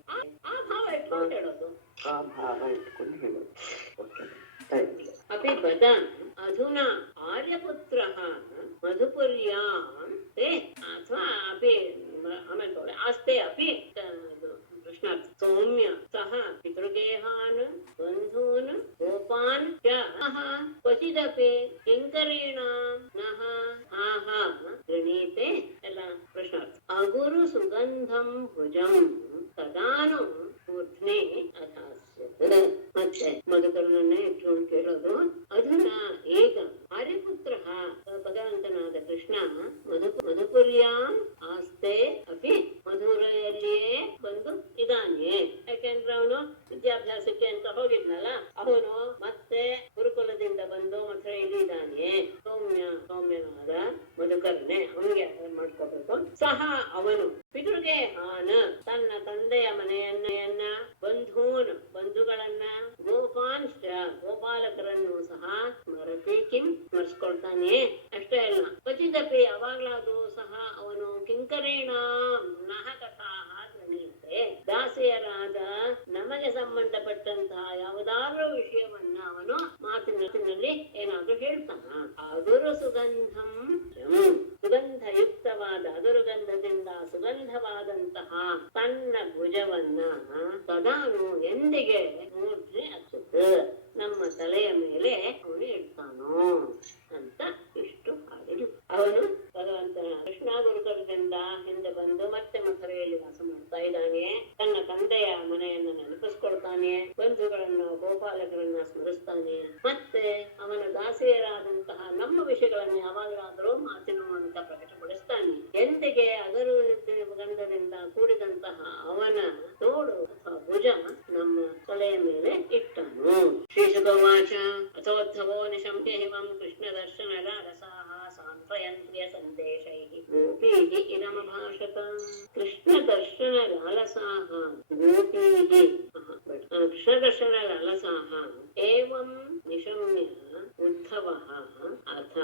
ಆ ಭಾವ ಇಟ್ಕೊಂಡು ಹೇಳೋದು. ಆ ಭಾವ ಇಟ್ಕೊಂಡು ಹೇಳೋದು. ಅಪಿ ಬದಾನ್ ಅಧುನಾ ಆರ್ಯಪುತ್ರಃ ಮಧುಪುರ್ಯಾಂ ತೇ ಅಥವಾ ಅಪಿ ಆಮೇಲೆ ಆಸ್ತೆ ಅಪಿ ಕೃಷ್ಣಾರ್ಥ ಸೌಮ್ಯ ಸಹ ಪಿತೃಗೇಹಾನ್ ಬಂಧೂನ್ ಗೋಪಾನ್ ಚ ಕ್ವಚಿದಪಿ ಕಿಂಕರೀಣಾಂ ನಃ ಆಹ ಗೃಣೀತೆ ಎಲ್ಲ ಪ್ರಶ್ನಾರ್ಥ. ಅಗುರು ಸುಗಂಧಂ ಭುಜಂ ತದಾನು ಮೂರ್ಧ್ನಿ ಅಧಾಸ್ಯತ್. ಮತ್ತೆ ಮಧುಕರನನ್ನೇ ಇಟ್ಕೊಂಡು ಕೇಳೋದು. ಅಧುನಾ ಈಗ ಆರ್ಯಪುತ್ರ ಭಗವಂತನಾದ ಕೃಷ್ಣ ಮಧುಪುರ್ಯಾಂ ಆಸ್ತೆ ಅಪಿ ಮಧುರೆಯಲ್ಲಿಯೇ ಬಂದು ಇದ್ದಾನೆ. ಯಾಕೆಂದ್ರೆ ಅವನು ವಿದ್ಯಾಭ್ಯಾಸಕ್ಕೆ ಅಂತ ಹೋಗಿದ್ನಲ್ಲ, ಅವನು ಮತ್ತೆ ಗುರುಕುಲದಿಂದ ಬಂದು ಮಥುರೆಯಲ್ಲಿ ಇದ್ದಾನೆ. ಸೌಮ್ಯನಾದ ಮಧುಕರನೆ ಅವನಿಗೆ ಮಾಡ್ಕೋಬೇಕು. ಸಹ ಅವನು ಪಿತೃಗೆ ತನ್ನ ತಂದೆಯ ಮನೆಯನ್ನ ಬಂಧುಗಳನ್ನ ಗೋಪಾಲಕರನ್ನು ಸಹ ಸ್ಮರತಿ ಸ್ಮರಿಸ್ಕೊಳ್ತಾನೆ. ಅಷ್ಟೇ ಅಲ್ಲ, ಕ್ವಚಿದಪಿ ಯಾವಾಗ್ಲಾದ್ರೂ ಸಹ ಅವನು ಕಿಂಕರೇಣ ನಹ ಕಥಾಹ ಗೃಣೀತೆ. ದಾಸಿಯರಾದ ನಮಗೆ ಸಂಬಂಧಪಟ್ಟಂತಹ ಯಾವುದಾದ್ರೂ ವಿಷಯವನ್ನ ಅವನು ಮಾತಿನಲ್ಲಿ ಏನಾದ್ರೂ ಹೇಳ್ತಾನ. ಅಗುರು ಸುಗಂಧಂ, ಸುಗಂಧಯುಕ್ತವಾದ ಅಗುರುಗಂಧದಿಂದ ಸುಗಂಧವಾದಂತಹ ತನ್ನ ಭುಜವನ್ನ ಸದಾನು ಎಂದಿಗೆ ಮೂರ್ಧ್ನಿ ಹಚ್ಚುತ್ತ ನಮ್ಮ ತಲೆಯ ಮೇಲೆ ಅವನು ಇಡ್ತಾನೋ ಅಂತ ಇಷ್ಟು ಹಾಡಿದ್ರು. ಅವನು ಭಗವಂತನ ಕೃಷ್ಣ ಗುರುಕುಲದಿಂದ ಹಿಂದೆ ಬಂದು ಮತ್ತೆ ಮಥುರೆಯಲ್ಲಿ ವಾಸ ಮಾಡ್ತಾ ಇದ್ದಾನೆ. ತನ್ನ ತಂದೆಯ ಮನೆಯನ್ನ ನೆನಪಿಸ್ಕೊಳ್ತಾನೆ, ಬಂಧುಗಳನ್ನ ಗೋಪಾಲಕರನ್ನ ಸ್ಮರಿಸ್ತಾನೆ. ಮತ್ತೆ ಅವನ ದಾಸಿಯರಾದಂತಹ ನಮ್ಮ ವಿಷಯಗಳನ್ನ ಯಾವಾಗಲಾದರೂ ಮಾತಿನ ಮೂಲಕ ಪ್ರಕಟಪಡಿಸ್ತಾನೆ. ಎಂದಿಗೆ ಅಗರು ಗಂಧದಿಂದ ಕೂಡಿದಂತಹ ಅವನ ತೋಳು ಅಥವಾ ಭುಜ ನಮ್ಮ ತಲೆಯ ಮೇಲೆ ಇಟ್ಟನು. ಶ್ರೀಶುಕವಾಚ ಅಥೋದ್ಧವೋ ನಿಶಮ್ಯ ಹಿಮಂ ಕೃಷ್ಣ ದರ್ಶನ ರಸಾಹ ಸಾಂತ್ವಯನ್ ಪ್ರಿಯ ಸಂದೇಶೈಃ ಗೋಪೀಃ ಇದಮಭಾಷತ. ಕೃಷ್ಣ ದರ್ಶನ ಲಾಲಸಾಹ ಗೋಪೀಃ ಕೃಷ್ಣ ದರ್ಶನ ಲಾಲಸಾಹ ಏವಂ ನಿಶಮ್ಯ ಉದ್ಧವಃ ಅಥ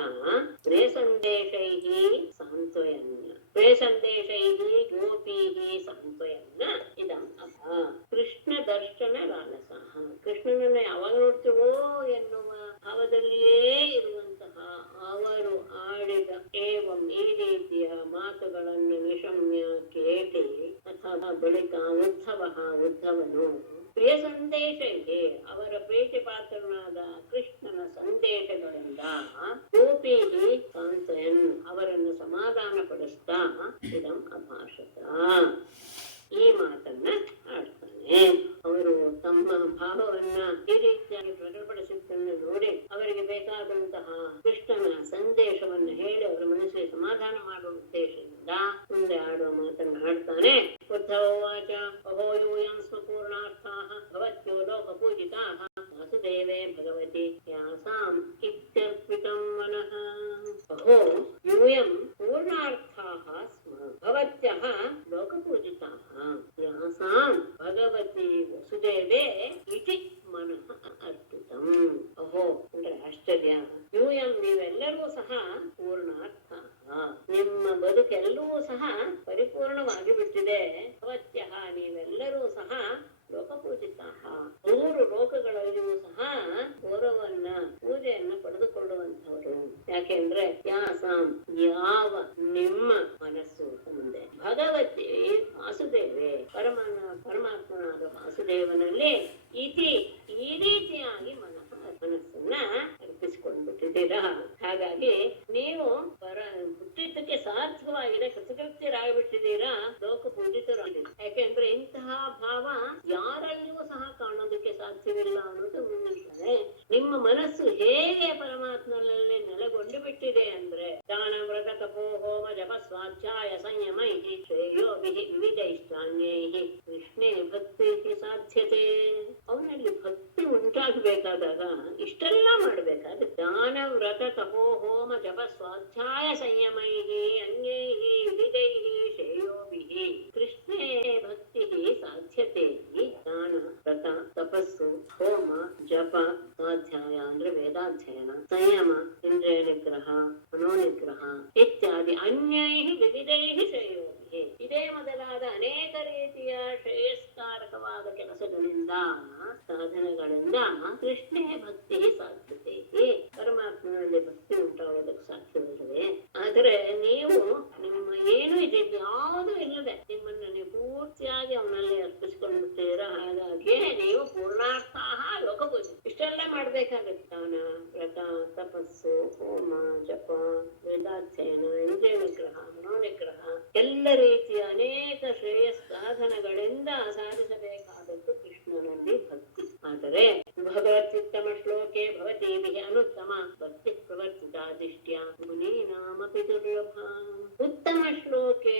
ಪ್ರಿಯ ಸಂದೇಶೈಃ ಸಾಂತ್ವಯನ್ ಗೋಪೀಃ ಸಾಂತ್ವಯನ್ನ ಇದಂ ಅಭ. ಕೃಷ್ಣ ದರ್ಶನ ಲಾಲಸಾಹ, ಕೃಷ್ಣನನ್ನ ಯಾವಾಗ ನೋಡ್ತೀವೋ ಎನ್ನುವ ಭಾವದಲ್ಲಿಯೇ ಇರುವಂತಹ ಅವರು ಆಡಿದ ಏವಂ ಈ ರೀತಿಯ ಮಾತುಗಳನ್ನು ನಿಶಮ್ಯ ಕೇಳಿ ಅಥವಾ ಬಳಿಕ ಉದ್ಧವನು ಪ್ರಿಯ ಸಂದೇಶ ಇದೆ ಅವರ ಪ್ರೀತಿ ಪಾತ್ರನಾದ ಕೃಷ್ಣನ ಸಂದೇಶಗಳಿಂದ ಗೋಪೀಹಿ ಸಾಂತ್ವಯನ್ ಅವರನ್ನು ಸಮಾಧಾನ ಪಡಿಸ್ತಾ ಇದಂ ಅಭಾಷತ ಈ ಮಾತನ್ನ ಆಡ್ತಾನೆ. ಅವರು ತಮ್ಮ ಭಾವವನ್ನ ಈ ರೀತಿಯಾಗಿ ಪ್ರಕಟಪಡಿಸಿದ್ದನ್ನು ನೋಡಿ ಅವರಿಗೆ ಬೇಕಾದಂತಹ ಕೃಷ್ಣನ ಸಂದೇಶವನ್ನು ಹೇಳಿ ಅವರ ಮನಸ್ಸಿಗೆ ಸಮಾಧಾನ ಮಾಡುವ ಉದ್ದೇಶದಿಂದ ಮುಂದೆ ಆಡುವ ಮಾತನ್ನು ಆಡ್ತಾನೆ. ಉದ್ಧವವಾಚ ಅಹೋ ಯೂಯಂ ಸ್ವಪೂರ್ಣಾರ್ಥಾಃ ಭವತ್ಯೋ ಲೋಕ ಪೂಜಿತಾಃ ವಾಸುದೇವೇ ಭಗವತಿ ಯಾಸಾಂ ಇತ್ಯರ್ಪಿತಂ ಮನಃ. ಅಹೋ ಯೂಯಂ ಪೂರ್ಣಾರ್ಥ ಆಶ್ಚರ್ಯ. ಯೂಯಂ ನೀವೆಲ್ಲರೂ ಸಹ ಪೂರ್ಣಾರ್ಥ, ನಿಮ್ಮ ಬದುಕೆಲ್ಲವೂ ಸಹ ಪರಿಪೂರ್ಣವಾಗಿ ಬಿಟ್ಟಿದೆ. ಭವತ್ಯಃ ನೀವೆಲ್ಲರೂ ಸಹ ಲೋಕಪೂಜಿತ, 3 ಲೋಕಗಳಲ್ಲಿಯೂ ಸಹ ಗೌರವವನ್ನ ಪೂಜೆಯನ್ನ ಪಡೆದುಕೊಳ್ಳುವಂತವರು. ಯಾಕೆಂದ್ರೆ ಯಾಸಾಂ ಯಾವ ನಿಮ್ಮ ಮನಸ್ಸು ಮುಂದೆ ಭಗವತಿ ವಾಸುದೇವೆ ಪರಮಾತ್ಮನಾದ ವಾಸುದೇವನಲ್ಲಿ ಈ ರೀತಿಯಾಗಿ ಮನಸ್ಸನ್ನ ಅರ್ಪಿಸಿಕೊಂಡು ಬಿಟ್ಟಿದ್ದೀರಾ. ಹಾಗಾಗಿ ನೀವು ಹುಟ್ಟಿದ್ದಕ್ಕೆ ಸಾರ್ಥಕವಾಗಿದೆ, ಕೃತಕೃತ್ಯರಾಗಿಬಿಟ್ಟಿದ್ದೀರಾ, ಲೋಕ ಪೂಜಿತರಾಗಿದ್ದೀರಾ. ಯಾಕೆಂದ್ರೆ ಇಂತಹ ಭಾವ ಯಾರಲ್ಲಿಯೂ ಸಹ ಕಾಣೋದಕ್ಕೆ ಸಾಧ್ಯವಿಲ್ಲ ಅನ್ನೋದು ಮುಂದಿರ್ತದೆ. ನಿಮ್ಮ ಮನಸ್ಸು ಹೇಗೆ ಪರಮಾತ್ಮನಲ್ಲಿ ನೆಲೆಗೊಂಡು ಬಿಟ್ಟಿದೆ ಅಂದ್ರೆ ದಾನ ವ್ರತ ತಪೋ ಹೋಮ ಜಪ ಸ್ವಾಧ್ಯಾಯ ಸಂಯಮೈ ಶ್ರೇಯೋಭಿ ವಿವಿಧೈಷ್ಟಾನ್ಯೈ ಕೃಷ್ಣೇ ಭಕ್ತಿ ಸಾಧ್ಯತೆ. ಅವನಲ್ಲಿ ಭಕ್ತಿ ಉಂಟಾಗಬೇಕಾದಾಗ ಇಷ್ಟೆಲ್ಲ ಮಾಡ್ಬೇಕಾದ್ರೆ ದಾನ ವ್ರತ ತಪೋ ಹೋಮ ಜಪ ಸ್ವಾಧ್ಯಾಯ ಸಂಯಮೈ ಅನ್ಯೈ ವಿವಿಧೈ ಶ್ರೇಯೋಭಿ ಕೃಷ್ಣೇ ಭಕ್ತಿ ಸಾಧ್ಯತೆ. ದಾನ ವ್ರತ ತಪಸ್ಸು ಹೋಮ ಜಪ ಸ್ವಾಧ್ಯಾಯ ಅಂದ್ರೆ ವೇದಾಧ್ಯಯನ, ಸಂಯಮ ಇಂದ್ರಿಯ ನಿಗ್ರಹ ಮನೋನಿಗ್ರಹ ಇತ್ಯಾದಿ ಅನ್ಯೈ ವಿವಿಧೈ ಶ್ರೇಯೋಭಿ ಇದೇ ಮೊದಲಾದ ಅನೇಕ ರೀತಿಯ ಶ್ರೇಯಸ್ಕಾರಕವಾದ ಕೆಲಸಗಳಿಂದ ಸಾಧನೆಗಳಿಂದ ಕೃಷ್ಣೇ ಭಕ್ತಿ ಸಾಧ್ಯತೆ. ಪರಮಾತ್ಮನಲ್ಲಿ ಭಕ್ತಿ ಉಂಟಾಗೋದಕ್ಕೆ ಸಾಧ್ಯವಿಲ್ಲದೆ. ಆದರೆ ನೀವು ನಿಮ್ಮ ಏನು ಇದೆ ಯಾವುದು ಇಲ್ಲದೆ ನಿಮ್ಮನ್ನ ನೀವು ಪೂರ್ತಿಯಾಗಿ ಅವನಲ್ಲಿ ಅರ್ಪಿಸ್ಕೊಂಡ್ಬಿಡ್ತೀರ. ಹಾಗಾಗಿ ನೀವು ಪೂರ್ಣಾರ್ಥ ಲೋಕಪೂಜೆ ಇಷ್ಟೆಲ್ಲ ಮಾಡ್ಬೇಕಾಗತ್ತೆ. ದಾನ ವ್ರತ ತಪಸ್ಸು ಹೋಮ ಜಪ ವೇದಾಧ್ಯಯನ ಇಂದ್ರಿಯ ನಿಗ್ರಹ ಮನೋನಿಗ್ರಹ ಎಲ್ಲ ರೀತಿಯ ಅನೇಕ ಶ್ರೇಯಸ್ ಸಾಧನಗಳಿಂದ ಸಾಧಿಸಬೇಕಾದದ್ದು ಕೃಷ್ಣನಲ್ಲಿ ಭಕ್ತಿ. ಆದರೆ ಭಗವತ್ಯುತ್ತಮ ಶ್ಲೋಕೆ ಭವತೀಭಿಃ ಅನುತ್ತಮ ಭಕ್ತಿ ಪ್ರವರ್ತಿತಾ ದಿಷ್ಟ್ಯ ಮುನೀನಾಮಪಿ ದುರ್ಲಭ. ಉತ್ತಮ ಶ್ಲೋಕೆ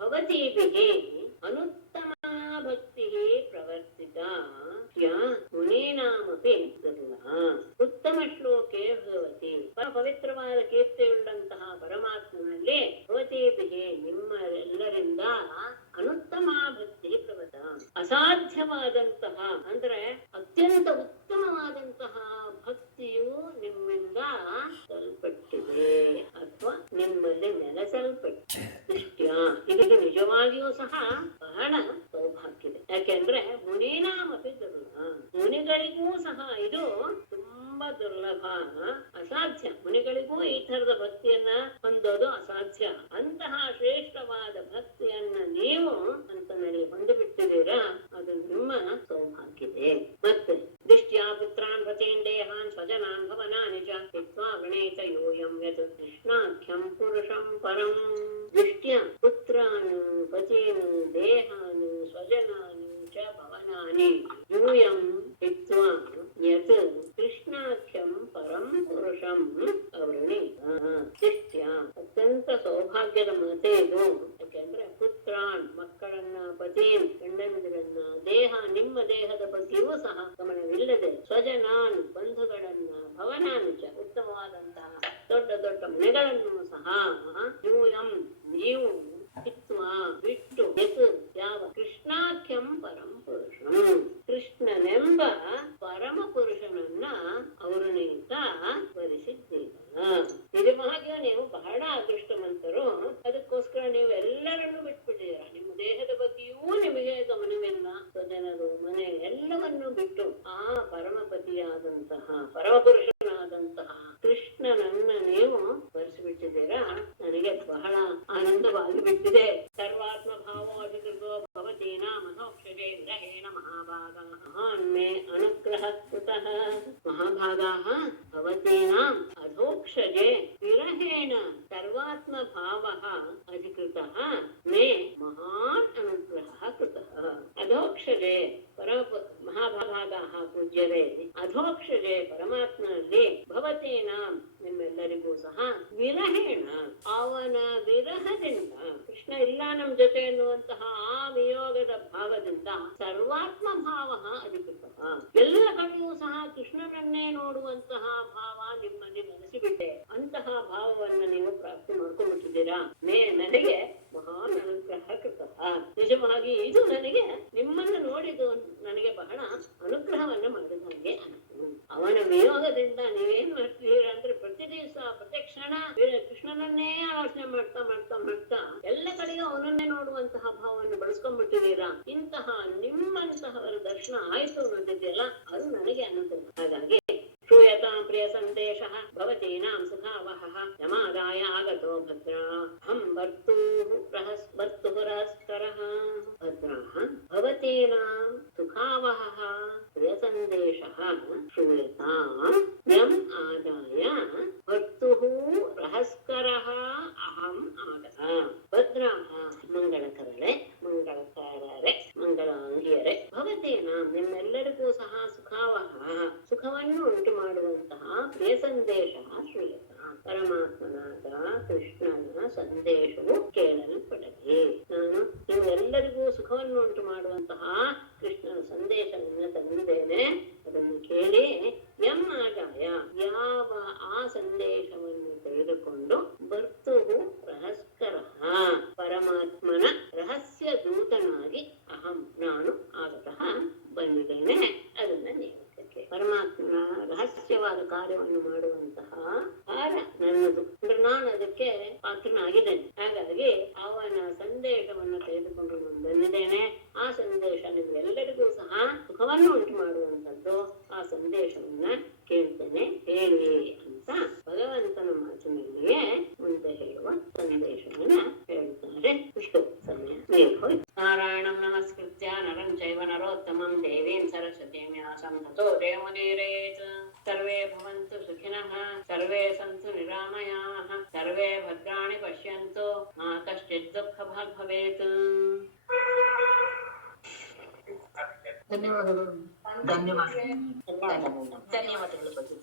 ಭವತೀಭಿಃ ಅನುತ್ತಮ ಭಕ್ತಿ ಪ್ರವರ್ತಿತಾ ಮುನೀನಾಮಪಿ ದುರ್ಲಭ. ಉತ್ತಮ ಶ್ಲೋಕೆ ಭಗವತಿ ಪವಿತ್ರವಾದ ಕೀರ್ತಿಯುಳ್ಳಂತಹ ಪರಮಾತ್ಮನಲ್ಲಿ ಭವತೀಭಿಃ ನಿಮ್ಮೆಲ್ಲರಿಂದ ಅನುತ್ತಮ ಭಕ್ತಿ ಪ್ರವತ ಅಸಾಧ್ಯವಾದಂತಹ ಅಂದ್ರೆ ಅತ್ಯಂತ ಉತ್ತಮವಾದಂತಹ ಭಕ್ತಿಯು ನಿಮ್ಮಿಂದ ಸಲ್ಪಟ್ಟಿದೆ ಅಥವಾ ನಿಮ್ಮಲ್ಲಿ ನೆಲೆಸಲ್ಪಟ್ಟಿದೆ. ದೃಷ್ಟ್ಯ ಇದು ನಿಜವಾಗಿಯೂ ಸಹ ಬಹಳ ಸೌಭಾಗ್ಯದೆ. ಯಾಕೆಂದ್ರೆ ಮುನೀನಾಮಪಿ ದುರ್ಲಭ, ಮುನಿಗಳಿಗೂ ಸಹ ಇದು ತುಂಬಾ ದುರ್ಲಭ, ಅಸಾಧ್ಯ. ಮುನಿಗಳಿಗೂ ಈ ತರದ ಭಕ್ತಿಯನ್ನ ಹೊಂದೋದು ಅಸಾಧ್ಯ. ಅಂತಹ ಶ್ರೇಷ್ಠವಾದ ಭಕ್ತಿಯನ್ನ ನೀವು ಅಂತನಲ್ಲಿ ಹೊಂದಿಬಿಟ್ಟಿದ್ದೀರಾ, ಅದು ನಿಮ್ಮ ಸೌಭಾಗ್ಯತೆ. ಮತ್ತೆ ದಿಷ್ಟ್ಯಾ ಪುತ್ರಾನ್ ಪತೀನ್ ದೇಹಾನ್ ಸ್ವಜನಾನ್ ಭವನಾನಿ ಚ ಹಿತ್ವಾ ಗಣೇಶ ಯೂಯಂ ಯತ್ ಕೃಷ್ಣಾಖ್ಯಂ ಪುರುಷಂ ಪರಂ. ದಿಷ್ಟ್ಯ ಪುತ್ರಾನ್ ಪತೀನ್ ದೇಹಾನ್ ಸ್ವಜನಾನ್ ಚ ಭವನಾನಿ ಯೂಯಂ ಹಿತ್ವಾ ಯತ್ ಕೃಷ್ಣಾಖ್ಯಂ ಪರಂ ಪುರುಷಂ ಅವೃಣಿ. ದಿಷ್ಟ್ಯ ಅತ್ಯಂತ ಸೌಭಾಗ್ಯದ ಮಾತೆ ಇದು. ಯಾಕೆಂದ್ರೆ ಪುತ್ರಾನ್ ಮಕ್ಕಳನ್ನ, ಪತೀನ್ ಗಂಡಂದಿರನ್ನ, ದೇಹ ನಿಮ್ಮ ದೇಹದ ಬಗ್ಗೆಯೂ ಸಹ ಗಮನವಿಲ್ಲದೆ, ಸ್ವಜನಾನ್ ಬಂಧುಗಳನ್ನ, ಭವನಾಂಚ ಉತ್ತಮವಾದಂತಹ ದೊಡ್ಡ ದೊಡ್ಡ ಮನೆಗಳನ್ನು ಸಹ ಯೂಯಂ ನೀವು ಹಿತ್ವಾ ಬಿಟ್ಟು ಯತ್ ಯಾವ ಕೃಷ್ಣಾಖ್ಯಂ ಪರಂ ಪುರುಷಂ ಕೃಷ್ಣನೆಂಬ ಪರಮ ಪುರುಷನನ್ನ ಅವರನ್ನಿಂದ ವರಿಸಿದ್ದೀರ. ನಿಜವಾಗಿಯೂ ನೀವು ಬಹಳ ಅದೃಷ್ಟವಂತರು. ಅದಕ್ಕೋಸ್ಕರ ನೀವು ಎಲ್ಲರನ್ನೂ ಬಿಟ್ಬಿಟ್ಟಿದ್ದೀರ. ನಿಮ್ಮ ದೇಹದ ಬಗ್ಗೆಯೂ ನಿಮಗೆ ಗಮನವಿಲ್ಲ. ಸ್ವಜನರು ಮನೆ ಎಲ್ಲವನ್ನೂ ಬಿಟ್ಟು ಆ ಪರಮಪತಿಯಾದಂತಹ ಪರಮಪುರುಷನಾದಂತಹ ಕೃಷ್ಣನನ್ನ ನೀವು ವರಿಸಿಬಿಟ್ಟಿದ್ದೀರಾ. ನನಗೆ ಬಹಳ ಆನಂದವಾಗಿ ಬಿಟ್ಟಿದೆ. ಸರ್ವಾತ್ಮ ಭಾವೋಧಿಕೃತೋ ಭವತೀನಾಂ ಅಧೋಕ್ಷಜೇ ವಿರಹೇಣ ಮಹಾಭಾಗಾಃ ಮಹಾನ್ಮೇ ಅನುಗ್ರಹ ಕೃತಃ. ಮಹಾಭಾಗಾಃ ಭವತೀನಾಂ ಅಧೋಕ್ಷಜೇ ವಿರಹೇಣ ಸರ್ವಾತ್ಮ ಭಾವಃ ಅಧಿಕೃತಃ ಮೇ ಮಹಾನ್ ಅನುಗ್ರಹ ಕೃತಃ. ಅಧೋಕ್ಷಜೇ ಮಹಾಭಾಗಾಃ ಪೂಜ್ಯರೇ, ಅಧೋಕ್ಷಜೇ ಪರಮಾತ್ಮನಲ್ಲಿ ಭವತೀನಾಂ ನಿಮ್ಮೆಲ್ಲರಿಗೂ ಸಹ ವಿರಹೇಣ ಅವನ ವಿರಹದಿಂದ, ಕೃಷ್ಣ ಇಲ್ಲ ನಮ್ ಜೊತೆ ಎನ್ನುವಂತಹ ಆ ವಿಯೋಗದ ಭಾವದಿಂದ ಸರ್ವಾತ್ಮ ಭಾವ ಅಧಿಕೃತ, ಎಲ್ಲ ಕಡೆಯೂ ಸಹ ಕೃಷ್ಣನನ್ನೇ ನೋಡುವಂತಹ ಭಾವ ನಿಮ್ಮಲ್ಲಿ ನೆಲೆಸಿಬಿಟ್ಟೆ. ಅಂತಹ ಭಾವವನ್ನು ನೀವು ಪ್ರಾಪ್ತಿ ಮಾಡ್ಕೊಂಡ್ಬಿಟ್ಟಿದ್ದೀರಾ. ನನಗೆ ಮಹಾನ್ ಅನುಗ್ರಹ ಕೃತಃ. ನಿಜವಾಗಿ ಇದು ನನಗೆ ನಿಮ್ಮನ್ನು ನೋಡಿದು ನನಗೆ ಬಹಳ ಅನುಗ್ರಹವನ್ನು ಮಾಡಿದ ಹಾಗೆ. ಅವನ ನಿಯೋಗದಿಂದ ನೀವೇನ್ ಮಾಡ್ತೀರಾ ಅಂದ್ರೆ ಪ್ರತಿ ದಿವಸ ಪ್ರತಿ ಕ್ಷಣ ಕೃಷ್ಣನನ್ನೇ ಆಲೋಚನೆ ಮಾಡ್ತಾ ಮಾಡ್ತಾ ಮಾಡ್ತಾ ಎಲ್ಲ ಕಡೆಗೂ ಅವನನ್ನೇ ನೋಡುವಂತಹ ಭಾವವನ್ನು ಬಳಸ್ಕೊಂಡ್ಬಿಟ್ಟಿದ್ದೀರಾ. ಇಂತಹ ನಿಮ್ಮಂತಹವರ ದರ್ಶನ ಆಯ್ತು ಅನ್ನೋದಿದೆಯಲ್ಲ, ಅದು ನನಗೆ ಅನುಕೂಲ. ಹಾಗಾಗಿ ಶ್ರೂಯತಾಂ ಪ್ರಿಯ ಸಂದೇಶಃ ಭವತೀನಾಂ ಸುಖಾವಹಃ ಯಮಾದಾಯ ಆಗತೋ ಭದ್ರಾ ಹಂ ಭರ್ತುಃ ಭದ್ರಾಃ ಭವತೀನಾಂ ಸುಖಾವಹಃ ಪ್ರಿಯ ಸಂದೇಶಃ ಶ್ರೂಯತಾಂ ಯಂ ಆದಾಯ ಭರ್ತುಃ ರಹಸ್ಕರಃ ಅಹಂ ಆಗತಃ. ಭದ್ರಾಃ ಮಂಗಳಕರಳೆ, ಮಂಗಳಕಾರರೆ, ಮಂಗಳಾಂಗಿಯರೆ, ಭವತೀನಾಂ ನಿಮ್ಮೆಲ್ಲರಿಗೂ ಸಹ ಸುಖಾವಹ ಸುಖವನ್ನು ಉಂಟು ಮಾಡುವಂತಹ ಪ್ರಿಯ ಸಂದೇಶ ಶ್ರೀಯತ ಪರಮಾತ್ಮನಾದ ಕೃಷ್ಣನ ಸಂದೇಶವು ಕೇಳಲ್ಪಡಲಿ. ನಾನು ನಿಮ್ಮೆಲ್ಲರಿಗೂ ಸುಖವನ್ನು ಉಂಟು ಮಾಡುವಂತಹ ಕೃಷ್ಣನ ಸಂದೇಶವನ್ನು ತಂದಿದ್ದೇನೆ, ಅದನ್ನು ಕೇಳಿ ಎಂ ಆದಾಯ ಯಾವ ಆ ಸಂದೇಶವನ್ನು ತೆಗೆದುಕೊಂಡು ಭರ್ತುಹು ರಹಸ್ಕರ ಪರಮಾತ್ಮನ ರಹಸ್ಯ ದೂತನಾಗಿ ಅಹಂ ನಾನು ಆಗತಃ ಬಂದಿದ್ದೇನೆ. ಅದನ್ನ ನೀವು ಪರಮಾತ್ಮನ ರಹಸ್ಯವಾದ ಕಾರ್ಯವನ್ನು ಮಾಡುವಂತಹ ಭಾರ ನನ್ನದು, ಅಂದ್ರೆ ನಾನು ಅದಕ್ಕೆ ಪಾತ್ರನಾಗಿದ್ದೇನೆ. ಹಾಗಾಗಿ ಅವನ ಸಂದೇಶವನ್ನು ತೆಗೆದುಕೊಂಡು ನಾನು ಬಂದಿದ್ದೇನೆ. ಆ ಸಂದೇಶ ನಿಮ್ಗೆಲ್ಲರಿಗೂ ಸಹ ಸುಖವನ್ನು ಉಂಟು ಮಾಡುವಂಥದ್ದು. ಆ ಸಂದೇಶವನ್ನ ಕೇಳ್ತೇನೆ, ಹೇಳಿ ಅಂತ ಭಗವಂತನ ಮಾತಿನಲ್ಲಿಯೇ ಮುಂದೆ ಹೇಳುವ ಸಂದೇಶವನ್ನ ಹೇಳ್ತಾರೆ. ಇಷ್ಟು ಸಮಯ ಹೋಯ್ತು. ನಾರಾಯಣಂ ನಮಸ್ಕೃತ್ಯ ನರಂ ಚೈವ ನರೋತ್ತಮಂ ದೇವೀಂ ಸರಸ್ವತೀಂ ವ್ಯಾಸಂ ತತೋ ಜಯಮುದೀರಯೇತ್. ಸರ್ವೇ ಭವಂತು ಸುಖಿನಃ, ಸರ್ವೇ ಸಂತು ನಿರಾಮಯಾಃ, ಸರ್ವೇ ಭದ್ರಾಣಿ ಪಶ್ಯಂತು, ಮಾ ಕಶ್ಚಿತ್ ದುಃಖಭಾಗ್ ಭವೇತ್. ಧನ್ಯವಾದಗಳು. ಧನ್ಯವಾದಗಳು.